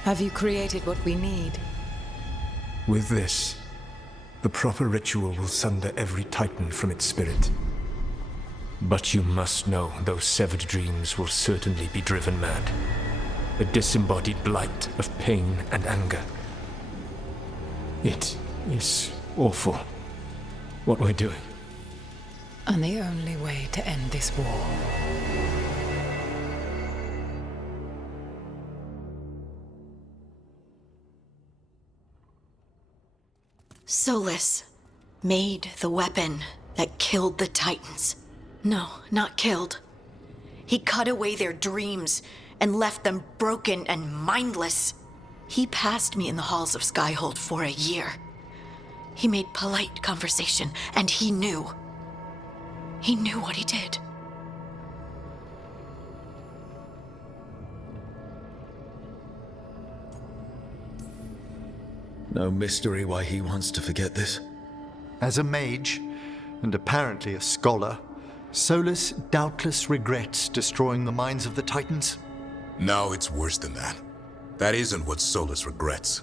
Have you created what we need? With this, the proper ritual will sunder every Titan from its spirit. But you must know those severed dreams will certainly be driven mad. A disembodied blight of pain and anger. It is awful what we're doing. And the only way to end this war. Solus made the weapon that killed the Titans. No, not killed. He cut away their dreams and left them broken and mindless. He passed me in the halls of Skyhold for a year. He made polite conversation, and he knew. He knew what he did. No mystery why he wants to forget this. As a mage, and apparently a scholar, Solus doubtless regrets destroying the minds of the Titans. No, it's worse than that. That isn't what Solus regrets.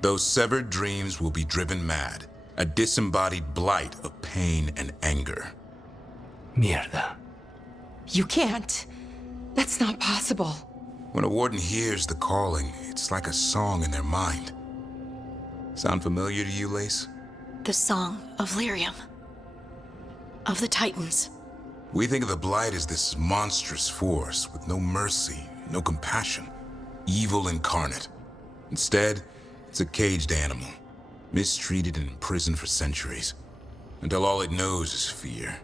Those severed dreams will be driven mad, a disembodied blight of pain and anger. Mierda. You can't. That's not possible. When a warden hears the calling, it's like a song in their mind. Sound familiar to you, Lace? The song of lyrium. Of the Titans. We think of the Blight as this monstrous force with no mercy, no compassion. Evil incarnate. Instead, it's a caged animal, mistreated and imprisoned for centuries, until all it knows is fear.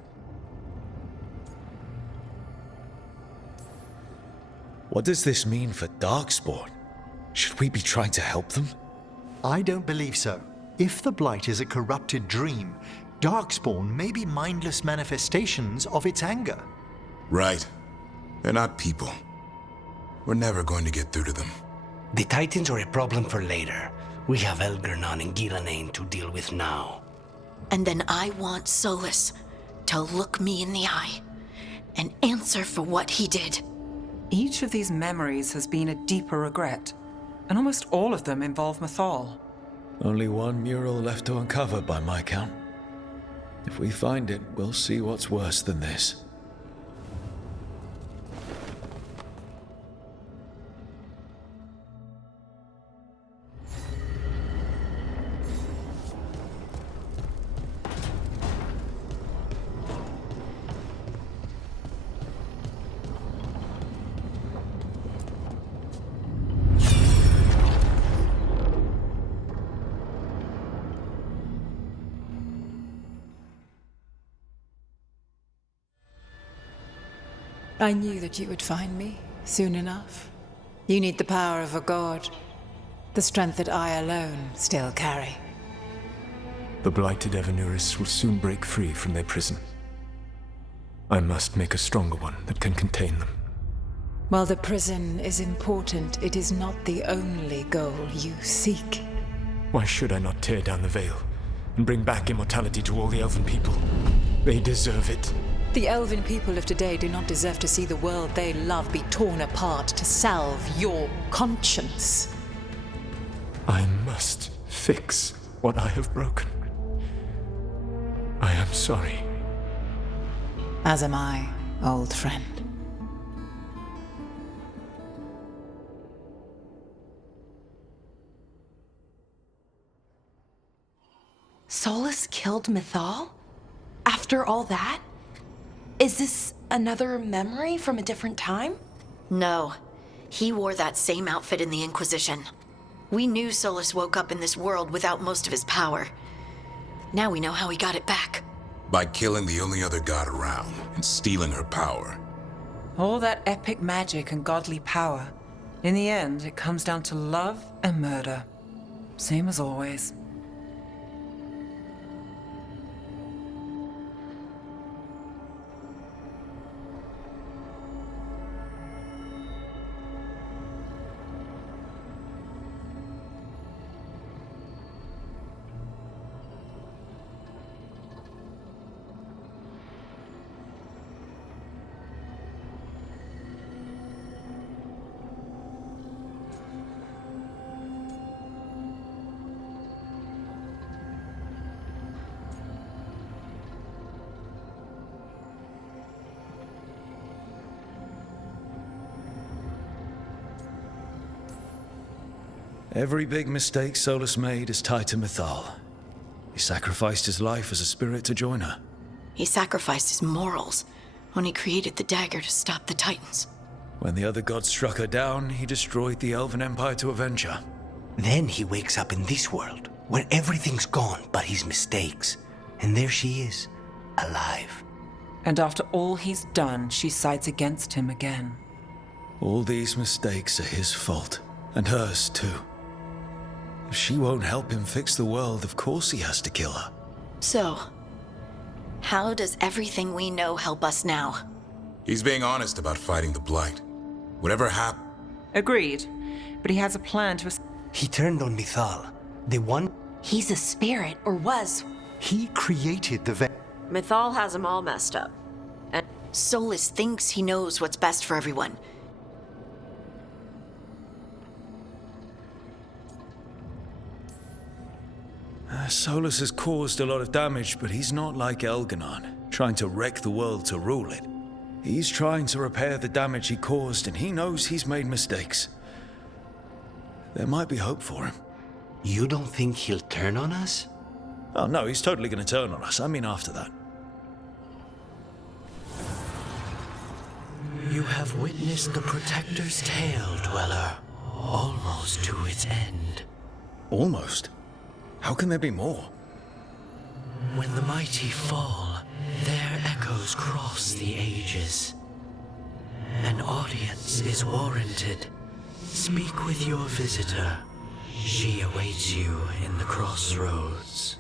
What does this mean for Darkspawn? Should we be trying to help them? I don't believe so. If the Blight is a corrupted dream, Darkspawn may be mindless manifestations of its anger. Right. They're not people. We're never going to get through to them. The Titans are a problem for later. We have Elgernon and Gillanane to deal with now. And then I want Solus to look me in the eye and answer for what he did. Each of these memories has been a deeper regret, and almost all of them involve Mythal. Only one mural left to uncover by my count. If we find it, we'll see what's worse than this. I knew that you would find me soon enough. You need the power of a god, the strength that I alone still carry. The blighted Evanuris will soon break free from their prison. I must make a stronger one that can contain them. While the prison is important, it is not the only goal you seek. Why should I not tear down the veil and bring back immortality to all the Elven people? They deserve it. The Elven people of today do not deserve to see the world they love be torn apart to salve your conscience. I must fix what I have broken. I am sorry. As am I, old friend. Solus killed Mythal? After all that? Is this another memory from a different time? No. He wore that same outfit in the Inquisition. We knew Solus woke up in this world without most of his power. Now we know how he got it back. By killing the only other god around and stealing her power. All that epic magic and godly power. In the end, it comes down to love and murder. Same as always. Every big mistake Solus made is tied to Mythal. He sacrificed his life as a spirit to join her. He sacrificed his morals when he created the dagger to stop the Titans. When the other gods struck her down, he destroyed the Elven Empire to avenge her. Then he wakes up in this world, where everything's gone but his mistakes. And there she is, alive. And after all he's done, she sides against him again. All these mistakes are his fault, and hers too. If she won't help him fix the world, of course he has to kill her. So, how does everything we know help us now? He's being honest about fighting the Blight. Whatever happened... Agreed. But he has a plan to... He turned on Mythal. The one... He's a spirit, or was. He created the veil. Mythal has them all messed up. And Solus thinks he knows what's best for everyone. Solus has caused a lot of damage, but he's not like Elgernon, trying to wreck the world to rule it. He's trying to repair the damage he caused, and he knows he's made mistakes. There might be hope for him. You don't think he'll turn on us? Oh no, he's totally gonna turn on us. I mean after that. You have witnessed the Protector's tale, Dweller, almost to its end. Almost? How can there be more? When the mighty fall, their echoes cross the ages. An audience is warranted. Speak with your visitor. She awaits you in the crossroads.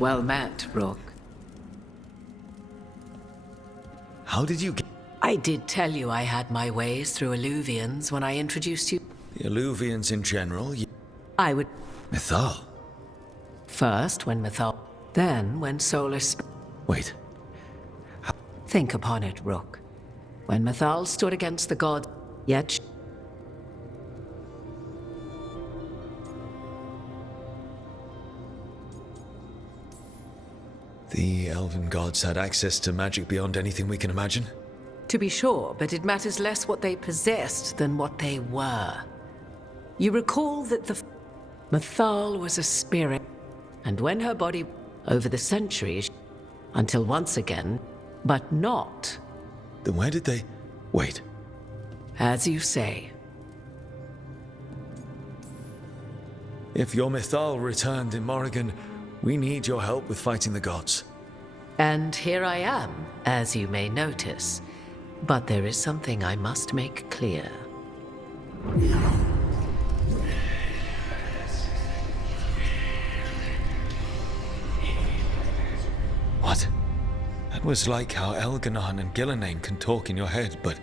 Well met, Rook. How did you get... I did tell you I had my ways through Illuvians when I introduced you. The Illuvians in general? I would... Mythal? First when Mythal, then when Solus... Wait. Think upon it, Rook. When Mythal stood against the gods, yet... The elven gods had access to magic beyond anything we can imagine? To be sure, but it matters less what they possessed than what they were. You recall that the Mythal was a spirit, and when her body, over the centuries, until once again, but not. Then where did they... Wait. As you say. If your Mythal returned in Morrigan, we need your help with fighting the gods. And here I am, as you may notice. But there is something I must make clear. What? That was like how Elganon and Gillenane can talk in your head, but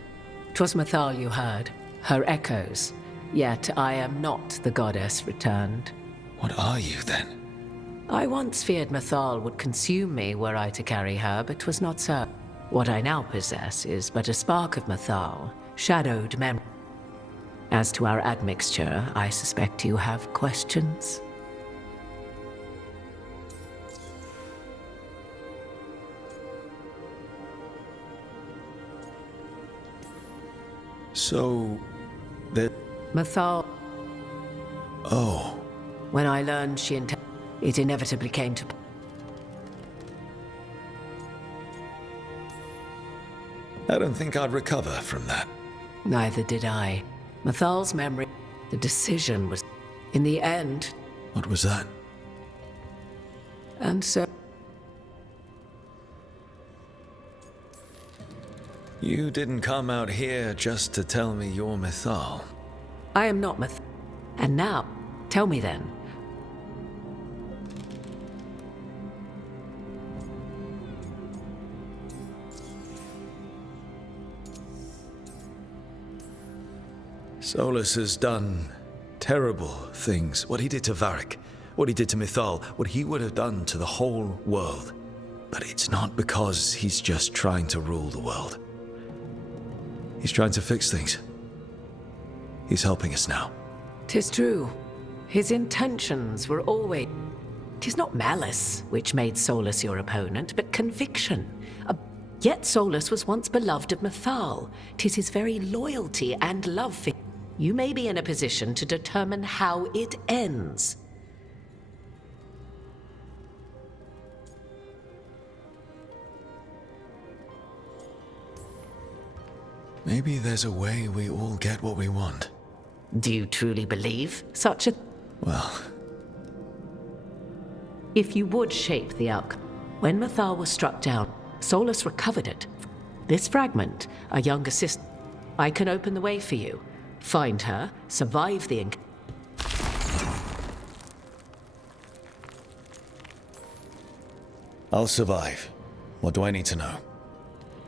'Twas Mathal you heard, her echoes. Yet I am not the goddess returned. what are you then? I once feared Mathal would consume me were I to carry her, but 'twas not so. What I now possess is but a spark of Mathal, shadowed memory. As to our admixture, I suspect you have questions. So, that... Mathal, Oh, when I learned she it inevitably came to... I don't think I'd recover from that. Neither did I. Mathal's memory, the decision was... In the end... What was that? And so... You didn't come out here just to tell me you're Mythal. I am not Mathal. And now, tell me then. Solus has done terrible things. What he did to Varric, what he did to Mythal, what he would have done to the whole world. But it's not because he's just trying to rule the world. He's trying to fix things. He's helping us now. 'Tis true. His intentions were always... 'Tis not malice which made Solus your opponent, but conviction. Yet Solus was once beloved of Mythal. 'Tis his very loyalty and love for... You may be in a position to determine how it ends. Maybe there's a way we all get what we want. Do you truly believe such a... Well... If you would shape the outcome. When Mythal was struck down, Solus recovered it. This fragment, a younger sister, I can open the way for you. Find her, survive the... I'll survive. What do I need to know?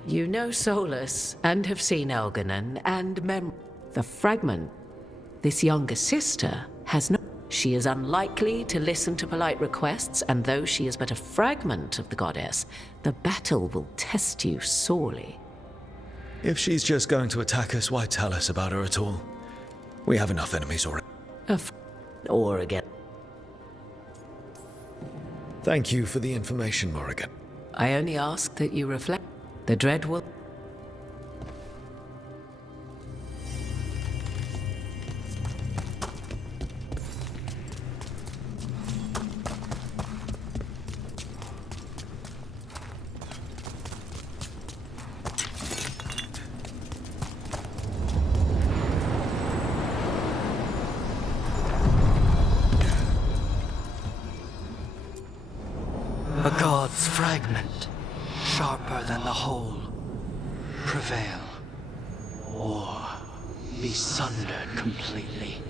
You know Solus, and have seen Elganon, and the fragment. This younger sister has no... She is unlikely to listen to polite requests, and though she is but a fragment of the goddess, the battle will test you sorely. If she's just going to attack us, why tell us about her at all? We have enough enemies already. Or again. Thank you for the information, Morrigan. I only ask that you reflect. The dread will... A god's fragment, sharper than the whole. Prevail, or be sundered completely.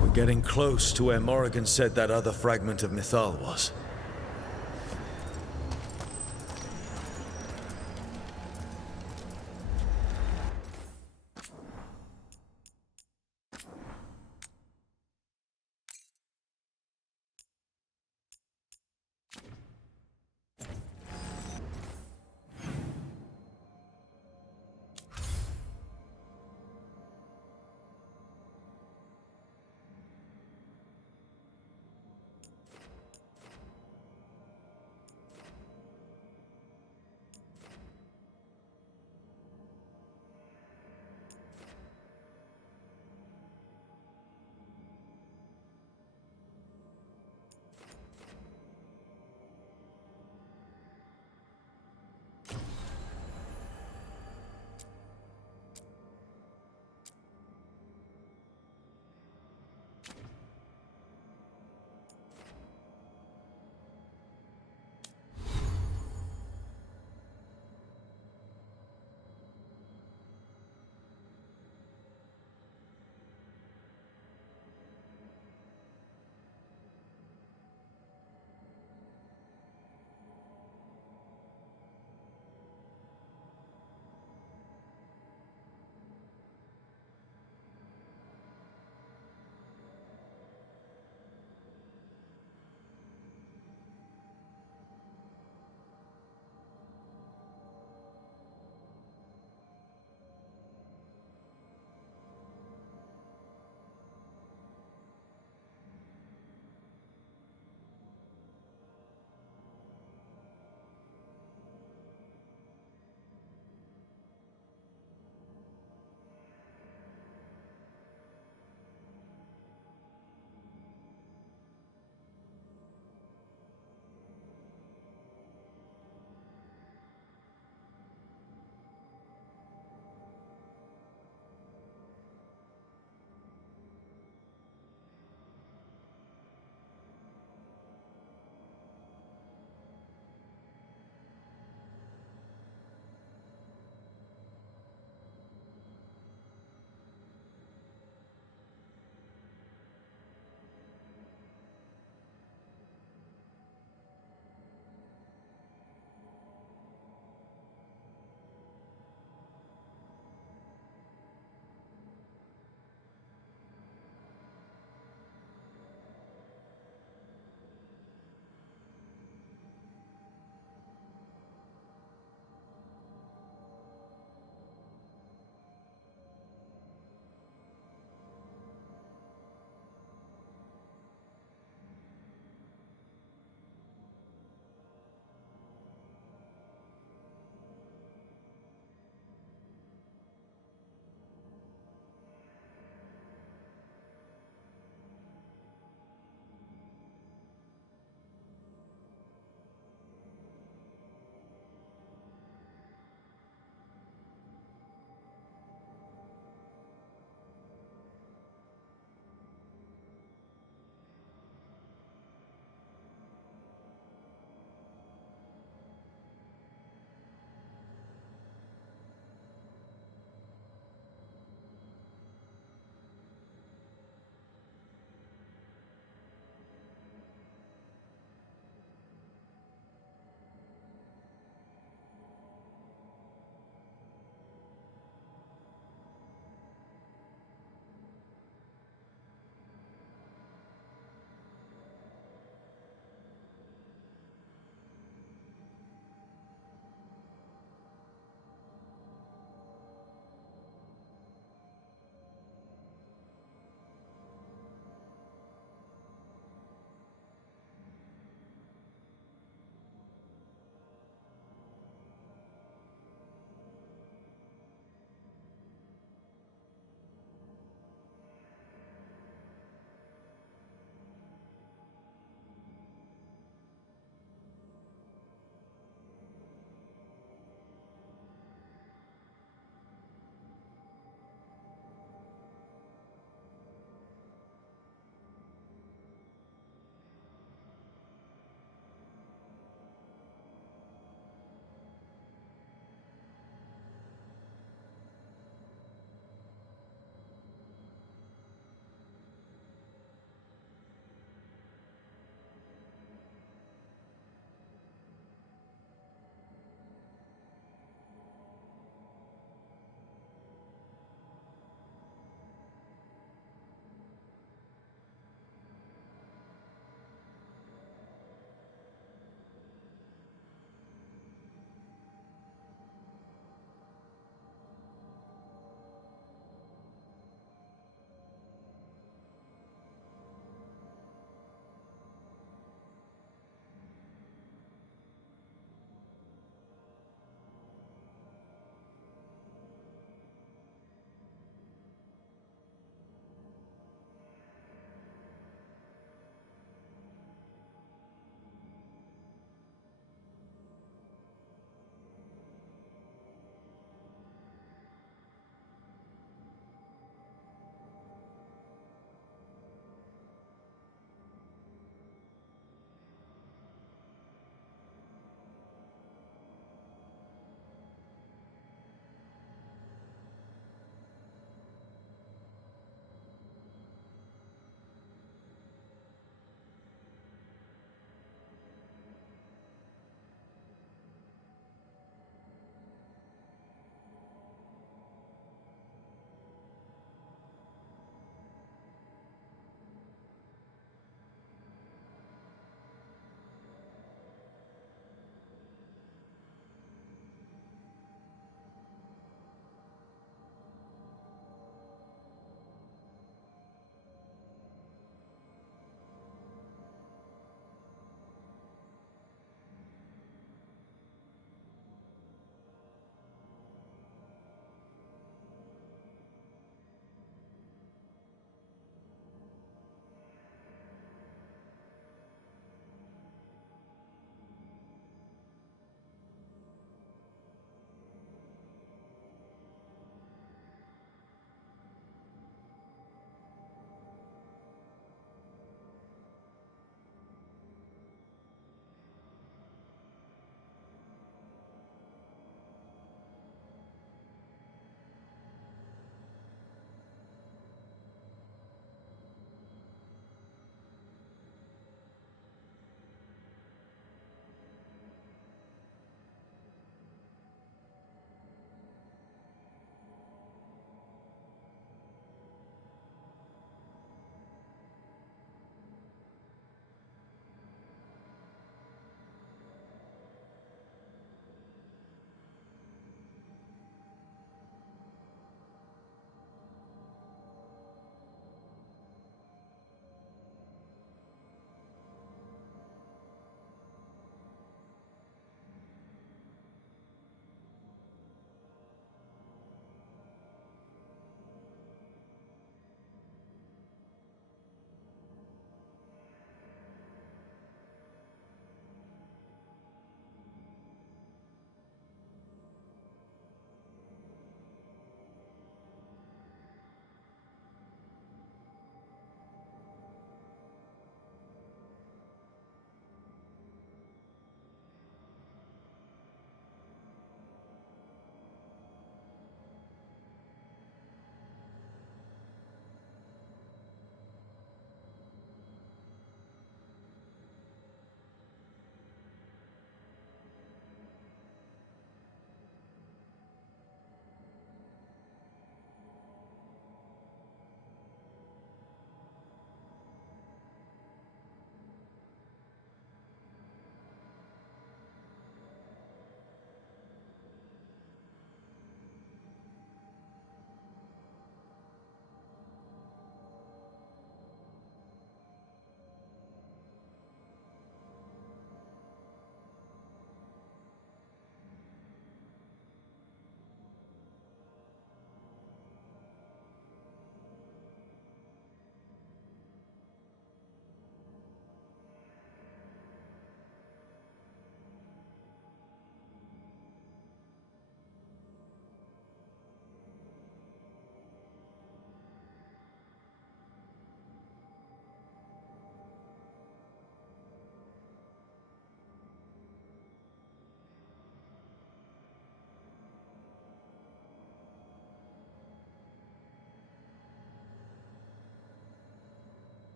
We're getting close to where Morrigan said that other fragment of Mythal was.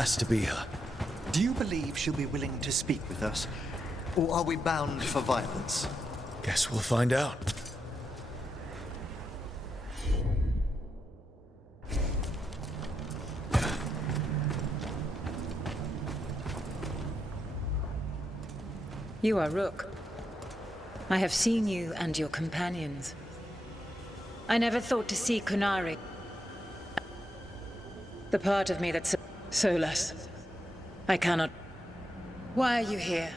has to be her. Do you believe she'll be willing to speak with us? Or are we bound for violence? Guess we'll find out. You are Rook. I have seen you and your companions. I never thought to see Kunari. The part of me that's soulless. I cannot. Why are you here?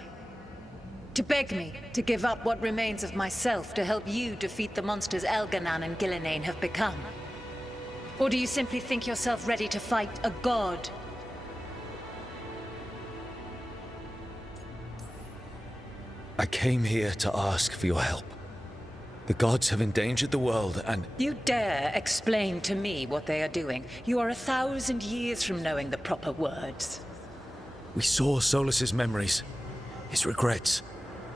To beg me to give up what remains of myself to help you defeat the monsters Elganan and Gillinane have become? Or do you simply think yourself ready to fight a god? I came here to ask for your help. The gods have endangered the world and... You dare explain to me what they are doing? You are 1,000 years from knowing the proper words. We saw Solus's memories, his regrets.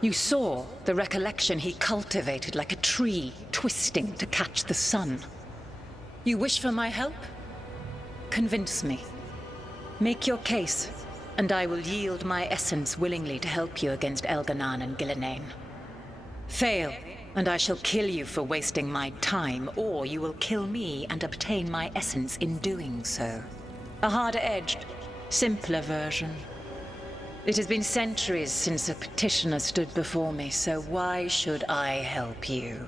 You saw the recollection he cultivated like a tree, twisting to catch the sun. You wish for my help? Convince me. Make your case, and I will yield my essence willingly to help you against Elganan and Gillinane. Fail, and I shall kill you for wasting my time, or you will kill me and obtain my essence in doing so. A harder-edged, simpler version. It has been centuries since a petitioner stood before me, so why should I help you?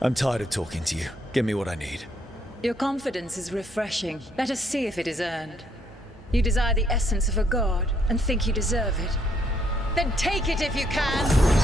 I'm tired of talking to you. Give me what I need. Your confidence is refreshing. Let us see if it is earned. You desire the essence of a god, and think you deserve it. Then take it if you can!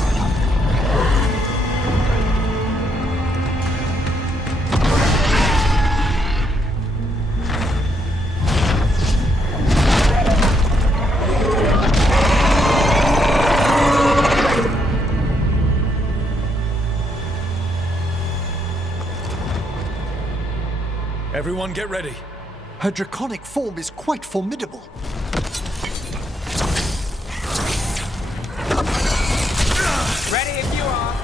Everyone get ready. Her draconic form is quite formidable. Ready if you are.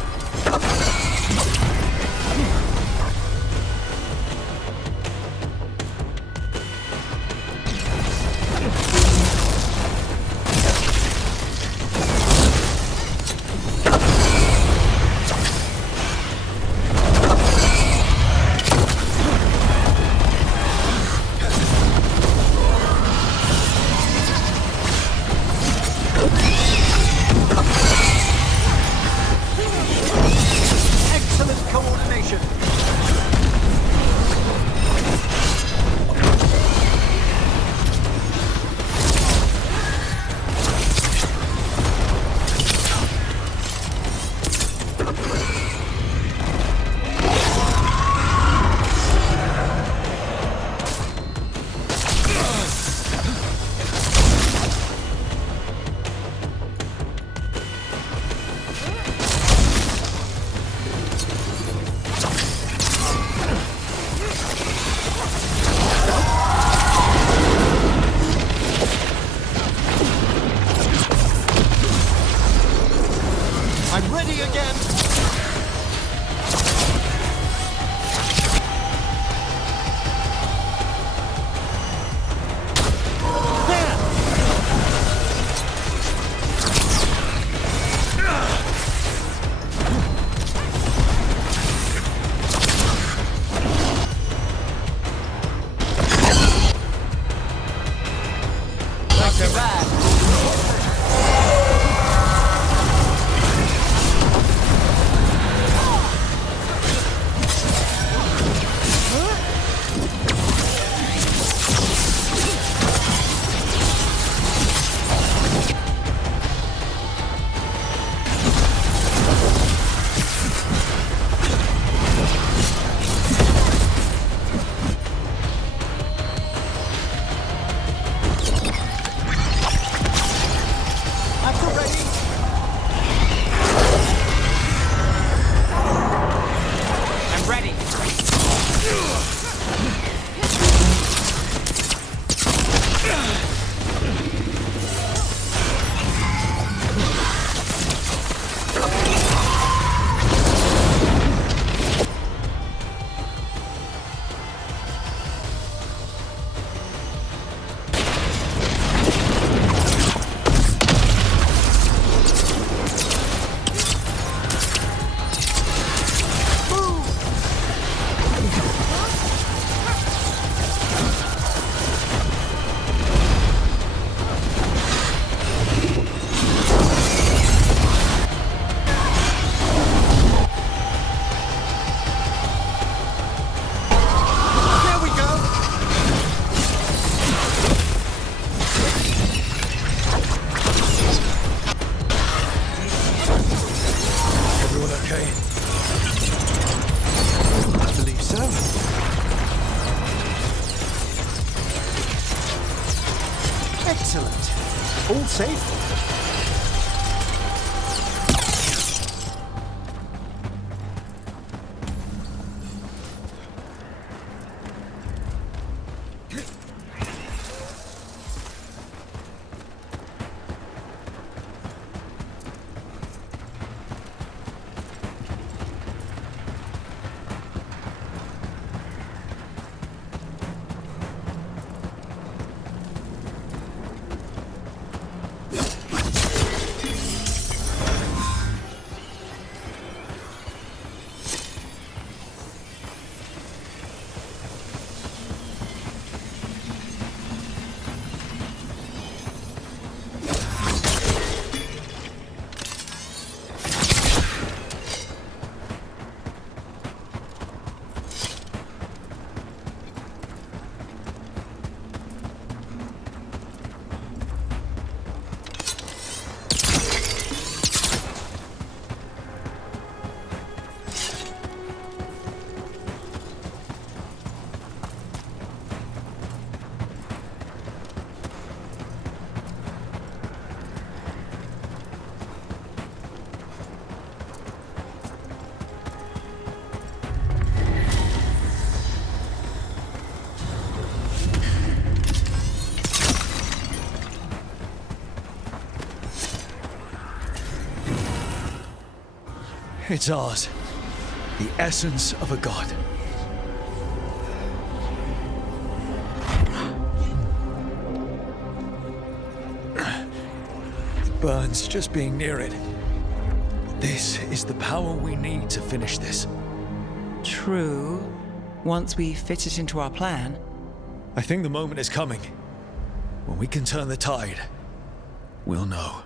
All safe? It's ours. The essence of a god. It burns just being near it. This is the power we need to finish this. True. Once we fit it into our plan. I think the moment is coming. When we can turn the tide, we'll know.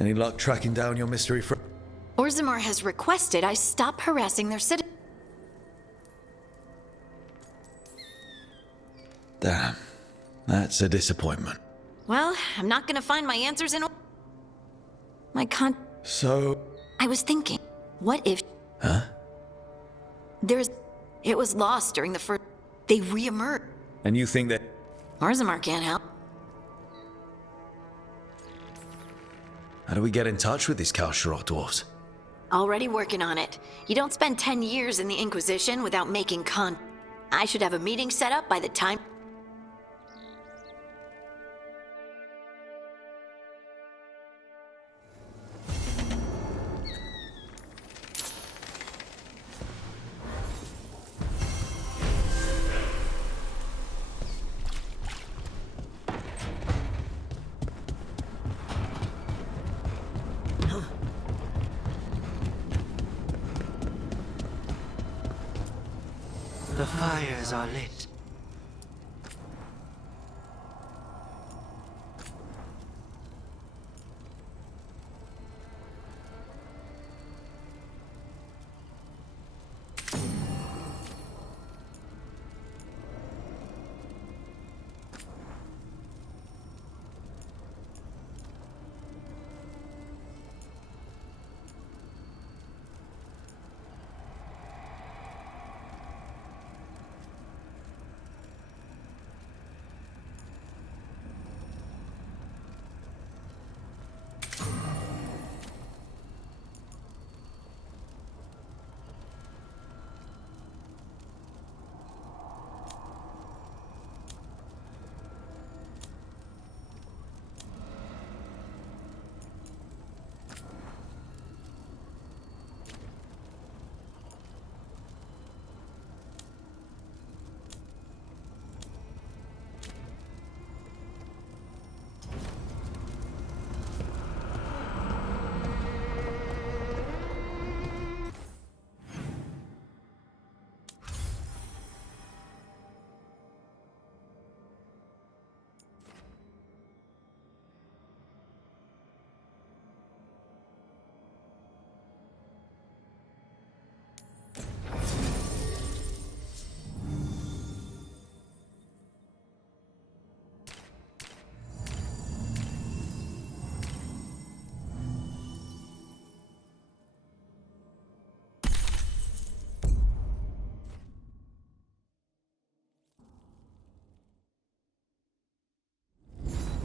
Any luck tracking down your mystery friend? Orzammar has requested I stop harassing their citizens. Damn. That's a disappointment. Well, I'm not gonna find my answers in my So... I was thinking, what if... Huh? It was lost during the first... They re-emerged. And you think that... Orzammar can't help. How do we get in touch with these Kalsharok dwarves? Already working on it. You don't spend 10 years in the Inquisition without making I should have a meeting set up by the time... The fires are lit.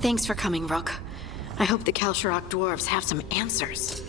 Thanks for coming, Rook. I hope the Kalsharok dwarves have some answers.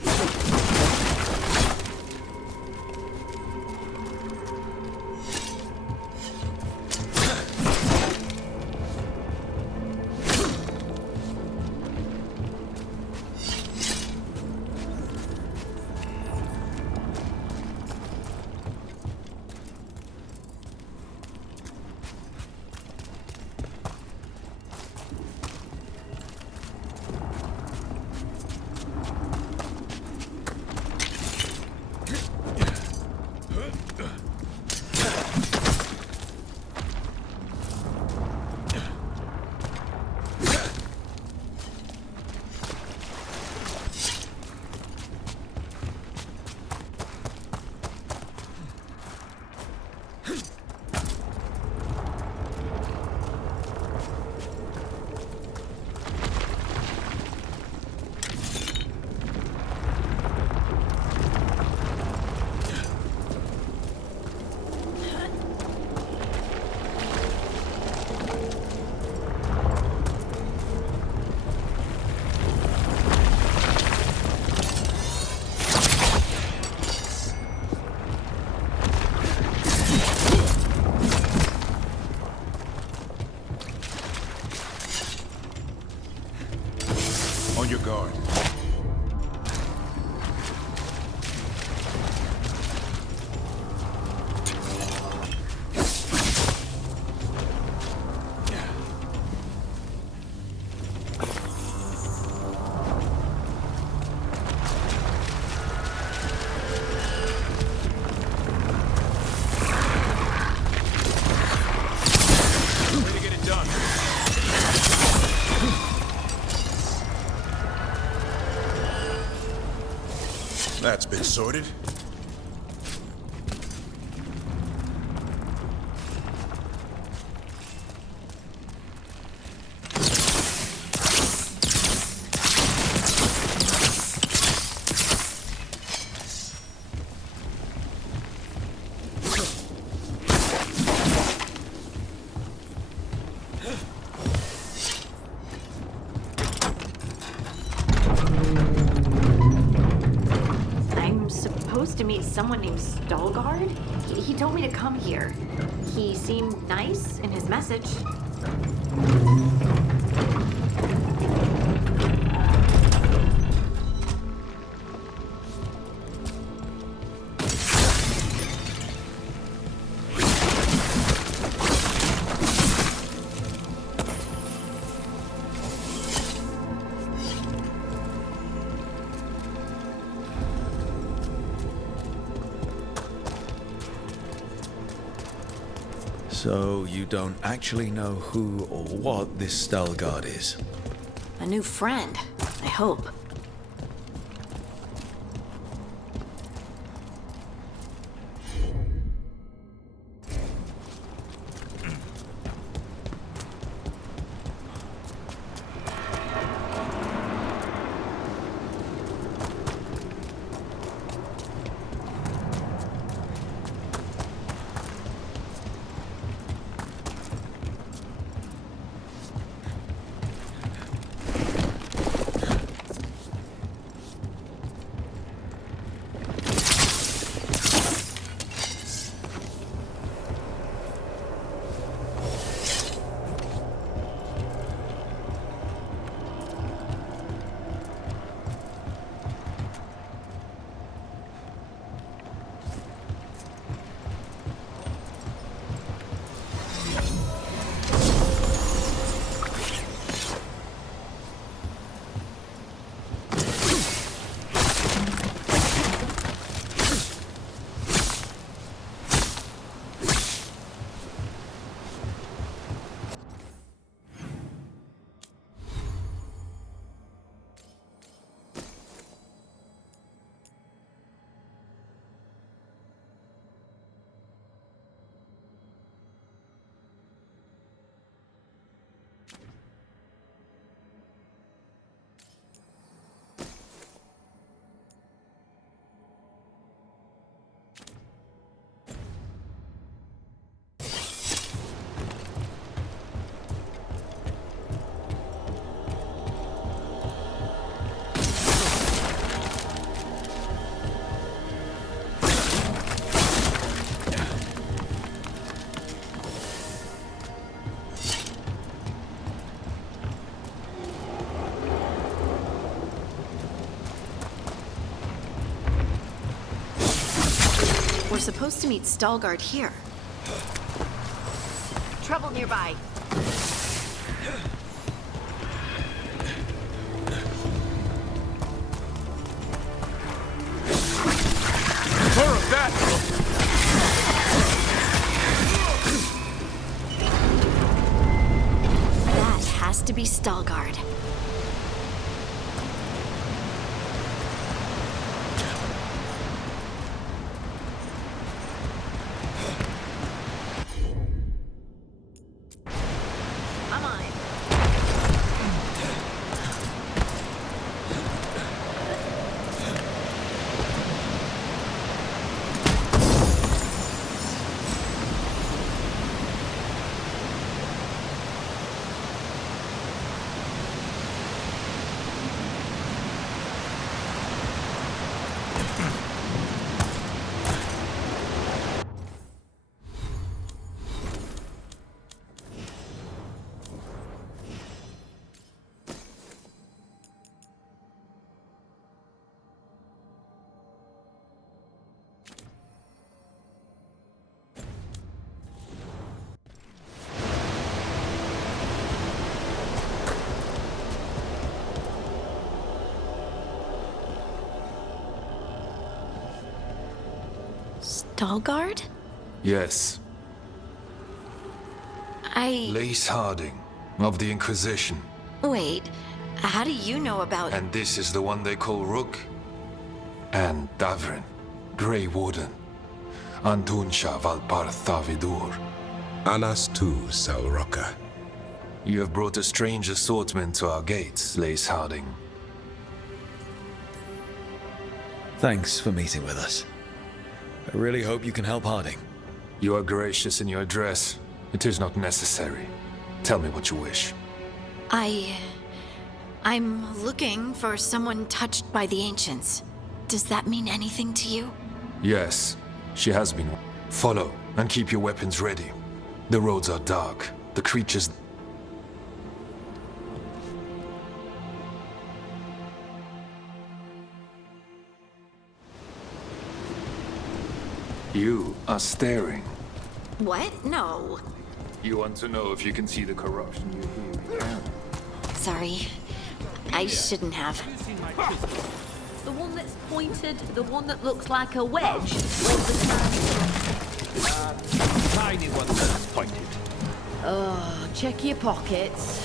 On your guard. Way to get it done. That's been sorted. To meet someone named Veilguard? He told me to come here. He seemed nice in his message. So you don't actually know who or what this Veilguard is? A new friend, I hope. We're supposed to meet Veilguard here. Trouble nearby. More of that! That has to be Veilguard. Veilguard? Yes. Lace Harding, of the Inquisition. Wait, how do you know about... And this is the one they call Rook? And Davrin, Grey Warden. Antunsha Valpartha Vidur. Anas tu, Salroka. You have brought a strange assortment to our gates, Lace Harding. Thanks for meeting with us. I really hope you can help Harding. You are gracious in your address. It is not necessary. Tell me what you wish. I'm looking for someone touched by the Ancients. Does that mean anything to you? Yes, she has been. Follow, and keep your weapons ready. The roads are dark. The creatures... You are staring. What? No. You want to know if you can see the corruption you hear? Sorry. I shouldn't have. The one that's pointed, the one that looks like a wedge. Tiny one that's pointed. Oh, check your pockets.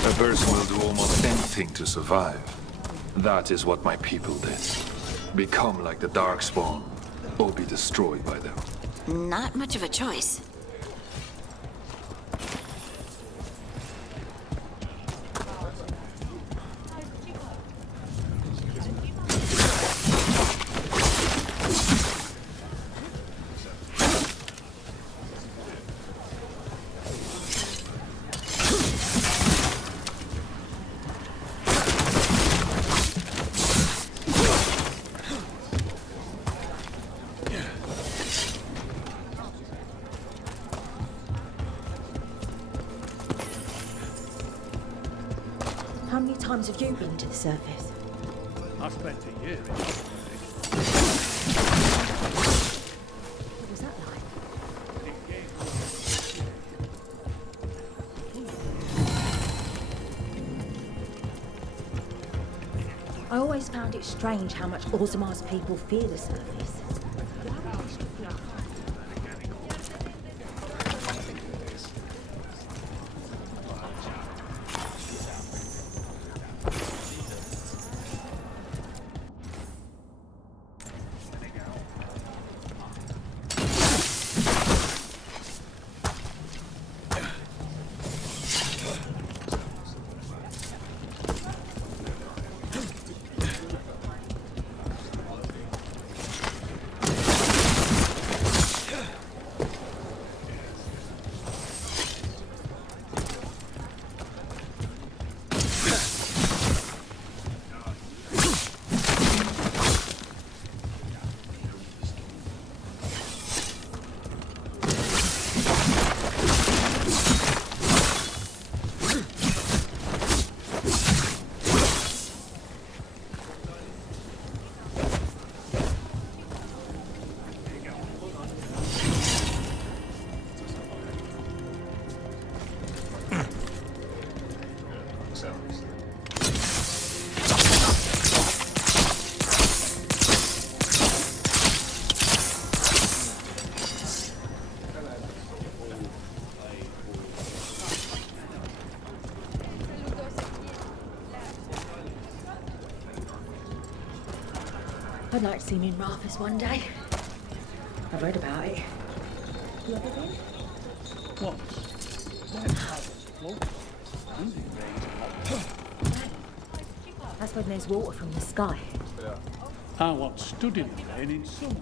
A person will do almost anything to survive. That is what my people did. Become like the Darkspawn, or be destroyed by them. Not much of a choice. How many times have you been to the surface? I spent a year in What was that like? I always found it strange how much Orzamar's people fear the surface. I'd like to see Min Rathas one day. I've read about it. You ever been? That's when there's water from the sky. I once stood in the rain in summer.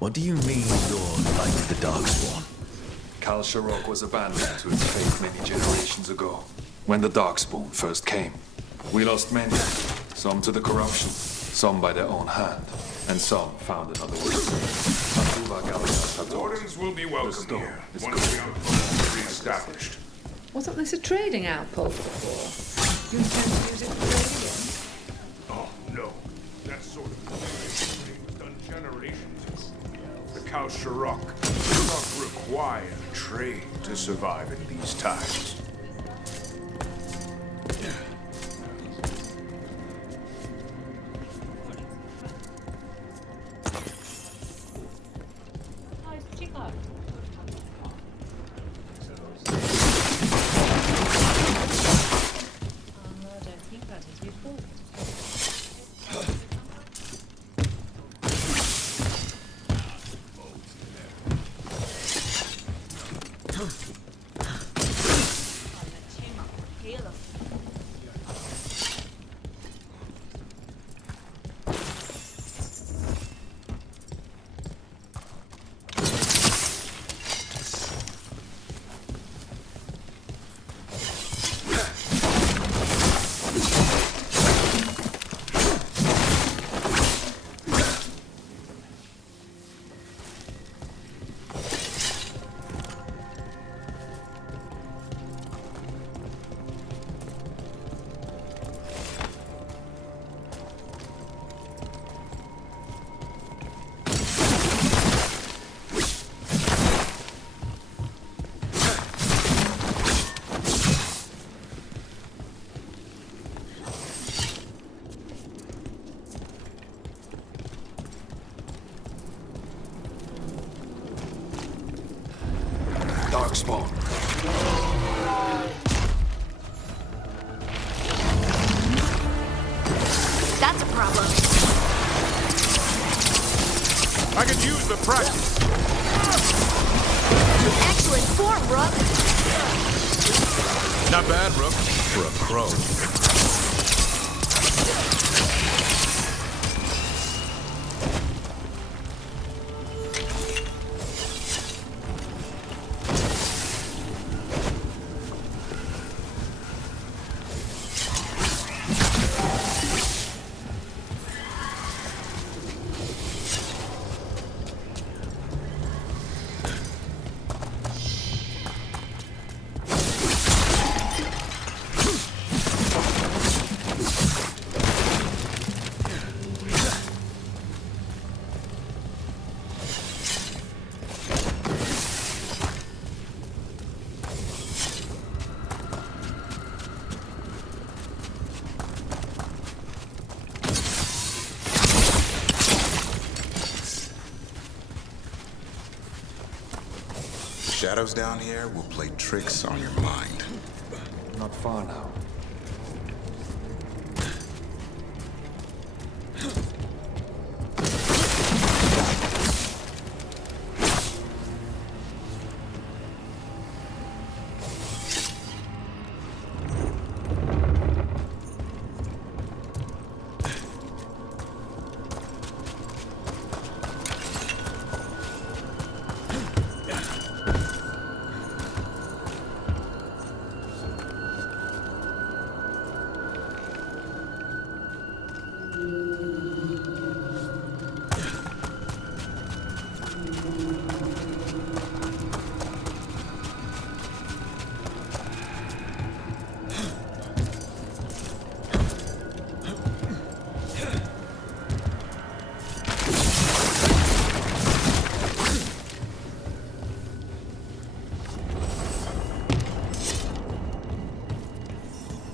What do you mean you're like the Darkspawn? Kal Sharok was abandoned to its fate many generations ago, when the Darkspawn first came. We lost many, some to the corruption, some by their own hand, and some found another way. Wardens will be welcome here, once the outpost is re-established. Wasn't this a trading outpost before? Do you intend to use it for trading? Oh, no. That sort of thing was done generations ago. The Kal Sharok do not require trade to survive in these times. Darkspawn. That's a problem. I could use the practice. Excellent form, Rook. Not bad, Rook, for a crow. Shadows down here will play tricks on your mind. Not far now.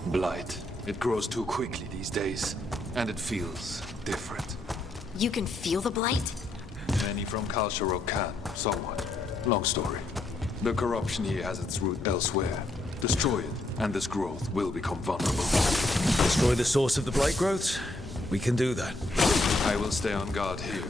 Blight. It grows too quickly these days, and it feels different. You can feel the blight? Many from Kalsharok can, somewhat. Long story. The corruption here has its root elsewhere. Destroy it, and this growth will become vulnerable. Destroy the source of the blight growths? We can do that. I will stay on guard here.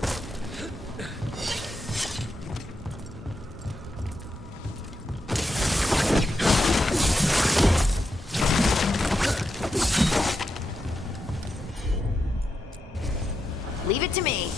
Leave it to me.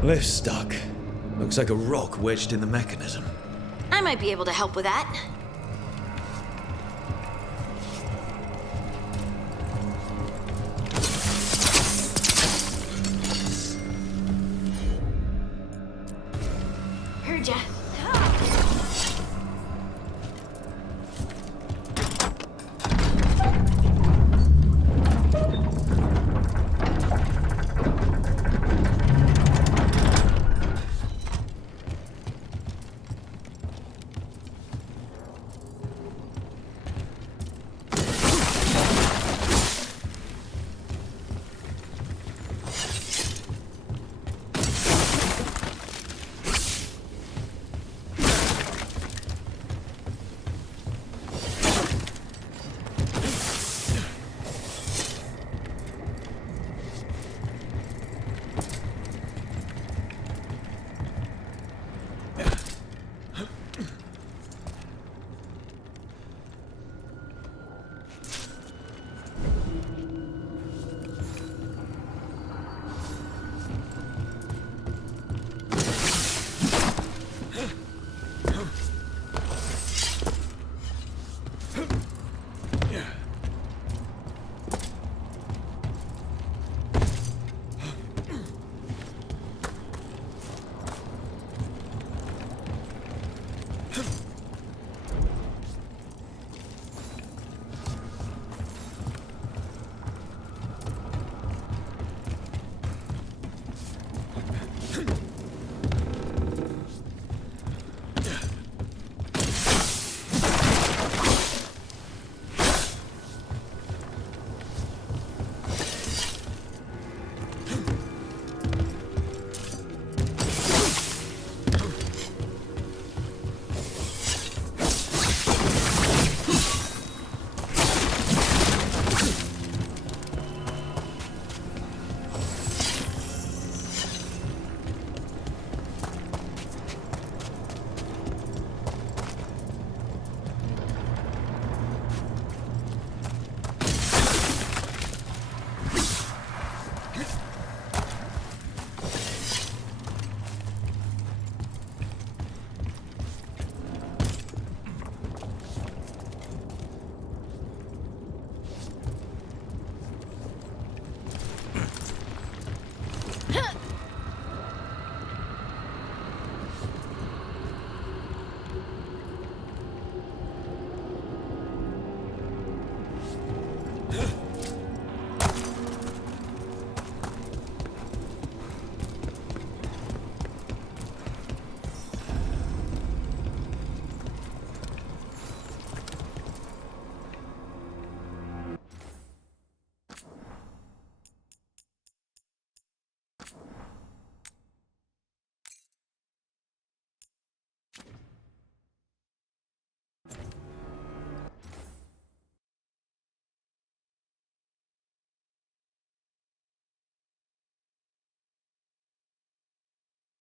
Lift's stuck. Looks like a rock wedged in the mechanism. I might be able to help with that. Heard ya.